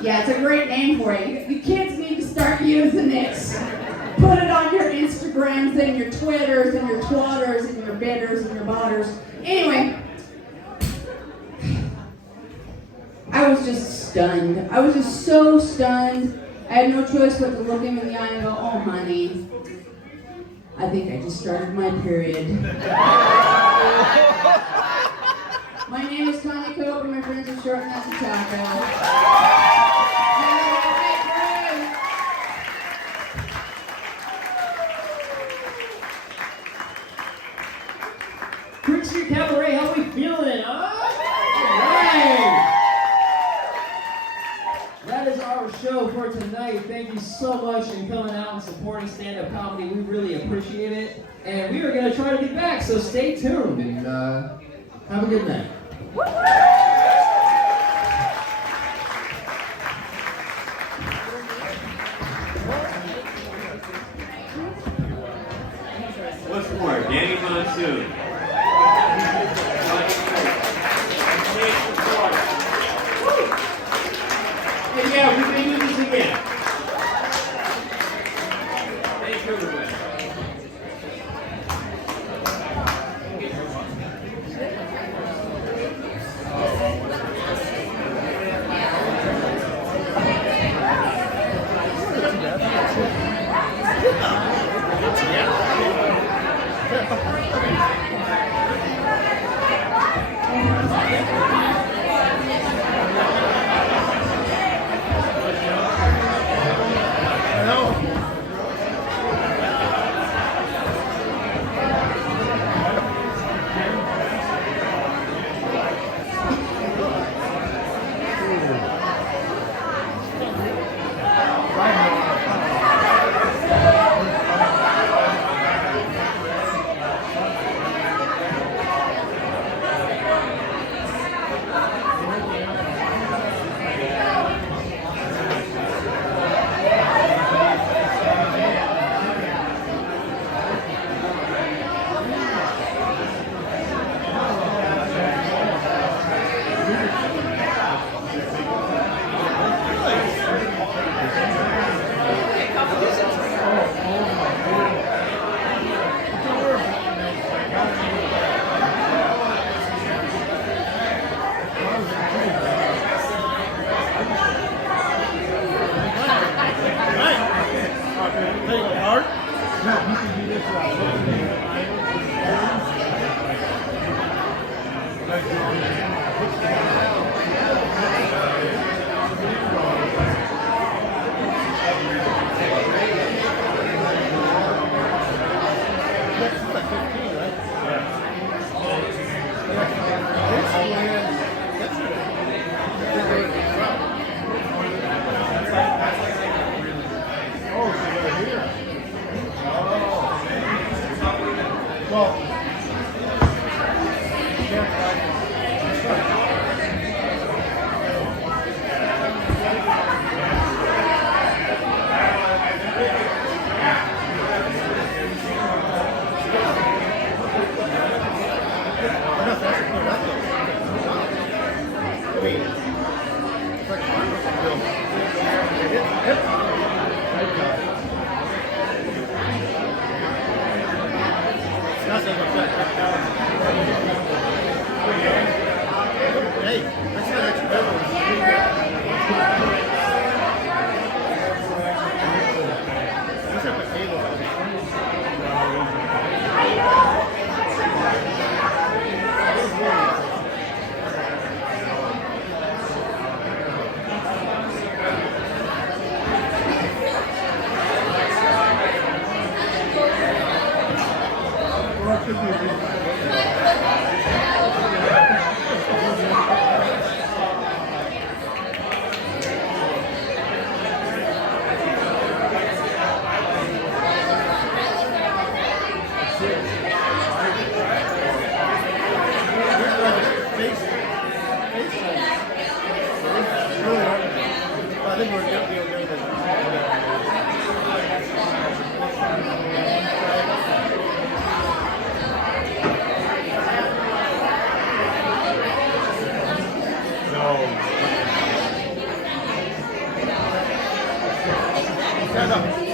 Yeah, it's a great name for it. You kids need to start using this. Put it on your Instagrams and your Twitters and your twatters and your bidders and your botters. Anyway, I was just stunned. I was just so stunned. I had no choice but to look him in the eye and go, oh, honey, I think I just started my period. My name is Tanya Cope, and my friends are short and that's a taco. Creek Street Cabaret, how we feeling? All right. That is our show for tonight. Thank you so much for coming out and supporting stand-up comedy. We really appreciate it. And we are going to try to get back, so stay tuned and have a good night. What's more, Danny Monsoon? And yeah, we can do this again. Thank you, everybody. Hey, that's not extra These are potatoes. I think we're going to be okay with Stand up.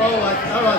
Oh,